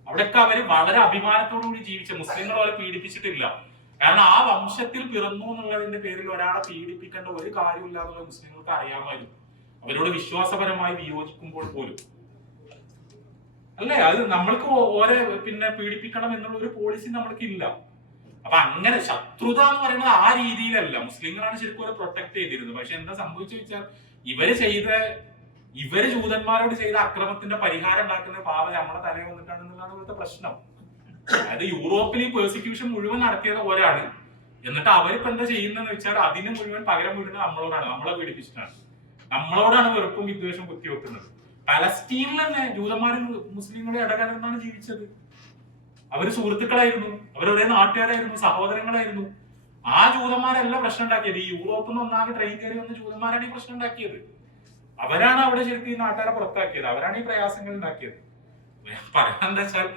അവിടെയൊക്കെ അവര് വളരെ അഭിമാനത്തോടുകൂടി ജീവിച്ച, മുസ്ലിങ്ങൾ പോലെ പീഡിപ്പിച്ചിട്ടില്ല. കാരണം ആ വംശത്തിൽ പിറന്നു എന്നുള്ളതിന്റെ പേരിൽ ഒരാളെ പീഡിപ്പിക്കേണ്ട ഒരു കാര്യമില്ല എന്നുള്ളത് മുസ്ലിങ്ങൾക്ക് അറിയാമായിരുന്നു. അവരോട് വിശ്വാസപരമായി വിയോജിക്കുമ്പോൾ പോലും അല്ലേ, അത് നമ്മൾക്ക് ഓരോ പീഡിപ്പിക്കണം എന്നുള്ള ഒരു പോളിസി നമ്മൾക്ക് ഇല്ല. അപ്പൊ അങ്ങനെ ശത്രുത എന്ന് പറയുന്നത് ആ രീതിയിലല്ല. മുസ്ലിങ്ങളാണ് ശരിക്കും അവരെ പ്രൊട്ടക്ട് ചെയ്തിരുന്നത്. പക്ഷെ എന്താ സംഭവിച്ചു വെച്ചാൽ ഇവര് ജൂതന്മാരോട് ചെയ്ത അക്രമത്തിന്റെ പരിഹാരം ഉണ്ടാക്കുന്ന പാവം നമ്മളെ തലയിൽ വന്നിട്ടാണെന്നുള്ളതാണ് ഇവിടുത്തെ പ്രശ്നം. അതായത് യൂറോപ്പിൽ ഈ പെർസിക്യൂഷൻ മുഴുവൻ നടത്തിയത് ഒരാണ്. എന്നിട്ട് അവരിപ്പോ എന്താ ചെയ്യുന്നതെന്ന് വെച്ചാൽ അതിന് മുഴുവൻ പകരം വീടുന്നത് നമ്മളോടാണ്, നമ്മളെ പീഡിപ്പിച്ചിട്ടാണ്, നമ്മളോടാണ് വെറുപ്പും വിദ്വേഷം കുത്തിവെക്കുന്നത്. പലസ്തീനിൽ തന്നെ ജൂതന്മാരും മുസ്ലിങ്ങളും ഇടകലർന്നാണ് ജീവിച്ചത്. അവര് സുഹൃത്തുക്കളായിരുന്നു, അവരൊരേ നാട്ടുകാരായിരുന്നു, സഹോദരങ്ങളായിരുന്നു. ആ ജൂതന്മാരല്ല പ്രശ്നം ഉണ്ടാക്കിയത്. ഈ യൂറോപ്പിൽ നിന്ന് ഒന്നാകെ ട്രെയിൻ കയറി വന്ന ജൂതന്മാരാണ് ഈ പ്രശ്നം ഉണ്ടാക്കിയത്. അവരാണ് അവിടെ ശരിക്കും ഈ നാട്ടുകാരെ പുറത്താക്കിയത്, അവരാണ് ഈ പ്രയാസങ്ങൾ ഉണ്ടാക്കിയത്. പറയാൻ എന്താ വെച്ചാൽ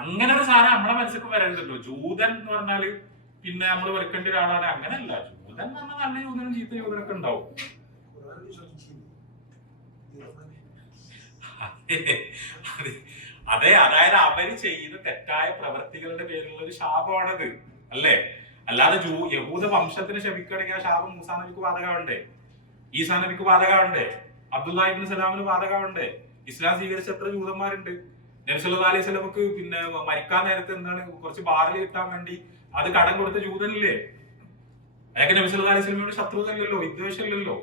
അങ്ങനെ ഒരു സാധനം നമ്മളെ മനസ്സിൽ വരരുതല്ലോ. ജൂതൻ എന്ന് പറഞ്ഞാല് പിന്നെ നമ്മൾ വെറുക്കേണ്ട ഒരാളാണ്, അങ്ങനെയല്ല. ജൂതൻ എന്ന് പറഞ്ഞാൽ നല്ല ജൂതനും ചീത്ത ജൂതനൊക്കെ ഉണ്ടാവും. അതെ, അതായത് അവര് ചെയ്ത തെറ്റായ പ്രവൃത്തികളുടെ പേരിലുള്ള ഒരു ശാപമാണത്, അല്ലേ? അല്ലാതെ യഹൂദ വംശത്തിന് ശപിക്കുകയാണെങ്കിൽ ആ ശാപം മൂസാ നബിക്ക് ബാധകമുണ്ടേ, ഈസാ നബിക്ക് ബാധകമുണ്ടേ, അബ്ദുല്ലാഹി ഇബ്നു സലാമിന് ബാധകമുണ്ടേ. ഇസ്ലാം സ്വീകരിച്ച എത്ര ജൂതന്മാരുണ്ട്. നബി സല്ലല്ലാഹു അലൈഹി വസല്ലമക്ക് മരിക്കാൻ നേരത്തെ എന്താണ് കുറച്ച് ബാറിൽ കിട്ടാൻ വേണ്ടി അത് കടം കൊടുത്ത ജൂതനില്ലേ? അയാൾക്ക് നബി സല്ലല്ലാഹു അലൈഹി വസല്ലമയോട് ശത്രുതയില്ലല്ലോ, വിദ്വേഷമില്ലല്ലോ.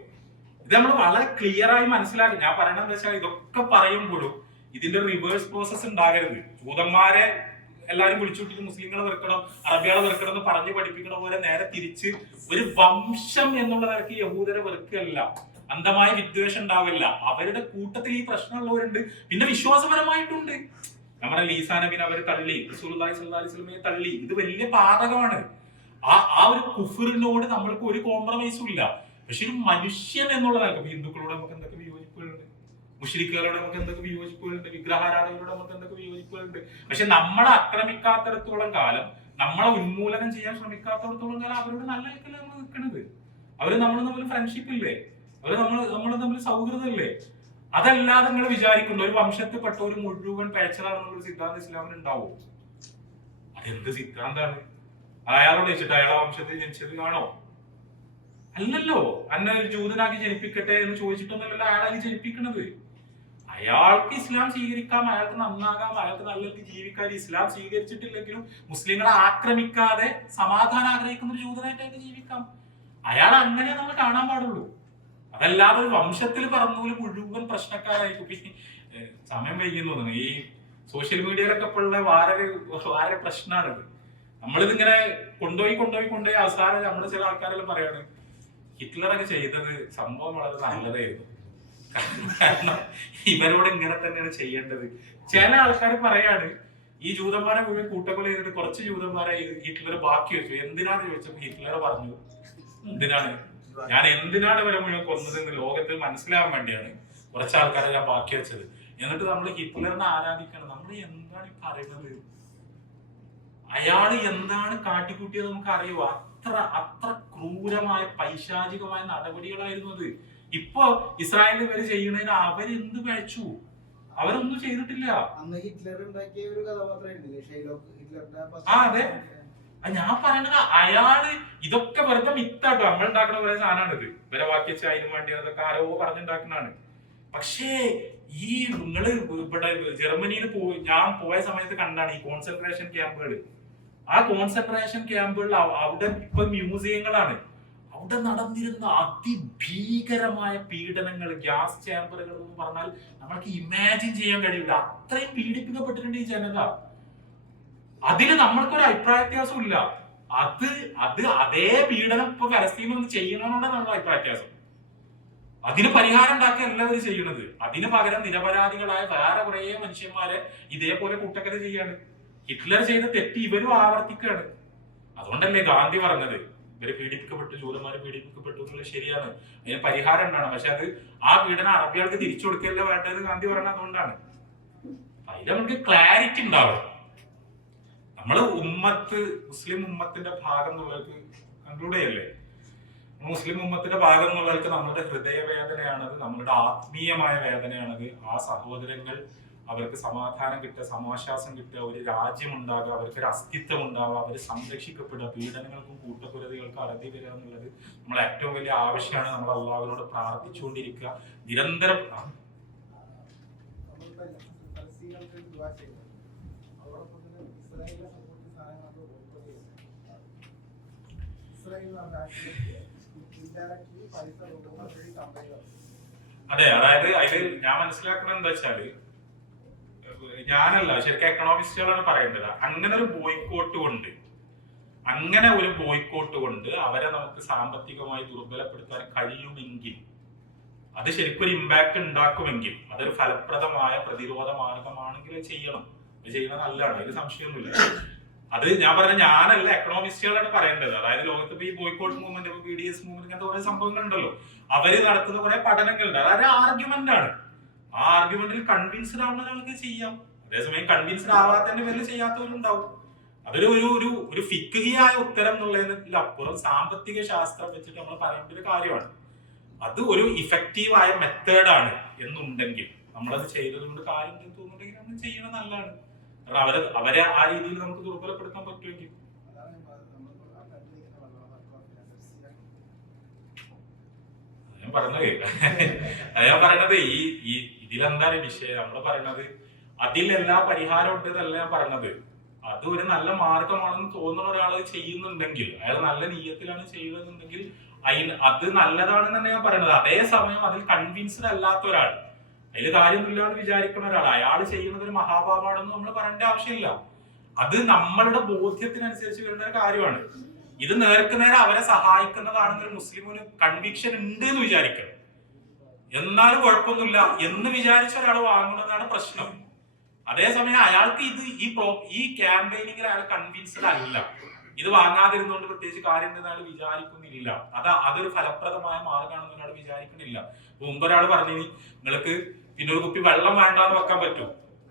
ഇത് നമ്മൾ വളരെ ക്ലിയർ ആയി മനസ്സിലാക്കി. ഞാൻ പറയണത് എന്താ വെച്ചാൽ ഇതൊക്കെ പറയുമ്പോഴും ഇതിന്റെ റിവേഴ്സ് പ്രോസസ് ഉണ്ടാകരുത്. ജൂതന്മാരെ എല്ലാവരും വിളിച്ചുവിട്ടിട്ട് മുസ്ലിങ്ങളെ വെറുക്കണം, അറബികളെ വെറുക്കണം എന്ന് പറഞ്ഞ് പഠിപ്പിക്കണ പോലെ നേരെ തിരിച്ച് ഒരു വംശം എന്നുള്ള നിലയ്ക്ക് യഹൂദരെ വെറുക്കല്ല, അന്ധമായ വിദ്വേഷം ഉണ്ടാവില്ല. അവരുടെ കൂട്ടത്തിൽ ഈ പ്രശ്നമുള്ളവരുണ്ട്, പിന്നെ വിശ്വാസപരമായിട്ടുണ്ട്. നമ്മുടെ ഈസാ നബിനെ അവർ തള്ളി, റസൂലുള്ളാഹി സ്വല്ലല്ലാഹു അലൈഹി വസല്ലമയെ തള്ളി. ഇത് വലിയ പാതകമാണ്. ആ ഒരു കുഫറിനോട് നമ്മൾക്ക് ഒരു കോംപ്രമൈസും ഇല്ല. പക്ഷെ ഒരു മനുഷ്യൻ എന്നുള്ള നിലക്ക് ഹിന്ദുക്കളോട് നമുക്ക് എന്തൊക്കെ വിയോജിപ്പുകളുണ്ട്, മുശ്രിക്കുകളോട് നമുക്ക് എന്തൊക്കെ വിയോജിപ്പുകളുണ്ട്, വിഗ്രഹാരാധകരോട് നമുക്ക് എന്തൊക്കെ വിയോജിപ്പുകളുണ്ട്. പക്ഷെ നമ്മളെ ആക്രമിക്കാത്തിടത്തോളം കാലം, നമ്മളെ ഉന്മൂലനം ചെയ്യാൻ ശ്രമിക്കാത്തിടത്തോളം കാലം അവരോട് നല്ല നിലക്കല്ലേ നമ്മൾ നിൽക്കണത്. അവര് നമ്മൾ തമ്മിൽ ഫ്രണ്ട്ഷിപ്പ് ഇല്ലേ, അവര് നമ്മൾ തമ്മിൽ സൗഹൃദം ഇല്ലേ? അതല്ലാതെ നിങ്ങൾ വിചാരിക്കുന്നു ഒരു വംശത്തിൽപ്പെട്ട ഒരു മുഴുവൻ പേച്ചലാണെന്നുള്ള സിദ്ധാന്തം ഇസ്ലാമിന് ഉണ്ടാവും? അതെന്ത് സിദ്ധാന്താണ്? അയാളോട് വെച്ചിട്ട് അയാളെ വംശത്തിൽ ജനിച്ചത് ആണോ? അല്ലല്ലോ. അന്നെ ഒരു ജൂതനാക്കി ജനിപ്പിക്കട്ടെ എന്ന് ചോദിച്ചിട്ടൊന്നുമല്ലല്ലോ അയാളാക്കി ജനിപ്പിക്കുന്നത്. അയാൾക്ക് ഇസ്ലാം സ്വീകരിക്കാം, അയാൾക്ക് നന്നാകാം, അയാൾക്ക് നല്ല ജീവിക്കാൻ. ഇസ്ലാം സ്വീകരിച്ചിട്ടില്ലെങ്കിലും മുസ്ലിങ്ങളെ ആക്രമിക്കാതെ സമാധാനം ആഗ്രഹിക്കുന്ന ഒരു ജൂതനായിട്ട് അയാൾക്ക് ജീവിക്കാം. അയാൾ അങ്ങനെ നമ്മൾ കാണാൻ പാടുള്ളൂ. അതല്ലാതെ ഒരു വംശത്തിൽ പറഞ്ഞ മുഴുവൻ പ്രശ്നക്കാരായിരിക്കും. സമയം വൈകുന്നു തോന്നുന്നു. ഈ സോഷ്യൽ മീഡിയയിലൊക്കെ ഇപ്പോൾ ഉള്ള വളരെ പ്രശ്നമാണിത്. നമ്മളിതിങ്ങനെ കൊണ്ടുപോയി അവസാനം നമ്മുടെ ചില ആൾക്കാരെല്ലാം പറയാണ് ഹിറ്റ്ലറൊക്കെ ചെയ്തത് സംഭവം വളരെ നല്ലതായിരുന്നു, കാരണം ഇവരോട് ഇങ്ങനെ തന്നെയാണ് ചെയ്യേണ്ടത്. ചില ആൾക്കാർ പറയാണ് ഈ ജൂതന്മാരെ മുഴുവൻ കൂട്ടക്കൊല ചെയ്തിട്ട് കുറച്ച് ജൂതന്മാരെ ഹിറ്റ്ലർ ബാക്കി വെച്ചു. എന്തിനാന്ന് ചോദിച്ചപ്പോ ഹിറ്റ്ലർ പറഞ്ഞു, ഞാൻ എന്തിനാണ് ഇവരെ മുഴുവൻ കൊന്നതെന്ന് ലോകത്തിൽ മനസ്സിലാവാൻ വേണ്ടിയാണ് കുറച്ച് ആൾക്കാരെ ഞാൻ ബാക്കി വെച്ചത്. എന്നിട്ട് നമ്മൾ ഹിറ്റ്ലറിനെ ആരാധിക്കണം. നമ്മൾ എന്താണ് ഈ പറയുന്നത്? അയാള് എന്താണ് കാട്ടിക്കൂട്ടിയത് നമുക്ക് അറിയുമോ? അത്ര ക്രൂരമായ പൈശാചികമായ നടപടികളായിരുന്നു അത്. ഇപ്പൊ ഇസ്രായേലിൽ ഇവര് ചെയ്യണതിന് അവരെന്ത് പഴച്ചു? അവരൊന്നും ചെയ്തിട്ടില്ല. അന്ന് ഹിറ്റ്ലർ ഉണ്ടാക്കിയ ഒരു കഥാപാത്രമായിരുന്നു ഷെയ്ലോക്ക്. ഹിറ്റ്ലറിന്റെ അതെ, ഞാൻ പറയണത് അയാള് ഇതൊക്കെ വെറുതെ മിത്താട്ടോ. നമ്മൾ ഉണ്ടാക്കുന്ന കുറെ സാധനമാണിത്. ഇവരെ വാക്കി വെച്ച് അതിനും വേണ്ടി അതൊക്കെ ആരോ പറഞ്ഞുണ്ടാക്കുന്നതാണ്. പക്ഷേ ഈ നിങ്ങള് ഇവിടെ ജർമ്മനിയിൽ ഞാൻ പോയ സമയത്ത് കണ്ടാണ് ഈ കോൺസെൻട്രേഷൻ ക്യാമ്പുകൾ. ആ കോൺസെൻട്രേഷൻ ക്യാമ്പുകളിൽ അവിടെ ഇപ്പൊ മ്യൂസിയങ്ങളാണ്. അവിടെ നടന്നിരുന്ന അതിഭീകരമായ പീഡനങ്ങൾ, ഗ്യാസ് ചേമ്പറുകൾ എന്ന് പറഞ്ഞാൽ നമ്മൾക്ക് ഇമാജിൻ ചെയ്യാൻ കഴിയില്ല. അത്രയും പീഡിപ്പിക്കപ്പെട്ടിട്ടുണ്ട് ഈ ജനത. അതിന് നമ്മൾക്കൊരു അഭിപ്രായ വ്യത്യാസം ഇല്ല. അതേ പീഡനം ഇപ്പൊ പലസ്തീനിൽ ചെയ്യണമെന്നാണ് നമ്മുടെ അഭിപ്രായ വ്യത്യാസം. അതിന് പരിഹാരം ഉണ്ടാക്കുക എല്ലാവരും ചെയ്യണത്. അതിന് പകരം നിരപരാധികളായ വേറെ കുറെ മനുഷ്യന്മാരെ ഇതേപോലെ കൂട്ടക്കഥ ചെയ്യാണ്. ഹിറ്റ്ലർ ചെയ്ത തെറ്റ് ഇവരും ആവർത്തിക്കുകയാണ്. അതുകൊണ്ടല്ലേ ഗാന്ധി പറഞ്ഞത് ഇവര് പീഡിപ്പിക്കപ്പെട്ടു, ജൂതന്മാര് പീഡിപ്പിക്കപ്പെട്ടു എന്നുള്ളത് ശരിയാണ്, അതിന് പരിഹാരം ഉണ്ടാണ്. പക്ഷെ അത് ആ പീഡനം അറബികൾക്ക് തിരിച്ചു കൊടുക്കല്ലോ വേണ്ടത് ഗാന്ധി പറഞ്ഞത് അതുകൊണ്ടാണ്. അതിൽ നമുക്ക് ക്ലാരിറ്റി ഉണ്ടാവും. നമ്മള് മുസ്ലിം ഉമ്മത്തിന്റെ ഭാഗം എന്നുള്ളവർക്ക് കൺക്ലൂഡ് ചെയ്യല്ലേ? മുസ്ലിം ഉമ്മത്തിന്റെ ഭാഗം എന്നുള്ളവർക്ക് നമ്മളുടെ ഹൃദയവേദനയാണത്, നമ്മളുടെ ആത്മീയമായ വേദനയാണത്. ആ സഹോദരങ്ങൾ അവർക്ക് സമാധാനം കിട്ടുക, സമാശ്വാസം കിട്ടുക, ഒരു രാജ്യം ഉണ്ടാകുക, അവർക്ക് ഒരു അസ്തിത്വം ഉണ്ടാവുക, അവർ സംരക്ഷിക്കപ്പെടുക, പീഡനങ്ങൾക്കും കൂട്ടക്കുരതികൾക്കും അറുതി വരിക എന്നുള്ളത് നമ്മളെ ഏറ്റവും വലിയ ആവശ്യമാണ്. നമ്മൾ അള്ളാഹുവിനോട് പ്രാർത്ഥിച്ചുകൊണ്ടിരിക്കുക നിരന്തരം. അതെ, അതായത് അതിൽ ഞാൻ മനസ്സിലാക്കുന്നത് എന്താ വെച്ചാല്, ഞാനല്ല ശരിക്കും എക്കണോമിസ്റ്റുകളാണ് പറയേണ്ടത്. അങ്ങനെ ഒരു ബോയ്ക്കോട്ട് കൊണ്ട് അവരെ നമുക്ക് സാമ്പത്തികമായി ദുർബലപ്പെടുത്താൻ കഴിയുമെങ്കിൽ, അത് ശരിക്കും ഒരു ഇമ്പാക്ട് ഉണ്ടാക്കുമെങ്കിൽ, അതൊരു ഫലപ്രദമായ പ്രതിരോധ മാർഗമാണെങ്കിൽ അത് ചെയ്യണം. അത് ചെയ്യുന്നത് നല്ലതാണ്, അതിന് സംശയമൊന്നുമില്ല. അത് ഞാൻ പറഞ്ഞ ഞാനല്ല, എക്കണോമിസ്റ്റുകളാണ് പറയേണ്ടത്. അതായത് ലോകത്ത് ഈ ബോയ്ക്കോട്ട് മൂവ്മെന്റ്, BDS മൂവ്മെന്റ്, ഇങ്ങനത്തെ കുറെ സംഭവങ്ങളുണ്ടല്ലോ. അവര് നടത്തുന്ന കുറെ പഠനങ്ങളുണ്ട്. അതായത് ആർഗ്യുമെന്റ് ആണ്. ആ ആർഗ്യുമെന്റിൽ കൺവിൻസ്ഡ് ആവുന്ന ഒരാൾക്ക് ചെയ്യാം. അതേസമയം കൺവിൻസ്ഡ് ആവാത്തതിന്റെ പേരിൽ ചെയ്യാത്തവരുണ്ടാവും. അതൊരു ഒരു ഒരു ഫിഖ്ഹിയായ ഉത്തരം എന്നുള്ളതിനപ്പുറം സാമ്പത്തിക ശാസ്ത്രം വെച്ചിട്ട് നമ്മൾ പറയേണ്ട ഒരു കാര്യമാണ്. അത് ഒരു ഇഫക്റ്റീവായ മെത്തേഡാണ് എന്നുണ്ടെങ്കിൽ, നമ്മളത് ചെയ്തതുകൊണ്ട് കാര്യം തോന്നുന്നുണ്ടെങ്കിൽ നമ്മൾ ചെയ്യണത് നല്ലതാണ്. കാരണം അവരെ ആ രീതിയിൽ നമുക്ക് ദുർബലപ്പെടുത്താൻ പറ്റുമെങ്കിൽ. ഞാൻ പറയണത് ഈ ഇതിലെന്താണ് വിഷയം? നമ്മൾ പറയണത് അതിലെല്ലാ പരിഹാരം ഉണ്ടെന്നല്ല ഞാൻ പറഞ്ഞത്. അത് ഒരു നല്ല മാർഗമാണെന്ന് തോന്നുന്ന ഒരാൾ ചെയ്യുന്നുണ്ടെങ്കിൽ, അയാൾ നല്ല നീയത്തിലാണ് ചെയ്യുന്നതെന്നുണ്ടെങ്കിൽ അത് നല്ലതാണെന്ന് തന്നെ ഞാൻ പറയണത്. അതേസമയം അതിൽ കൺവിൻസ്ഡ് അല്ലാത്ത ഒരാൾ, അതിൽ കാര്യമില്ലാന്ന് വിചാരിക്കുന്ന ഒരാൾ, അയാൾ ചെയ്യുന്നത് ഒരു മഹാപാപാണെന്ന് നമ്മൾ പറയേണ്ട ആവശ്യമില്ല. അത് നമ്മളുടെ ബോധ്യത്തിനനുസരിച്ച് വരുന്ന ഒരു കാര്യമാണ്. ഇത് നേർക്കുനേരെ അവരെ സഹായിക്കുന്നതാണെന്നൊരു മുസ്ലിമിന് കൺവിക്ഷൻ ഉണ്ട് എന്ന് വിചാരിക്കണം. എന്നാലും കുഴപ്പമൊന്നുമില്ല എന്ന് വിചാരിച്ച ഒരാൾ വാങ്ങുന്നതാണ് പ്രശ്നം. അതേസമയം അയാൾക്ക് ഈ ക്യാമ്പയിനിങ്ങിൽ അയാൾ കൺവിൻസ്ഡ് അല്ല, ഇത് വാങ്ങാതിരുന്നുകൊണ്ട് പ്രത്യേകിച്ച് കാര്യം ഉണ്ടെന്ന് അയാൾ വിചാരിക്കുന്നില്ല. അതൊരു ഫലപ്രദമായ മാർഗമാണെന്ന് ഒരാൾ വിചാരിക്കുന്നില്ല. മുമ്പ് ഒരാൾ പറഞ്ഞു നിങ്ങൾക്ക് പിന്നെ ഒരു കുപ്പി വെള്ളം വേണ്ടാന്ന് വെക്കാൻ പറ്റും,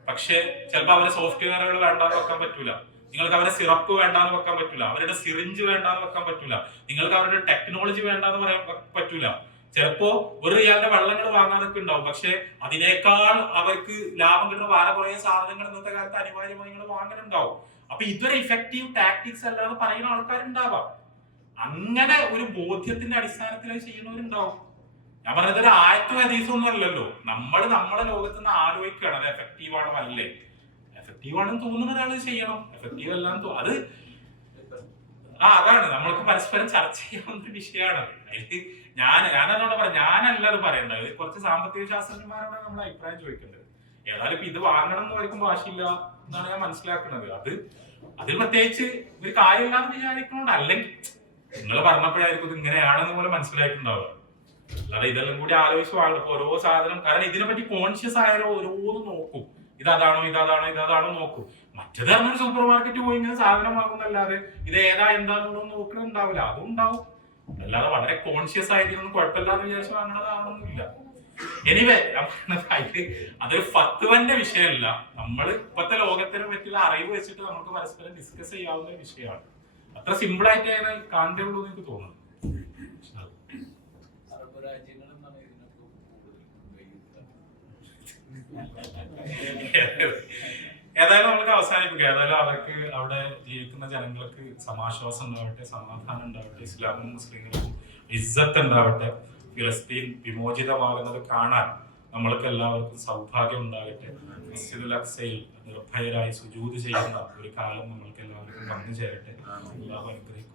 പക്ഷെ ചിലപ്പോൾ അവരെ സോഫ്റ്റ്വെയറുകൾ വേണ്ടാന്ന് വെക്കാൻ പറ്റൂല. നിങ്ങൾക്ക് അവരുടെ സിറപ്പ് വേണ്ടാന്ന് വെക്കാൻ പറ്റൂല, അവരുടെ സിറിഞ്ച് വേണ്ടാന്ന് വെക്കാൻ പറ്റൂല, നിങ്ങൾക്ക് അവരുടെ ടെക്നോളജി വേണ്ടാന്ന് പറയാൻ പറ്റൂല. ചിലപ്പോ ഒരു റിയാലിന്റെ വെള്ളങ്ങൾ വാങ്ങാനൊക്കെ ഉണ്ടാവും, പക്ഷെ അതിനേക്കാൾ അവർക്ക് ലാഭം കിട്ടുന്ന വേറെ കുറെ സാധനങ്ങൾ ഇന്നത്തെ കാലത്ത് അനിവാര്യമായി നിങ്ങൾ വാങ്ങലുണ്ടാവും. അപ്പൊ ഇതൊരു ഇഫക്റ്റീവ് ടാക്ടിക്സ് അല്ലാതെ പറയുന്ന ആൾക്കാരുണ്ടാവാം. അങ്ങനെ ഒരു ബോധ്യത്തിന്റെ അടിസ്ഥാനത്തിൽ ചെയ്യുന്നവരുണ്ടാവും. ഞാൻ പറഞ്ഞത് ഒരു ആയത്തും ഹദീസൊന്നും അല്ലല്ലോ, നമ്മുടെ ലോകത്ത് നിന്ന് ആലോചിക്കുകയാണ് അത് എഫക്റ്റീവ് ആണോ അല്ലേ. എഫക്റ്റീവ് ആണെന്ന് തോന്നുന്ന ഒരാൾ ചെയ്യണം, എഫക്റ്റീവ് അല്ലാന്ന് അത് അതാണ് നമ്മൾക്ക് പരസ്പരം ചർച്ച ചെയ്യാവുന്ന ഒരു വിഷയമാണ്. അതിൽ ഞാനതോടെ പറയാം, ഞാനല്ല അത് പറയേണ്ടത്, കുറച്ച് സാമ്പത്തിക ശാസ്ത്രജ്ഞന്മാരാണ് നമ്മൾ അഭിപ്രായം ചോദിക്കേണ്ടത്. ഏതായാലും ഇപ്പൊ ഇത് വാങ്ങണം എന്ന് പറയുമ്പോൾ വാശിയില്ല എന്നാണ് ഞാൻ മനസ്സിലാക്കുന്നത്. അതിൽ പ്രത്യേകിച്ച് ഒരു കാര്യമില്ലാന്ന് വിചാരിക്കണോണ്ട്, അല്ലെങ്കിൽ നിങ്ങൾ പറഞ്ഞപ്പോഴായിരിക്കും ഇത് ഇങ്ങനെയാണെന്ന് പോലെ മനസ്സിലായിട്ടുണ്ടാവുക. അല്ലാതെ ഇതെല്ലാം കൂടി ആലോചിച്ച് വാങ്ങും ഓരോ സാധനം. കാരണം ഇതിനെപ്പറ്റി കോൺഷ്യസ് ആയാലോ ഓരോന്നും നോക്കും, ഇതാണോ നോക്കും. മറ്റേത് പറഞ്ഞൊരു സൂപ്പർ മാർക്കറ്റ് പോയി ഇങ്ങനെ സാധനം വാങ്ങുന്നല്ലാതെ ഇത് ഏതാ എന്താന്നുള്ളത് നോക്കണുണ്ടാവില്ല. അതും ഉണ്ടാവും. അല്ലാതെ വളരെ കോൺഷ്യസ് ആയിട്ടൊന്നും കുഴപ്പമില്ലാന്ന് വിചാരിച്ച് വാങ്ങണതാവണമെന്നില്ല. എനിവേ അതൊരു ഫത്വന്റെ വിഷയമല്ല, നമ്മൾ ഇപ്പോഴത്തെ ലോകത്തിനെ പറ്റിയുള്ള അറിവ് വെച്ചിട്ട് നമുക്ക് പരസ്പരം ഡിസ്കസ് ചെയ്യാവുന്ന ഒരു വിഷയമാണ്. അത്ര സിമ്പിൾ ആയിട്ട് കാണേണ്ടേ ഉള്ളൂ എന്ന് എനിക്ക് തോന്നുന്നു. ഏതായാലും നമുക്ക് അവസാനിപ്പിക്കാം. ഏതായാലും അവർക്ക് അവിടെ ജീവിക്കുന്ന ജനങ്ങൾക്ക് സമാശ്വാസം ഉണ്ടാവട്ടെ, സമാധാനം ഉണ്ടാവട്ടെ, ഇസ്ലാമും മുസ്ലിങ്ങൾക്കും ഇസ്സത്ത് ഉണ്ടാവട്ടെ, ഫിലസ്തീൻ വിമോചിതമാകുന്നത് കാണാൻ നമ്മൾക്ക് എല്ലാവർക്കും സൗഭാഗ്യം ഉണ്ടാകട്ടെ. മസ്ജിദുൽ അഖ്സയിൽ നിർഭയരായി സുജൂദ് ചെയ്യുന്ന ഒരു കാലം നമ്മൾക്ക് എല്ലാവർക്കും വന്നു ചേരട്ടെ. അല്ലാഹു അനുഗ്രഹിക്കട്ടെ.